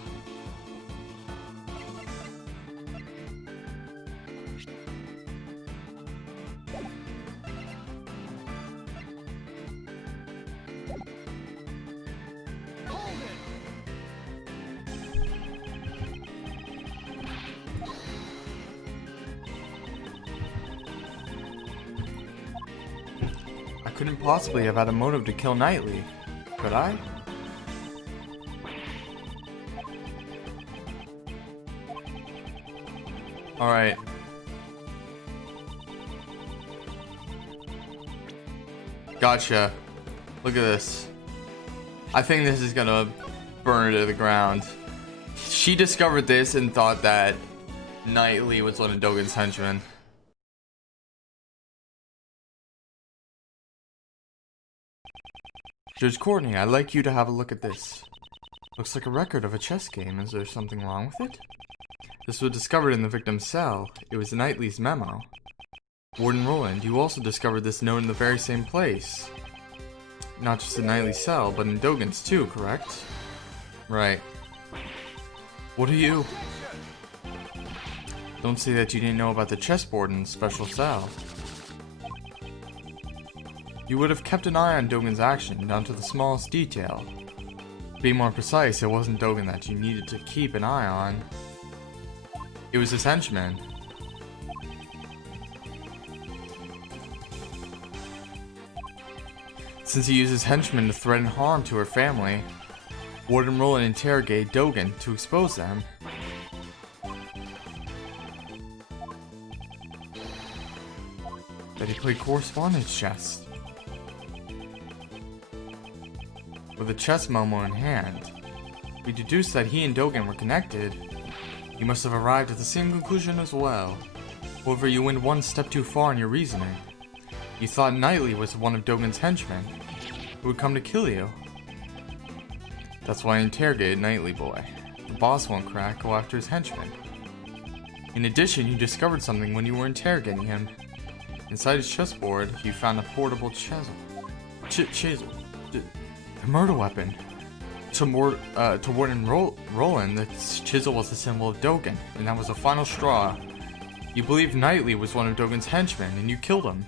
Couldn't possibly have had a motive to kill Knightley, could I? Alright. Gotcha. Look at this. I think this is gonna burn her to the ground. She discovered this and thought that Knightley was one of Dogen's henchmen. Judge Courtney, I'd like you to have a look at this. Looks like a record of a chess game. Is there something wrong with it? This was discovered in the victim's cell. It was Knightley's memo. Warden Roland, you also discovered this note in the very same place. Not just in Knightley's cell, but in Dogen's too, correct? Right. What are you? Don't say that you didn't know about the chessboard in the special cell. You would have kept an eye on Dogen's action, down to the smallest detail. To be more precise, it wasn't Dogen that you needed to keep an eye on. It was his henchman. Since he uses henchmen to threaten harm to her family, Warden Roland interrogated Dogen to expose them. That he played correspondence chess. With a chess momo in hand, we deduced that he and Dogen were connected. You must have arrived at the same conclusion as well. However, you went one step too far in your reasoning. You thought Knightley was one of Dogen's henchmen, who would come to kill you. That's why I interrogated Knightley Boy. The boss won't crack, go after his henchmen. In addition, you discovered something when you were interrogating him. Inside his chessboard, you found a portable chisel. A murder weapon. To Warden Roland, the chisel was a symbol of Dogen, and that was the final straw. You believed Knightley was one of Dogen's henchmen, and you killed him.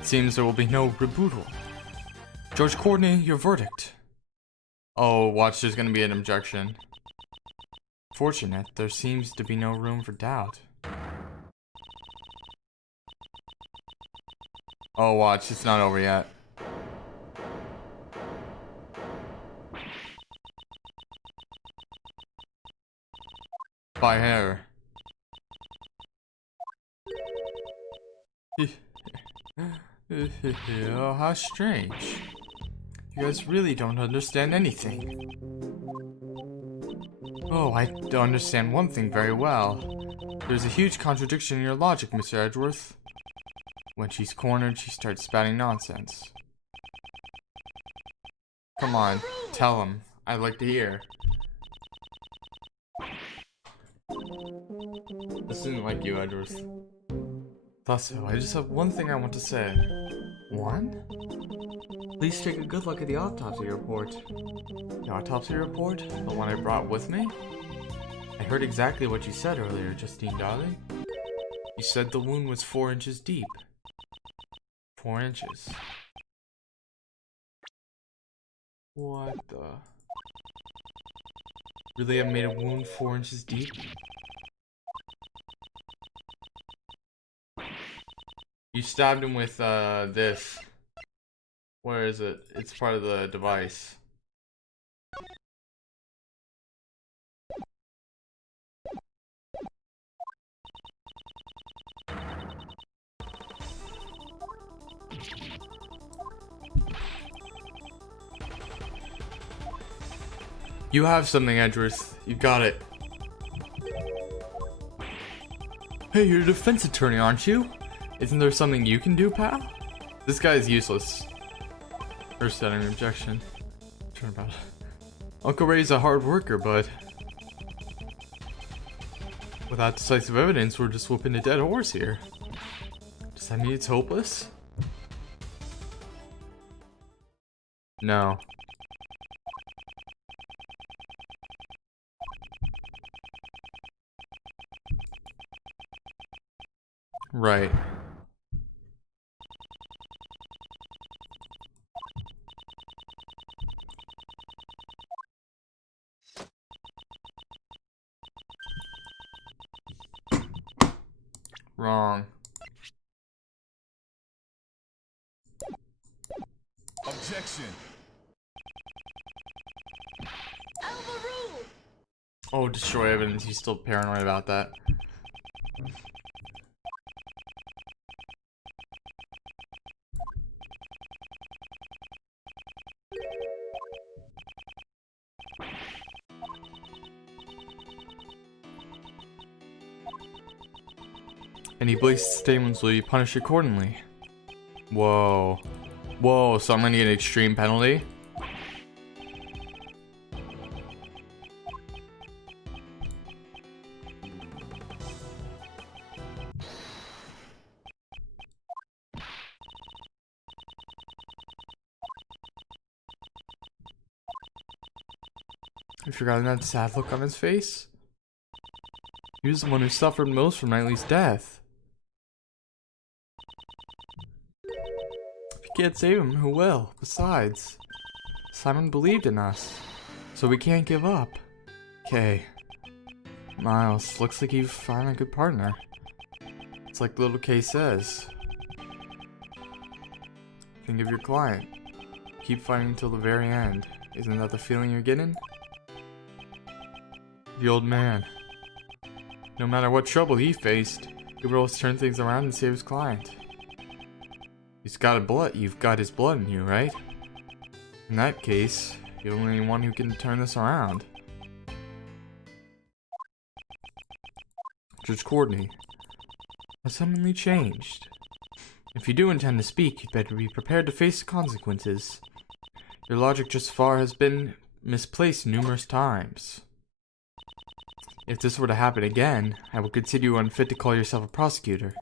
It seems there will be no rebuttal. George Courtney, your verdict. Oh, watch, there's gonna be an objection. Fortunate, there seems to be no room for doubt. Oh, watch, it's not over yet. By her. Oh, how strange. You guys really don't understand anything. Oh, I don't understand one thing very well. There's a huge contradiction in your logic, Mr. Edgeworth. When she's cornered, she starts spouting nonsense. Come on, tell him. I'd like to hear. This isn't like you, Edgeworth. Thought so. I just have one thing I want to say. One? Please take a good look at the autopsy report. The autopsy report? The one I brought with me? I heard exactly what you said earlier, Justine darling. You said the wound was 4 inches deep. 4 inches. What the? Really have made a wound 4 inches deep? You stabbed him with this. Where is it? It's part of the device. You have something, Edgeworth. You got it. Hey, you're a defense attorney, aren't you? Isn't there something you can do, pal? This guy is useless. First setting objection. Turn about. Uncle Ray's a hard worker, but without decisive evidence, we're just whooping a dead horse here. Does that mean it's hopeless? No. Right. Wrong. Objection. Oh, destroy evidence. He's still paranoid about that. Any blatant statements will be punished accordingly. Whoa. Whoa, so I'm gonna get an extreme penalty? You forgotten that sad look on his face? He was the one who suffered most from Knightley's death. If you can't save him, who will? Besides, Simon believed in us, so we can't give up. Okay. Miles, looks like you've found a good partner. It's like little Kay says. Think of your client. Keep fighting until the very end. Isn't that the feeling you're getting? The old man. No matter what trouble he faced, he would always turn things around and save his client. You've got his blood in you, right? In that case, you're the only one who can turn this around. Judge Courtney has suddenly changed. If you do intend to speak, you'd better be prepared to face the consequences. Your logic just far has been misplaced numerous times. If this were to happen again, I will consider you unfit to call yourself a prosecutor.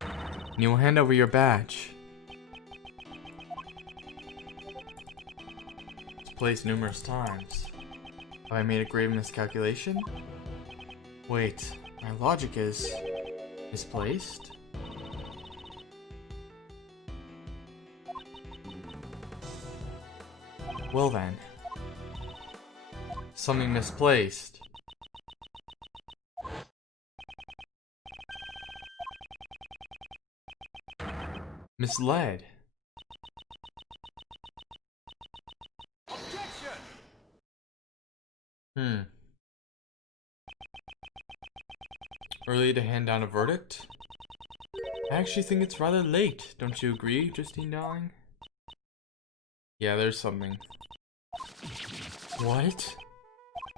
And you will hand over your badge. Misplaced numerous times. Have I made a grave miscalculation? Wait, my logic is misplaced? Well then. Something misplaced. Misled. Objection! Early to hand down a verdict? I actually think it's rather late. Don't you agree, Justine Darling? Yeah, there's something. What?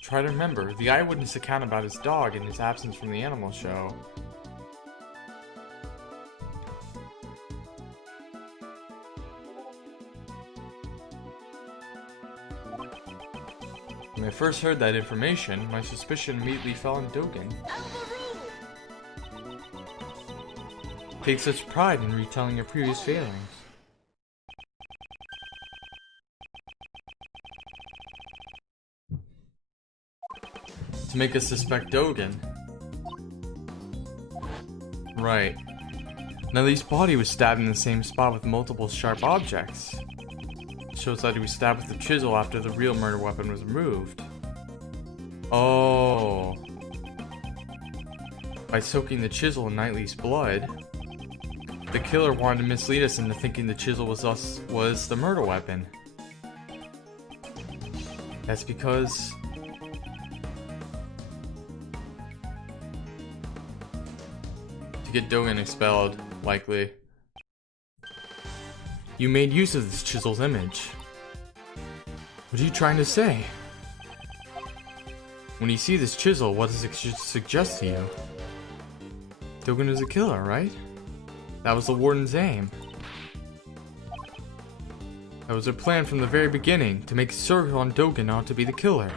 Try to remember, the eyewitness account about his dog and his absence from the animal show. When I first heard that information, my suspicion immediately fell on Dogen. Take such pride in retelling your previous failings. To make us suspect Dogen. Right. Nellie's body was stabbed in the same spot with multiple sharp objects. Shows that he was stabbed with a chisel after the real murder weapon was removed. Oh. By soaking the chisel in Knightley's blood, the killer wanted to mislead us into thinking the chisel was the murder weapon. That's because to get Dogen expelled, likely. You made use of this chisel's image. What are you trying to say? When you see this chisel, what does it suggest to you? Dogen is a killer, right? That was the warden's aim. That was their plan from the very beginning, to make certain on Dogen not to be the killer.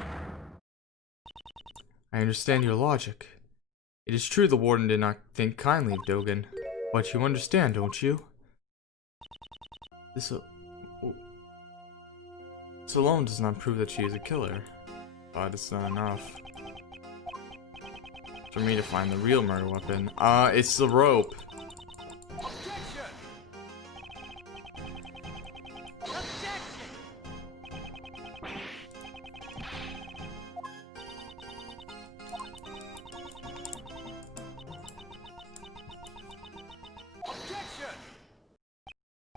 I understand your logic. It is true the warden did not think kindly of Dogen, but you understand, don't you? This alone does not prove that she is a killer, but it's not enough for me to find the real murder weapon. It's the rope. Objection! Objection! Objection!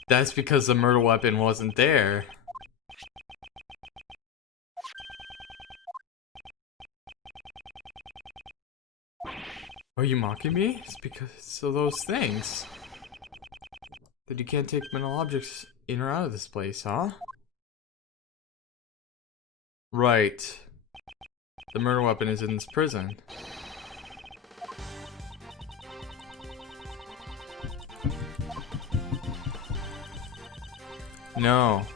That's because the murder weapon wasn't there. Are you mocking me? It's because of those things. That you can't take mental objects in or out of this place, huh? Right. The murder weapon is in this prison. No.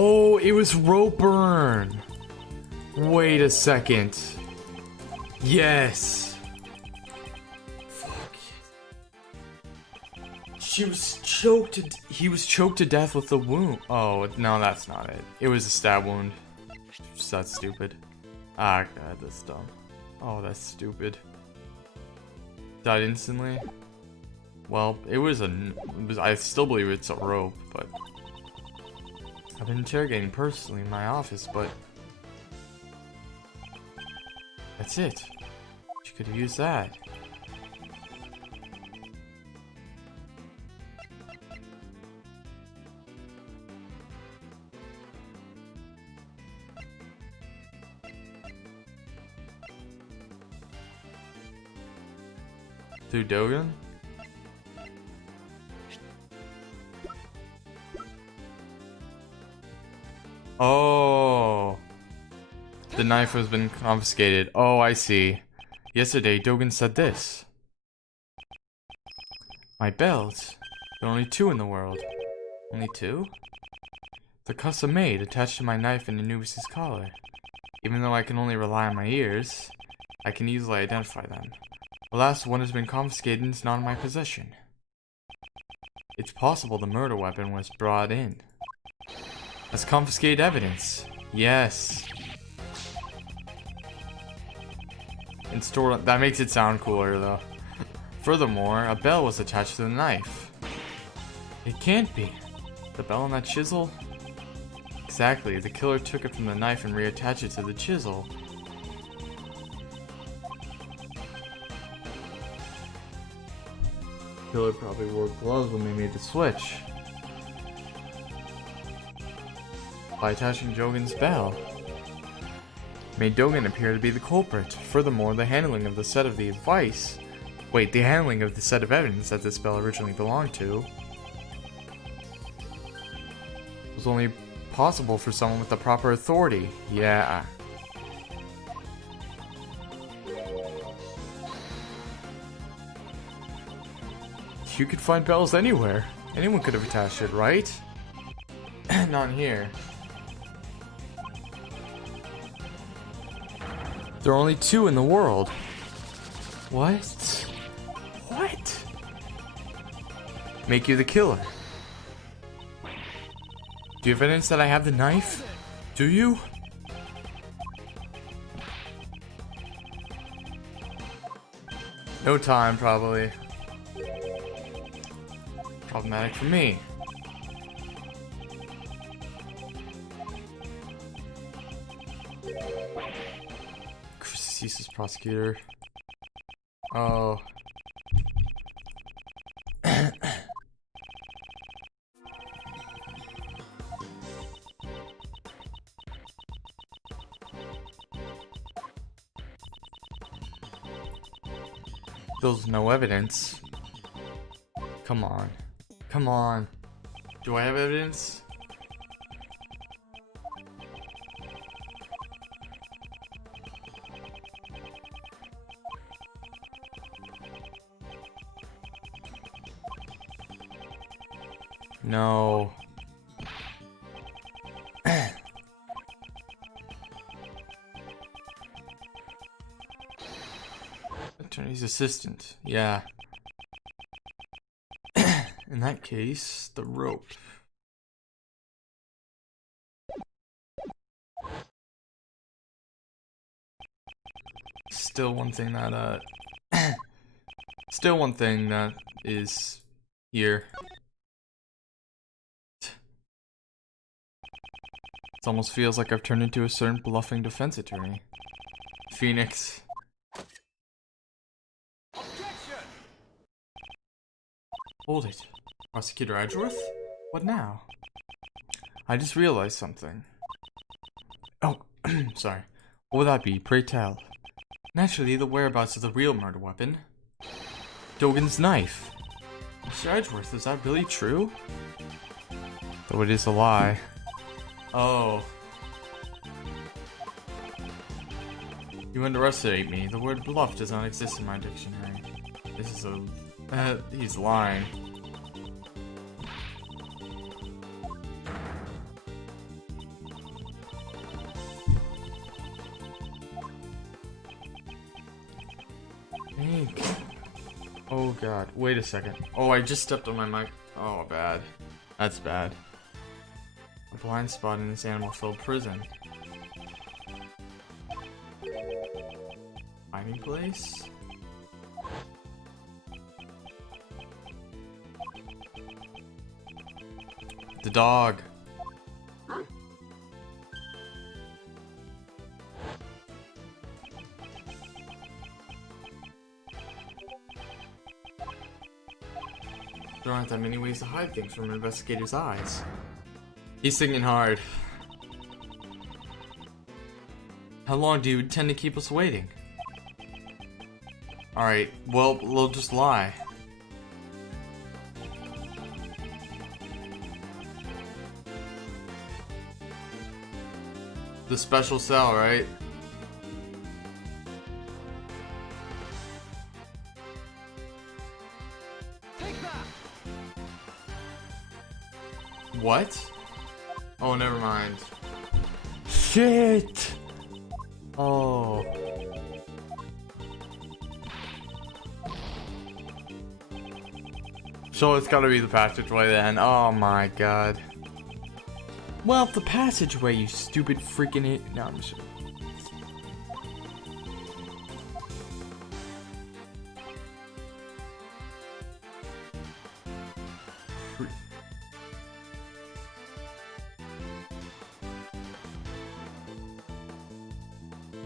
Oh, it was rope burn. Wait a second. Yes. Fuck. She was choked. He was choked to death with the wound. Oh, no, that's not it. It was a stab wound. That's stupid. Ah, God, that's dumb. Oh, that's stupid. Died instantly. Well, I still believe it's a rope, but I've been interrogating personally in my office, but that's it. She could have used that. Through Dogen? Oh. The knife has been confiscated. Oh, I see. Yesterday, Dogen said this. My belts. There are only 2 in the world. Only 2? They're custom made, attached to my knife in Anubis' collar. Even though I can only rely on my ears, I can easily identify them. Alas, one has been confiscated and is not in my possession. It's possible the murder weapon was brought in. That's confiscated evidence. Yes. And store that makes it sound cooler though. Furthermore, a bell was attached to the knife. It can't be. The bell and that chisel? Exactly, the killer took it from the knife and reattached it to the chisel. Killer probably wore gloves when they made the switch. By attaching Dogen's bell, made Dogen appear to be the culprit. Furthermore, the handling of the set of the set of evidence that this bell originally belonged to was only possible for someone with the proper authority. Yeah. You could find bells anywhere. Anyone could have attached it, right? Not here. There are only 2 in the world. What? What? Make you the killer. Do you have evidence that I have the knife? Do you? No time, probably. Problematic for me. Ceases prosecutor. Oh. There's no evidence. Come on. Come on. Do I have evidence? No. Attorney's assistant. Yeah. In that case, the rope. Still one thing that still one thing that is here. It almost feels like I've turned into a certain bluffing defense attorney. Phoenix. Objection! Hold it. Prosecutor Edgeworth? What now? I just realized something. Oh, sorry. What would that be? Pray tell. Naturally, the whereabouts of the real murder weapon. Dogen's knife. Mr. Edgeworth, is that really true? Though it is a lie. Oh. You underestimate me. The word bluff does not exist in my dictionary. This is a... he's lying. Hank. Oh god. Wait a second. Oh, I just stepped on my mic. Oh, bad. That's bad. A blind spot in this animal-filled prison. Hiding place? The dog. There aren't that many ways to hide things from an investigator's eyes. He's thinking hard. How long do you intend to keep us waiting? Alright, well, we'll just lie. The special cell, right? Take that! What? Oh, never mind. Shit! Oh. So it's gotta be the passageway then. Oh my god. Well, the passageway, you stupid freaking it. No, I'm just.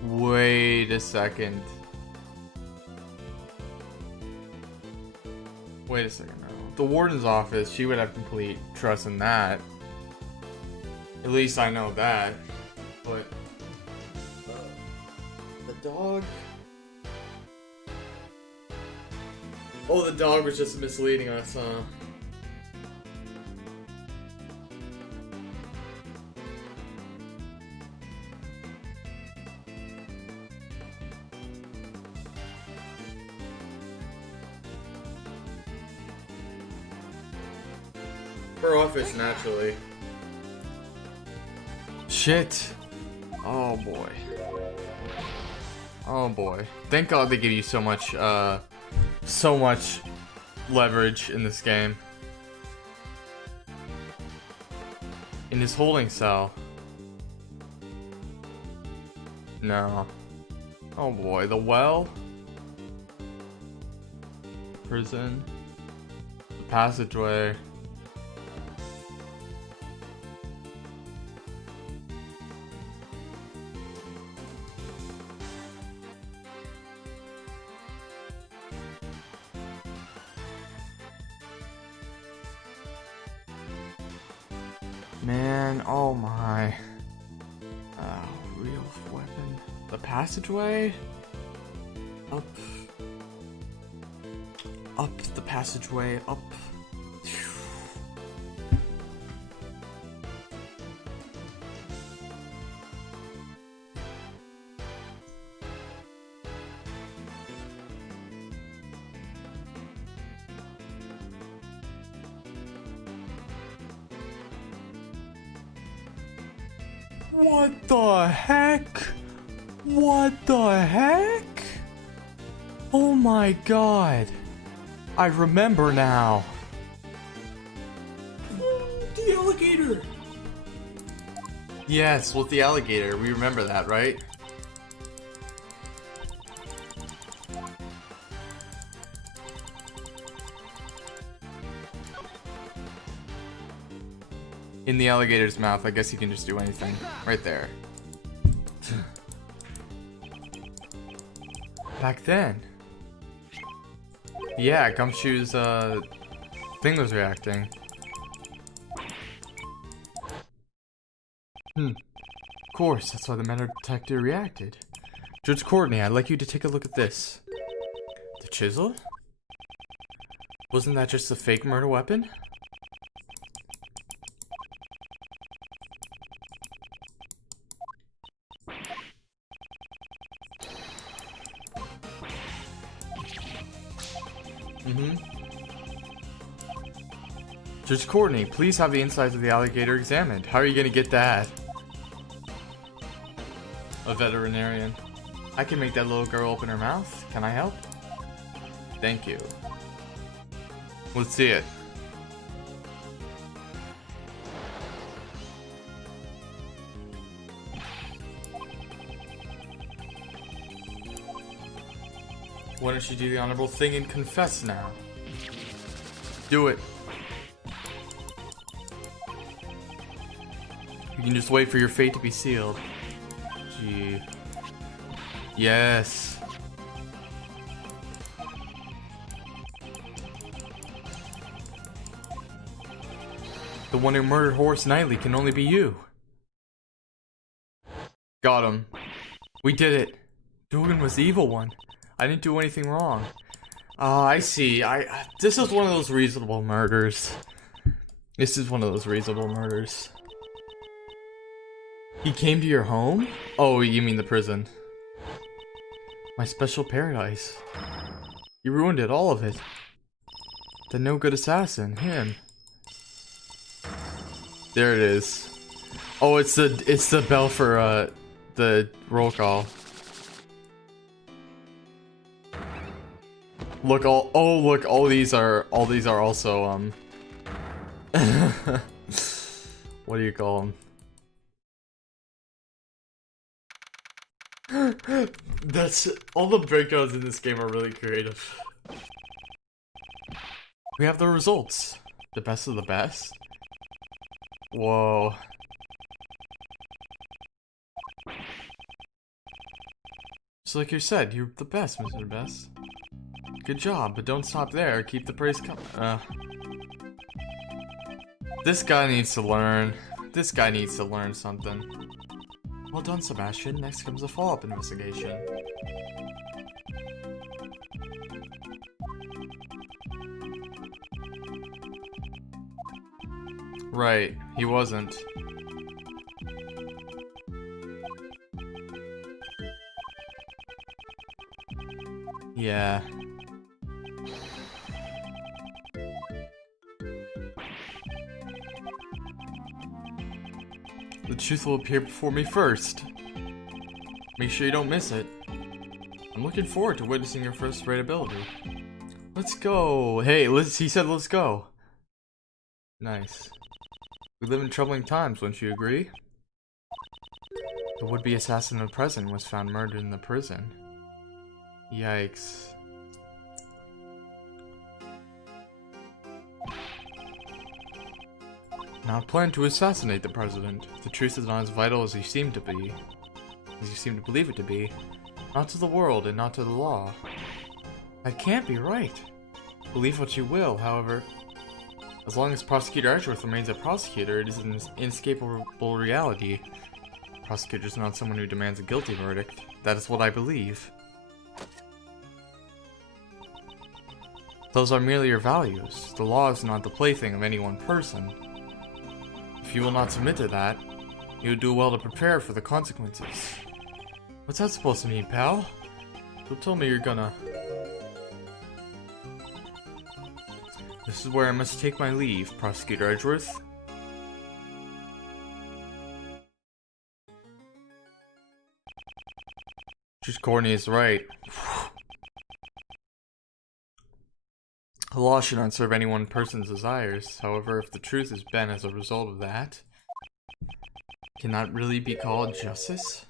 Wait a second. Wait a second now. The warden's office, she would have complete trust in that. At least I know that. But the dog. Oh, the dog was just misleading us, huh? Her office, naturally. Shit. Oh boy. Oh boy. Thank God they give you so much leverage in this game. In his holding cell. No. Oh boy, the well. Prison. The passageway. Man, oh my. Real weapon. The passageway? Up. Up the passageway, up. What the heck? What the heck? Oh my god. I remember now. The alligator. Yes, with the alligator. We remember that, right? In the alligator's mouth, I guess he can just do anything. Right there. Back then. Yeah, Gumshoe's thing was reacting. Of course, that's why the metal detector reacted. Judge Courtney, I'd like you to take a look at this. The chisel? Wasn't that just a fake murder weapon? Judge Courtney, please have the insides of the alligator examined. How are you gonna get that? A veterinarian. I can make that little girl open her mouth. Can I help? Thank you. Let's see it. Why don't you do the honorable thing and confess now? Do it. You can just wait for your fate to be sealed. Gee. Yes. The one who murdered Horace Knightley can only be you. Got him. We did it. Dugan was the evil one. I didn't do anything wrong. I see. This is one of those reasonable murders. This is one of those reasonable murders. He came to your home? Oh, you mean the prison. My special paradise. You ruined it, all of it. The no-good assassin, him. There it is. Oh, it's the bell for the roll call. Look, all these are also what do you call them? That's all the breakdowns in this game are really creative. We have the results. The best of the best. Whoa. So like you said, you're the best, Mr. Best. Good job, but don't stop there. Keep the praise coming. This guy needs to learn. This guy needs to learn something. Well done, Sebastian. Next comes a follow-up investigation. Right, he wasn't. Yeah. The truth will appear before me first. Make sure you don't miss it. I'm looking forward to witnessing your first rate ability. Let's go. Hey, he said let's go. Nice. We live in troubling times, wouldn't you agree? The would-be assassin in prison was found murdered in the prison. Yikes. Now plan to assassinate the president. The truth is not as vital as you seem to be. As you seem to believe it to be. Not to the world and not to the law. That can't be right. Believe what you will, however. As long as Prosecutor Edgeworth remains a prosecutor, it is an inescapable reality. Prosecutor is not someone who demands a guilty verdict. That is what I believe. Those are merely your values. The law is not the plaything of any one person. If you will not submit to that, you would do well to prepare for the consequences. What's that supposed to mean, pal? Don't tell me you're gonna... This is where I must take my leave, Prosecutor Edgeworth. Just Courtney is right. The law should not serve any one person's desires. However, if the truth is bent as a result of that, can that really be called justice?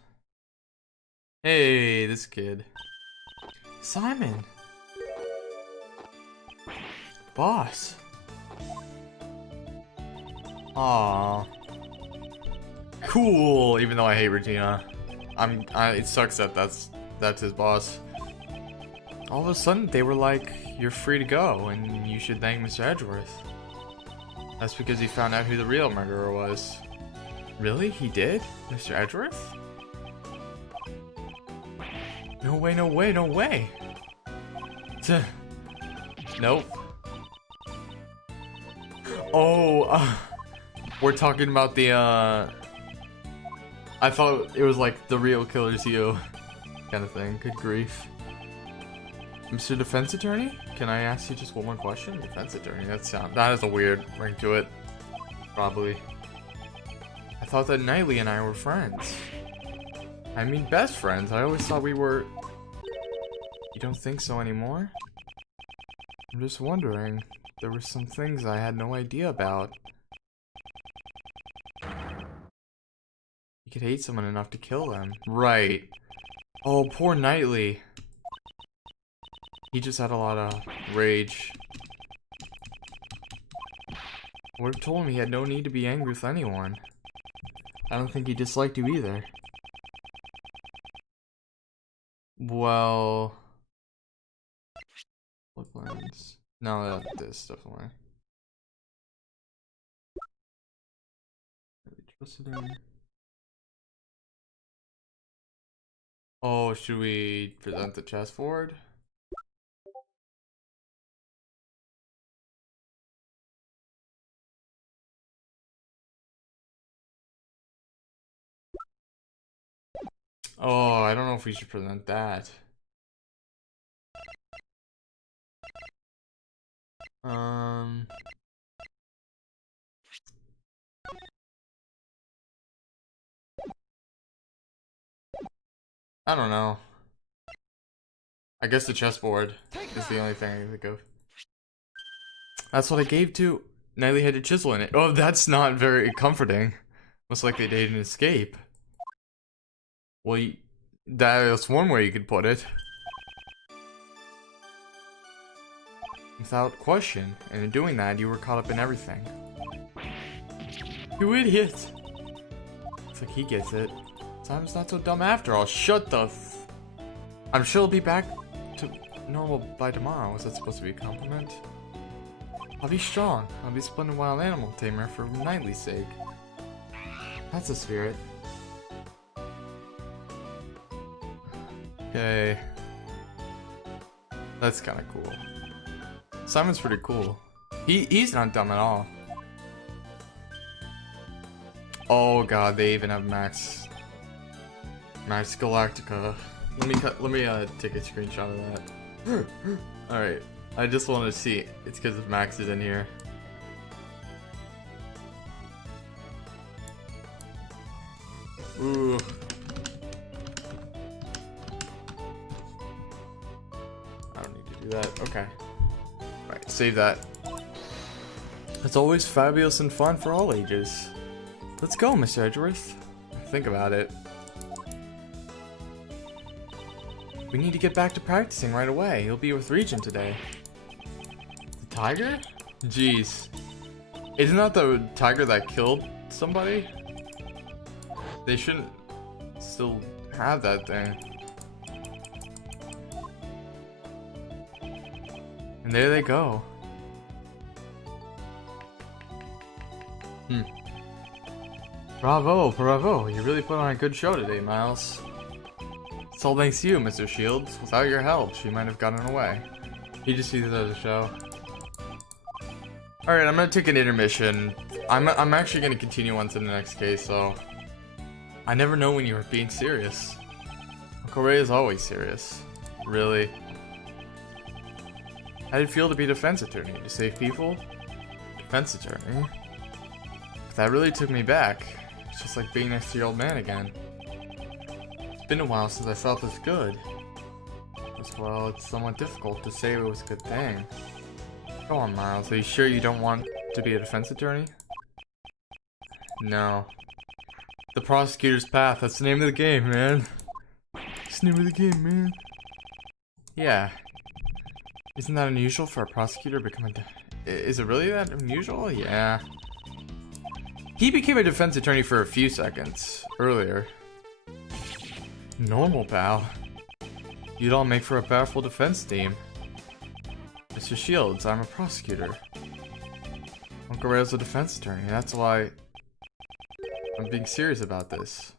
Hey, this kid. Simon! Boss! Aww. Cool, even though I hate Regina. It sucks that that's his boss. All of a sudden, they were like, you're free to go, and you should thank Mr. Edgeworth. That's because he found out who the real murderer was. Really? He did? Mr. Edgeworth? No way, no way, no way! Nope. Oh, we're talking about the, I thought it was like the real killer's you kind of thing. Good grief. Mr. Defense Attorney? Can I ask you just one more question? Defense Attorney, that has a weird ring to it. Probably. I thought that Knightley and I were friends. I mean, best friends. I always thought we were... You don't think so anymore? I'm just wondering. There were some things I had no idea about. You could hate someone enough to kill them. Right. Oh, poor Knightley. He just had a lot of rage. I would have told him he had no need to be angry with anyone. I don't think he disliked you either. Well... Flip lines. No, this definitely. Really trusted him. Oh, should we present the chessboard? Oh, I don't know if we should present that. I don't know. I guess the chessboard is the only thing I can think of. That's what I gave to Knightley had a chisel in it. Oh, that's not very comforting. Looks like they didn't escape. Well, that's one way you could put it. Without question. And in doing that, you were caught up in everything. You idiot! Looks like he gets it. Simon's not so dumb after all. Shut the f... I'm sure he'll be back to normal by tomorrow. Was that supposed to be a compliment? I'll be strong. I'll be a splendid wild animal tamer for Knightley's sake. That's the spirit. Okay. That's kind of cool. Simon's pretty cool. He's not dumb at all. Oh god, they even have Max Galactica. Let me take a screenshot of that. Alright. I just want to see. It's because of Max is in here. Ooh. I don't need to do that. Okay. Alright, save that. It's always fabulous and fun for all ages. Let's go, Mr. Edgeworth. Think about it. We need to get back to practicing right away. You'll be with Regent today. The tiger? Jeez. Isn't that the tiger that killed somebody? They shouldn't still have that thing. And there they go. Bravo, bravo. You really put on a good show today, Miles. It's all thanks to you, Mr. Shields. Without your help, she might have gotten away. He just sees it as a show. Alright, I'm gonna take an intermission. I'm actually gonna continue on to the next case, so... I never know when you're being serious. Uncle Ray is always serious. Really. How did it feel to be a defense attorney? To save people? Defense attorney? That really took me back. It's just like being next to your old man again. It's been a while since I felt this good. As well, it's somewhat difficult to say it was a good thing. Come on, Miles. Are you sure you don't want to be a defense attorney? No. The prosecutor's path. That's the name of the game, man. It's the name of the game, man. Yeah. Isn't that unusual for a prosecutor to become a... Is it really that unusual? Yeah. He became a defense attorney for a few seconds earlier. Normal, pal. You'd all make for a powerful defense team. Mr. Shields, I'm a prosecutor. Uncle Ray's a defense attorney. That's why I'm being serious about this.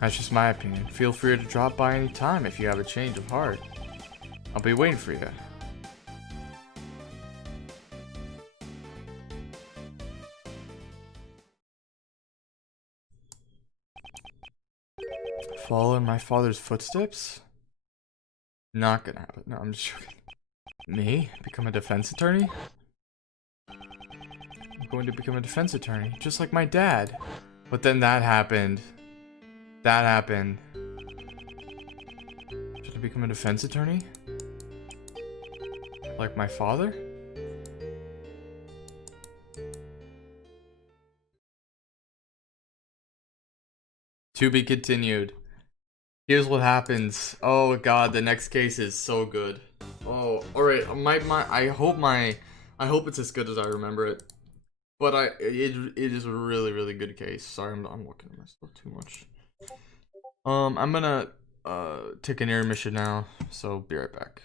That's just my opinion. Feel free to drop by any time if you have a change of heart. I'll be waiting for you. Follow in my father's footsteps? Not gonna happen. No, I'm just joking. Me? Become a defense attorney? I'm going to become a defense attorney, just like my dad. But then that happened. That happened. Should I become a defense attorney? Like my father? To be continued. Here's what happens. Oh god, the next case is so good. Oh, alright. I hope it's as good as I remember it. But it is a really, really good case. Sorry, I'm looking at myself too much. I'm gonna take an intermission now, so be right back.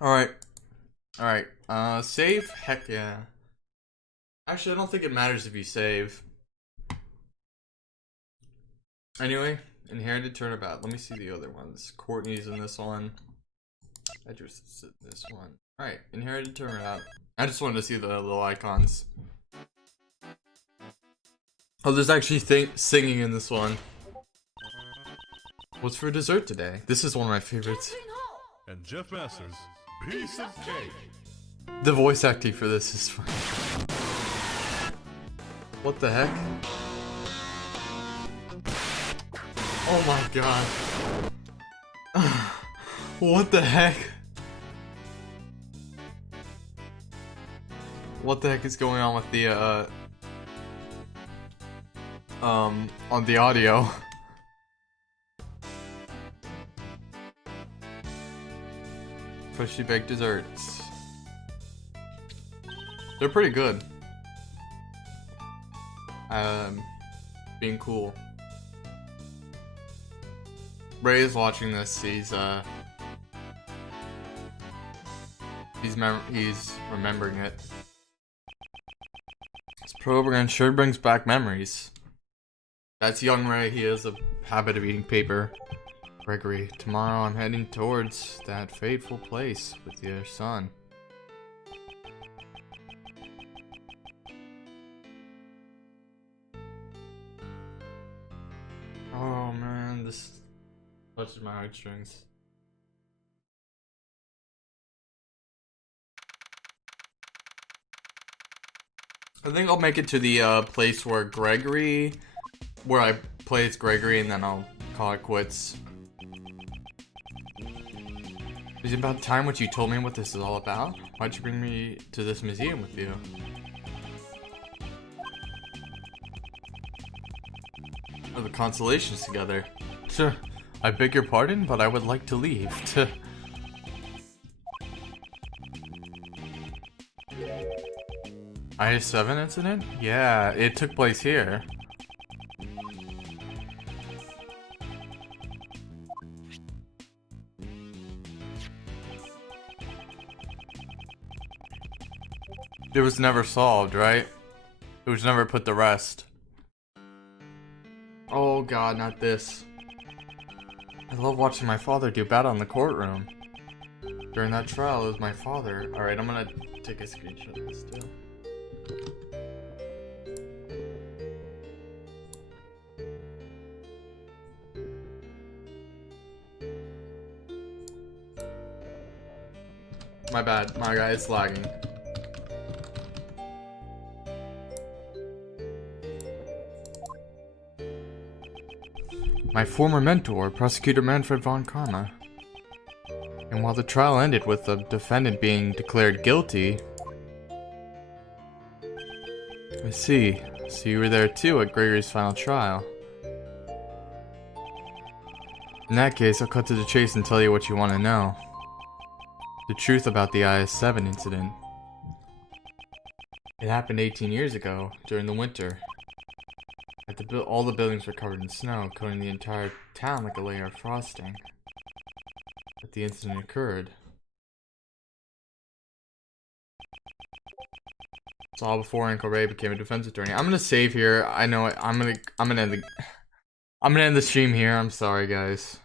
Alright. Alright. Save? Heck yeah. Actually, I don't think it matters if you save. Anyway, inherited turnabout. Let me see the other ones. Courtney's in this one. Edris is in this one. Alright, inherited turnabout. I just wanted to see the little icons. Oh, there's actually singing in this one. What's for dessert today? This is one of my favorites. And Jeff Masters, piece of cake. The voice acting for this is fun. What the heck? Oh my god. What the heck? What the heck is going on with the on the audio? Freshly baked desserts. They're pretty good. Being cool. Ray is watching this. He's remembering it. This program sure brings back memories. That's young Ray. He has a habit of eating paper. Gregory, tomorrow I'm heading towards that fateful place with your son. Oh man, this touches my heartstrings. I think I'll make it to the place where I play as Gregory, and then I'll call it quits. Is it about time what you told me what this is all about? Why'd you bring me to this museum with you? Oh, the constellations together. Sure. I beg your pardon, but I would like to leave. IS-7 incident? Yeah, it took place here. It was never solved, right? It was never put to rest. Oh god, not this. I love watching my father do battle in the courtroom. During that trial, it was my father. Alright, I'm gonna take a screenshot of this too. My bad, my guy, it's lagging. My former mentor, Prosecutor Manfred von Karma. And while the trial ended with the defendant being declared guilty... I see. So you were there too at Gregory's final trial. In that case, I'll cut to the chase and tell you what you want to know. The truth about the IS-7 incident. It happened 18 years ago, during the winter. All the buildings were covered in snow, coating the entire town like a layer of frosting. But the incident occurred. It's all before Uncle Ray became a defense attorney. I'm gonna save here. I know it. I'm gonna end the stream here. I'm sorry, guys.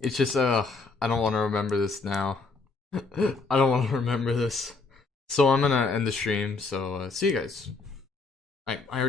It's just I don't want to remember this now. I don't want to remember this. So I'm gonna end the stream. So see you guys. I already